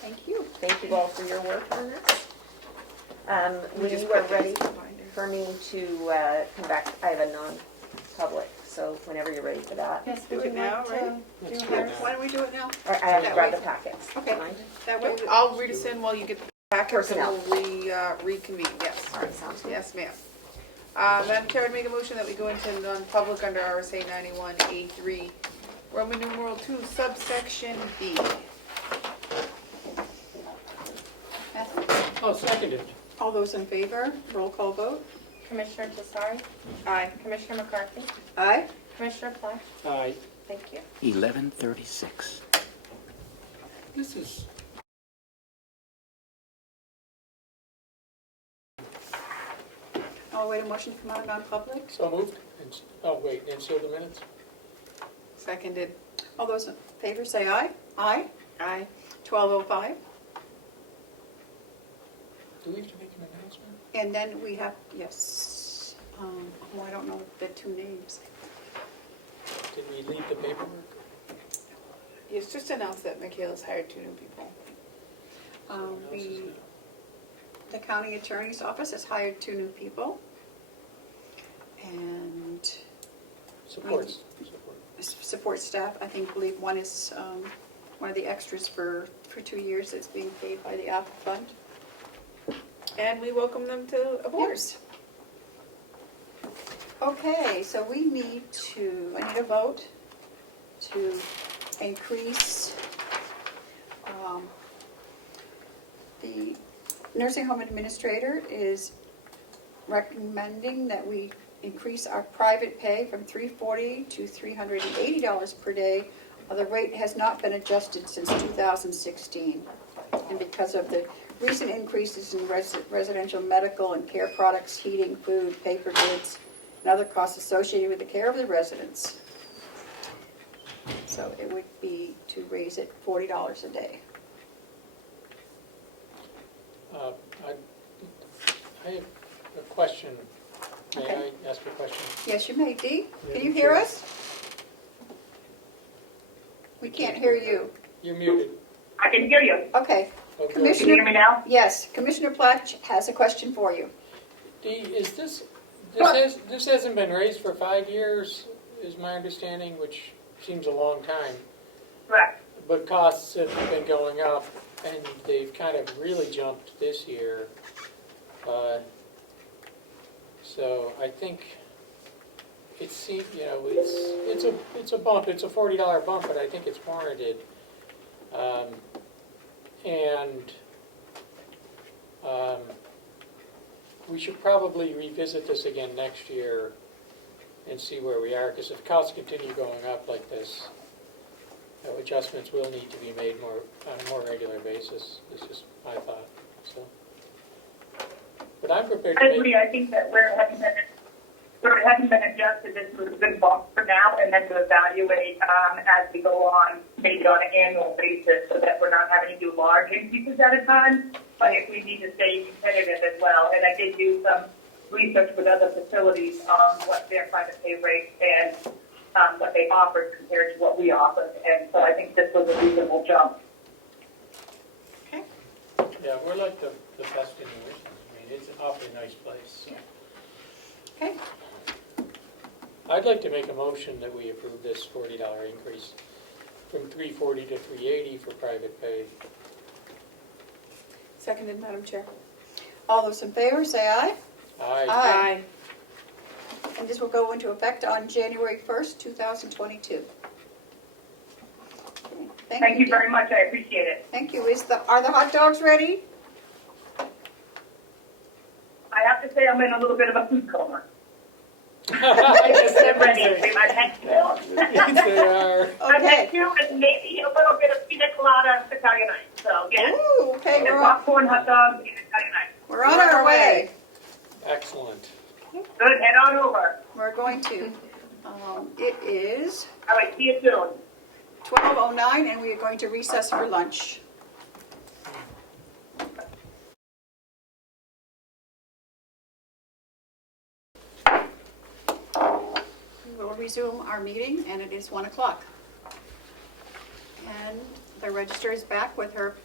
Thank you. Thank you all for your work on this. We When just you are put ready these in binder. for me to come back, I have a non-public, so whenever you're ready for that. Yes, Do would it you now, like to right? do Let's do hers? it now. Why don't we do it now? Or I have to That grab way- the packets. Okay. Mind? That way, I'll read us in while you get the packets and Personnel. we'll reconvene, yes. All right, sounds good. Yes, ma'am. Madam Chair, I'd make a motion that we go into non-public under RSA 91A3, Roman numeral 2, subsection B. Oh, seconded. all those in favor, roll call vote. Commissioner Tesari, Aye. Commissioner McCarthy, Aye. Commissioner Flash, Aye. thank you. 11:36. This is, I'll wait a motion to come out of non-public. so moved. Oh, wait, and seal the minutes? Seconded. All those in favor say aye. Aye. Aye. 12:05. Do we have to make an announcement? And then we have, yes, I don't know the two names. Did we leave the paperwork? It's just announced that Michaela's hired 2 new people. Someone else is We, there. the county attorney's office has hired 2 new people. And Supports. support staff, I believe one is one of the extras for 2 years that's being paid by the APA fund. And we welcome them to a board. Yes. Okay, so I need a vote to increase the nursing home administrator is recommending that we increase our private pay from $340 to $380 per day. The rate has not been adjusted since 2016. And because of the recent increases in residential medical and care products, heating, food, paper goods, and other costs associated with the care of the residents. So it would be to raise it $40 a day. I have a question. May Okay. I ask a question? Yes, you may. Dee, can you hear us? We can't hear you. You're muted. I can hear you. Okay. Oh, good. Can you hear me now? Yes, Commissioner Platt has a question for you. Dee, is this hasn't been raised for 5 years, is my understanding, which seems a long time. Correct. But costs have been going up, and they've kind of really jumped this year. So I think it's it's a bump. It's a $40 bump, but I think it's warranted. We should probably revisit this again next year and see where we are, because if costs continue going up like this, adjustments will need to be made on a more regular basis. It's just my thought. So, but I'm prepared to I make. agree. I think that where it hasn't been adjusted, this was a good bump for now, and then to evaluate as we go on, maybe on an annual basis, so that we're not having to do large increases at a time. But if we need to stay competitive as well, and I did do some research with other facilities on what their private pay rate and what they offered compared to what we offered, and so I think this was a reasonable jump. Okay. Yeah, we're like the best in the business. I mean, it's an awfully nice place. So. Okay. I'd like to make a motion that we approve this $40 increase from $340 to $380 for private pay. Seconded, Madam Chair. All those in favor, say aye. Aye. And this will go into effect on January 1st, 2022. Okay, Thank you very much, I appreciate it. Thank you. Are the hot dogs ready? I have to say I'm in a little bit of a food coma. Yes, They're ready. they I've had two. Yes, they are. I've had Okay. two and maybe a little bit of pina colada Italian ice. So, yeah. Ooh, okay, And popcorn, hot dogs, and Italian ice. we're on our way. Excellent. Good, head on over. We're going to, it is All right, see you soon. 12:09 and we are going to recess for lunch. We will resume our meeting and it is 1 o'clock. And the register is back with her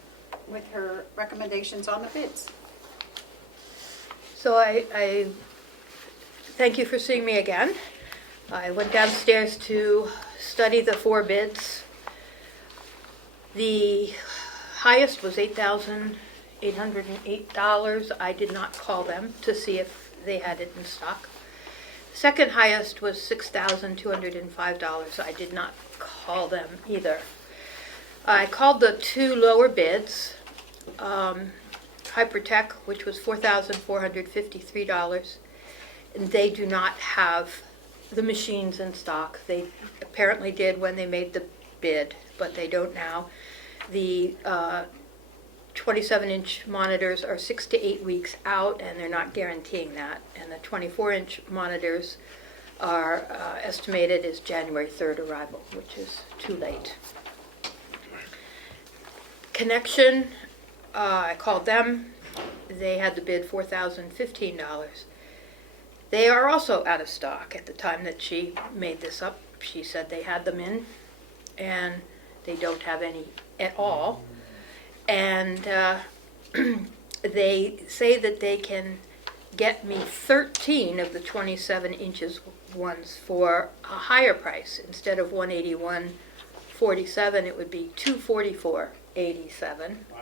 recommendations on the bids. So I thank you for seeing me again. I went downstairs to study the 4 bids. The highest was $8,808. I did not call them to see if they had it in stock. Second highest was $6,205. I did not call them either. I called the 2 lower bids. Hypertech, which was $4,453, and they do not have the machines in stock. They apparently did when they made the bid, but they don't now. The 27-inch monitors are 6 to 8 weeks out, and they're not guaranteeing that. And the 24-inch monitors are estimated as January 3rd arrival, which is too late. Connection, I called them. They had the bid $4,015. They are also out of stock. At the time that she made this up, she said they had them in, and they don't have any at all. And they say that they can get me 13 of the 27 inches ones for a higher price. Instead of $181.47, it would be $244.87. Wow.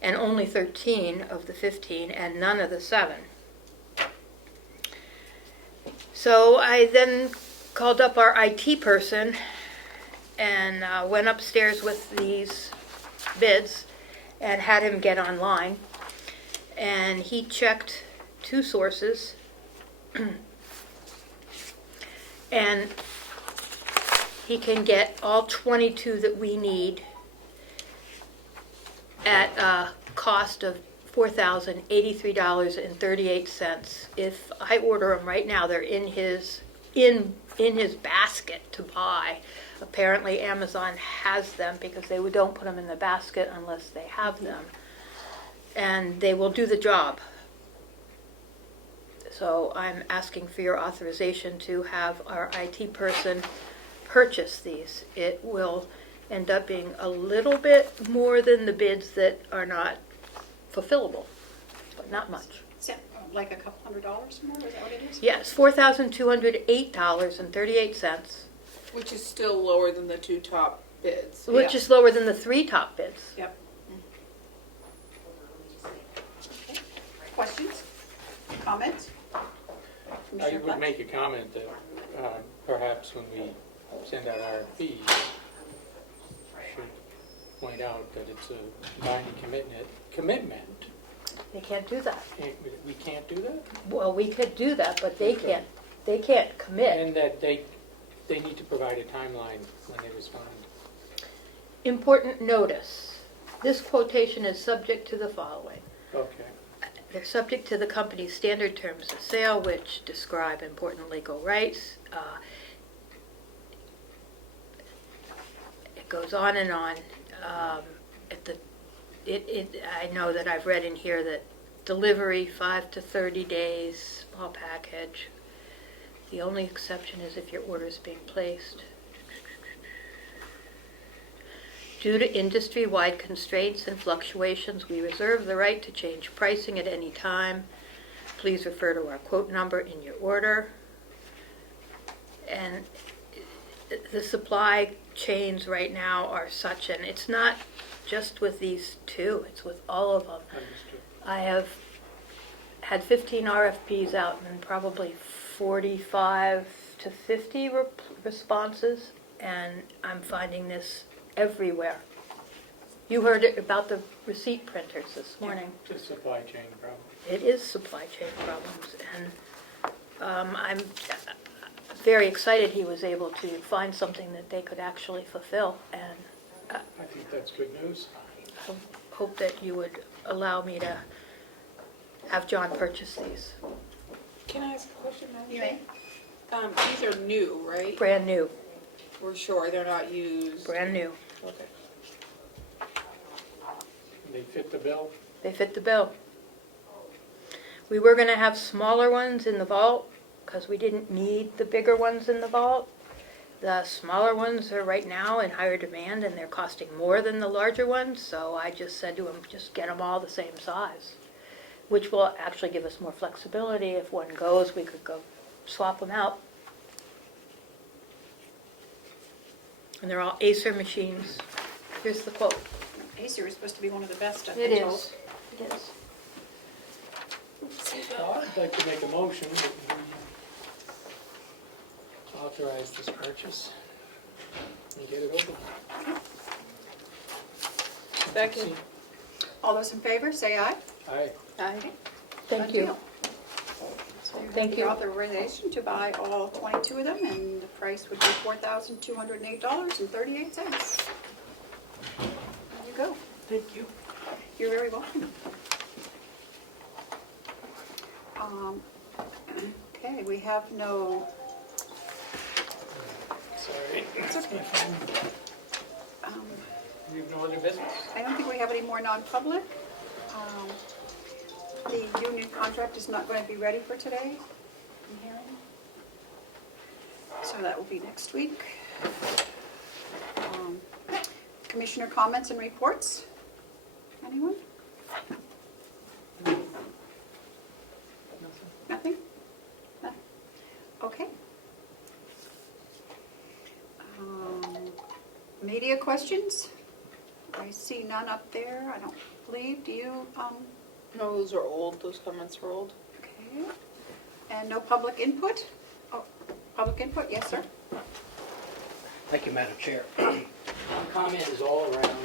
And only 13 of the 15 and none of the 7. So I then called up our IT person and went upstairs with these bids and had him get online. And he checked 2 sources and he can get all 22 that we need at a cost of $4,083.38. If I order them right now, they're in his basket to buy. Apparently Amazon has them because they don't put them in the basket unless they have them. And they will do the job. So I'm asking for your authorization to have our IT person purchase these. It will end up being a little bit more than the bids that are not fulfillable, but not much. Is that like a couple $100 more? Is that what it is? Yes, $4,208.38, Which is still lower than the 2 top bids. which is lower than the 3 top bids. Yep. Okay. Questions? Comments? I Commissioner would Fleck? make a comment that perhaps when we send out RFPs, should point out that it's a binding commitment. They can't do that. We can't do that? Well, we could do that, but they can't. They can't commit. And that they need to provide a timeline when they respond. Important notice. This quotation is subject to the following. Okay. They're subject to the company's standard terms of sale, which describe important legal rights. It goes on and on. I know that I've read in here that delivery 5 to 30 days, small package. The only exception is if your order is being placed. Due to industry-wide constraints and fluctuations, we reserve the right to change pricing at any time. Please refer to our quote number in your order. And the supply chains right now are such, and it's not just with these 2, it's with all of them. Understood. I have had 15 RFPs out and probably 45 to 50 responses, and I'm finding this everywhere. You heard it about the receipt printers this morning. Just supply chain problem. It is supply chain problems, and I'm very excited he was able to find something that they could actually fulfill, and I think that's good news. I hope that you would allow me to have John purchase these. Can I ask a question, Madam You Chair? may. These are new, right? Brand new, We're sure they're not used? brand new. Okay. They fit the bill. They fit the bill. We were going to have smaller ones in the vault because we didn't need the bigger ones in the vault. The smaller ones are right now in higher demand and they're costing more than the larger ones, so I just said to him, just get them all the same size, which will actually give us more flexibility. If one goes, we could go swap them out. And they're all Acer machines. Here's the quote. Acer is supposed to be one of the best, I've It been told. is. It is. Well, I'd like to make a motion that we authorize this purchase and get it over. Second. All those in favor, say aye. Aye. Aye. Thank Done you. deal. So you have Thank the you. authorization to buy all 22 of them, and the price would be $4,208.38. There you go. Thank you. You're very welcome. Okay, we have no, Sorry. it's okay. We have no other business? I don't think we have any more non-public. The union contract is not going to be ready for today in hearing. So that will be next week. Commissioner comments and reports? Anyone? Nothing? No? Okay. Media questions? I see none up there, I don't believe. Do you, No, those are old, those comments are old. okay. And no public input? Oh, public input, yes, sir? Thank you, Madam Chair. My comment is all around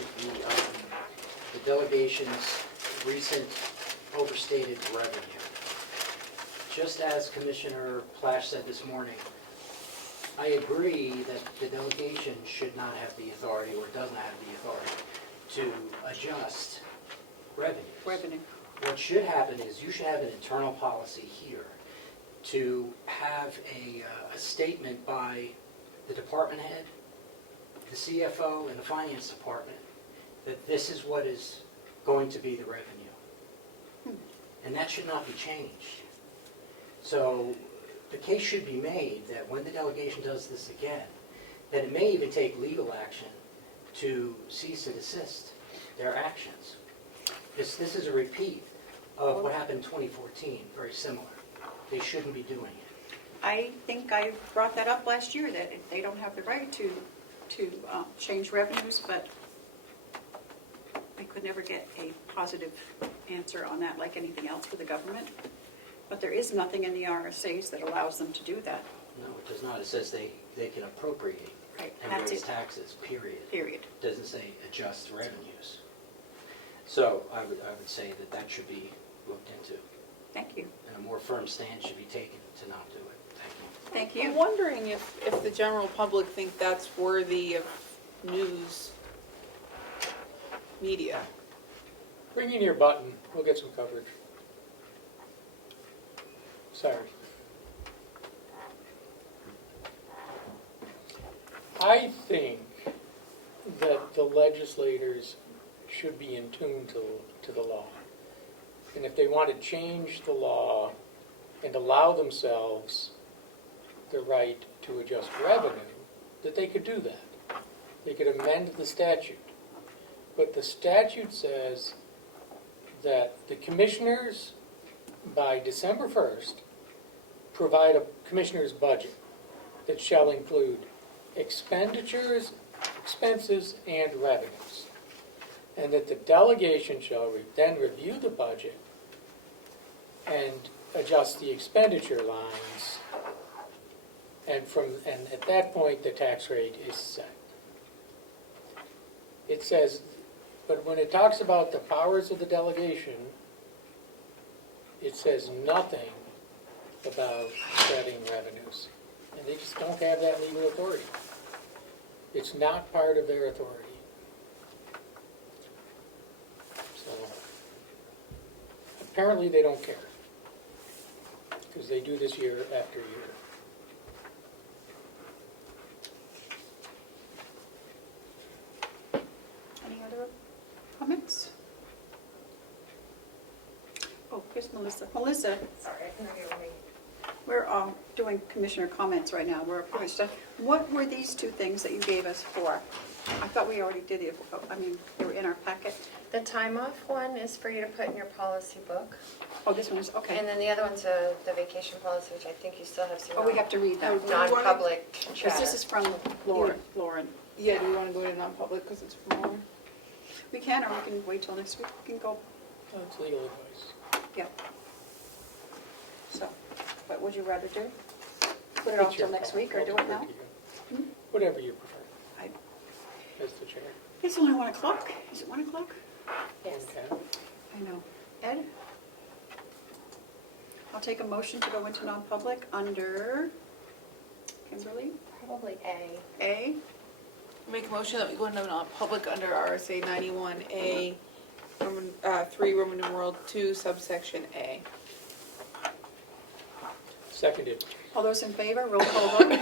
the delegation's recent overstated revenue. Just as Commissioner Plash said this morning, I agree that the delegation should not have the authority or does not have the authority to adjust revenues. Revenue. What should happen is you should have an internal policy here to have a statement by the department head, the CFO, and the finance department that this is what is going to be the revenue. And that should not be changed. So the case should be made that when the delegation does this again, that it may even take legal action to cease and desist their actions. This is a repeat of what happened in 2014, very similar. They shouldn't be doing it. I think I brought that up last year, that they don't have the right to change revenues, but I could never get a positive answer on that like anything else for the government. But there is nothing in the RSAs that allows them to do that. No, it does not. It says they can appropriate Right, and that's raise it. taxes, period. Period. It doesn't say adjust revenues. So I would say that that should be looked into, Thank you. and a more firm stance should be taken to not do it. Thank you. Thank you. I'm wondering if the general public think that's worthy of news media. Bring in your button, we'll get some coverage. Sorry. I think that the legislators should be in tune to the law. And if they want to change the law and allow themselves the right to adjust revenue, that they could do that. They could amend the statute. But the statute says that the commissioners, by December 1st, provide a commissioner's budget that shall include expenditures, expenses, and revenues. And that the delegation shall then review the budget and adjust the expenditure lines. And at that point, the tax rate is set. It says, but when it talks about the powers of the delegation, it says nothing about setting revenues. And they just don't have that legal authority. It's not part of their authority. So, apparently they don't care. Because they do this year after year. Any other comments? Oh, here's Melissa. Melissa, Sorry, I didn't know you were waiting. we're doing commissioner comments right now. We're pretty much done. What were these two things that you gave us for? I thought we already did it. I mean, they were in our packet. The time off one is for you to put in your policy book. Oh, this one's, okay. And then the other one's the vacation policy, which I think you still have some Oh, we have to read that. non-public Because chatter. this is from Lauren. Yeah, do we want to go to non-public because it's from Lauren? We can, or we can wait till next week. We can go, Oh, it's legal advice. yeah. So, what would you rather do? Put it off till next week or do it now? Whatever you prefer, I- as the chair. It's only 1 o'clock. Is it 1 o'clock? Yes. Okay. I know. Ed? I'll take a motion to go into non-public under, Kimberly, Probably A. A. Make a motion that we go into non-public under RSA 91A, Roman, 3 Roman numeral 2 subsection A. Seconded. All those in favor, roll call vote.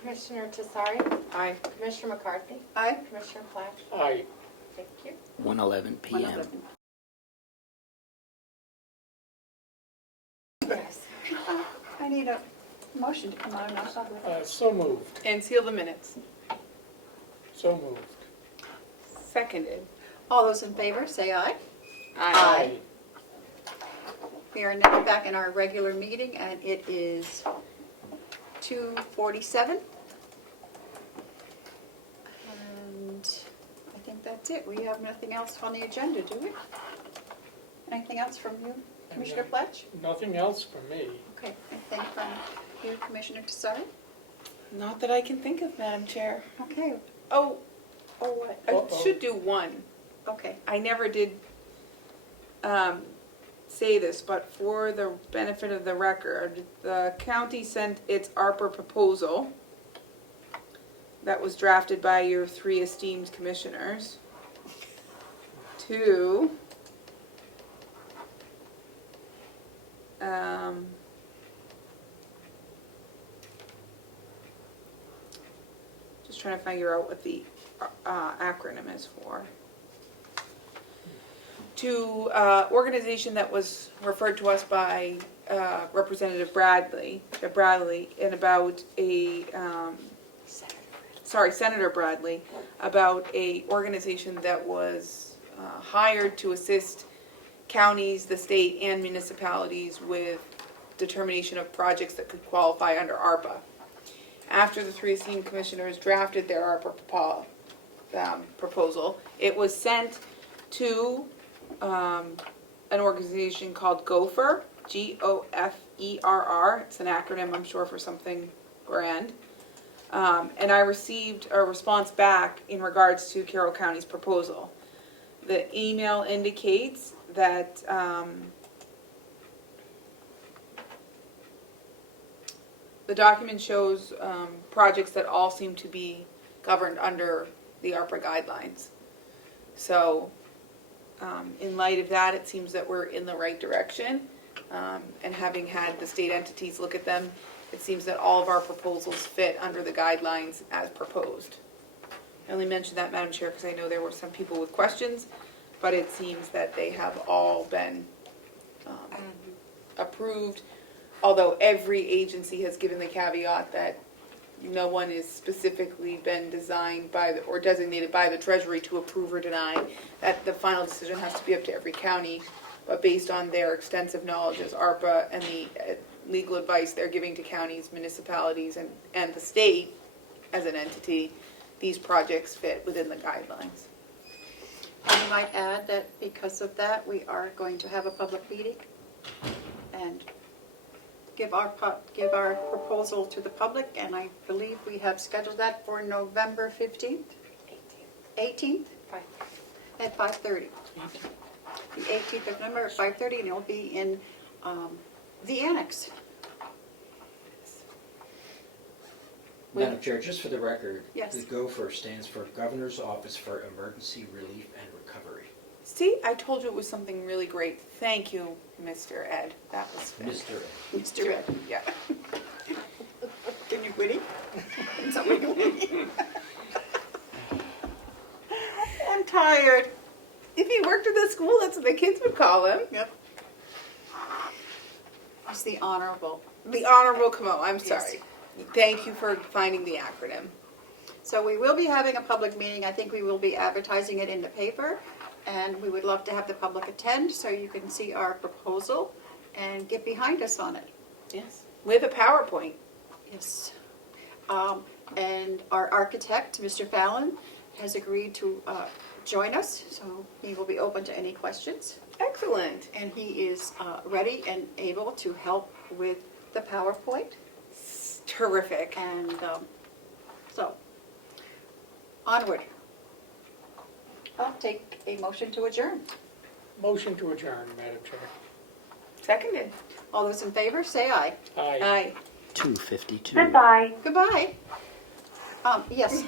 Commissioner Tesari, Aye. Commissioner McCarthy, Aye. Commissioner Platt. Aye. Thank you. 1:11 p.m. 1:11. Yes. I need a motion to come out of non-public. So moved. And seal the minutes. So moved. Seconded. All those in favor, say aye. Aye. We are now back in our regular meeting, and it is 2:47. And I think that's it. We have nothing else on the agenda, do we? Anything else from you, Commissioner Pletch? Nothing else from me. Okay, anything from you, Commissioner Tesari? Not that I can think of, Madam Chair. Okay, Oh, what? I should do one. Okay, I never did say this, but for the benefit of the record, the county sent its ARPA proposal that was drafted by your 3 esteemed commissioners to just trying to figure out what the acronym is for. To organization that was referred to us by Representative Bradley, and about a, Senator Bradley, about a organization that was hired to assist counties, the state, and municipalities with determination of projects that could qualify under ARPA. After the 3 esteemed commissioners drafted their ARPA proposal, it was sent to an organization called Gopher, Gofferr. It's an acronym, I'm sure, for something grand. And I received a response back in regards to Carroll County's proposal. The email indicates that the document shows projects that all seem to be governed under the ARPA guidelines. So in light of that, it seems that we're in the right direction. And having had the state entities look at them, it seems that all of our proposals fit under the guidelines as proposed. I only mentioned that, Madam Chair, because I know there were some people with questions, but it seems that they have all been approved, although every agency has given the caveat that no one is specifically been designed by or designated by the Treasury to approve or deny, that the final decision has to be up to every county, but based on their extensive knowledge as ARPA and the legal advice they're giving to counties, municipalities, and the state as an entity, these projects fit within the guidelines. I might add that because of that, we are going to have a public meeting. and give our proposal to the public, and I believe we have scheduled that for November 15th? 18th? At 5:30. The 18th of November at 5:30, and it'll be in the annex. Madam Chair, just for the record, Yes. the GOFR stands for Governor's Office for Emergency Relief and Recovery. See, I told you it was something really great. Thank you, Mr. Ed. That was Mr. Ed. Mr. Ed. Yeah. Can you witty? Somebody go witty. I'm tired. If he worked at the school, that's what the kids would call him. Yep. It's the Honorable. The Honorable Comeau, I'm Yes. sorry. Thank you for finding the acronym. So we will be having a public meeting. I think we will be advertising it in the paper, and we would love to have the public attend so you can see our proposal and get behind us on it. Yes. With a PowerPoint. Yes. And our architect, Mr. Fallon, has agreed to join us, so he will be open to any questions. Excellent. And he is ready and able to help with the PowerPoint. Terrific. And so, onward. I'll take a motion to adjourn. Motion to adjourn, Madam Chair. Seconded. All those in favor, say aye. Aye. Aye. 252. Goodbye. Goodbye. Yes,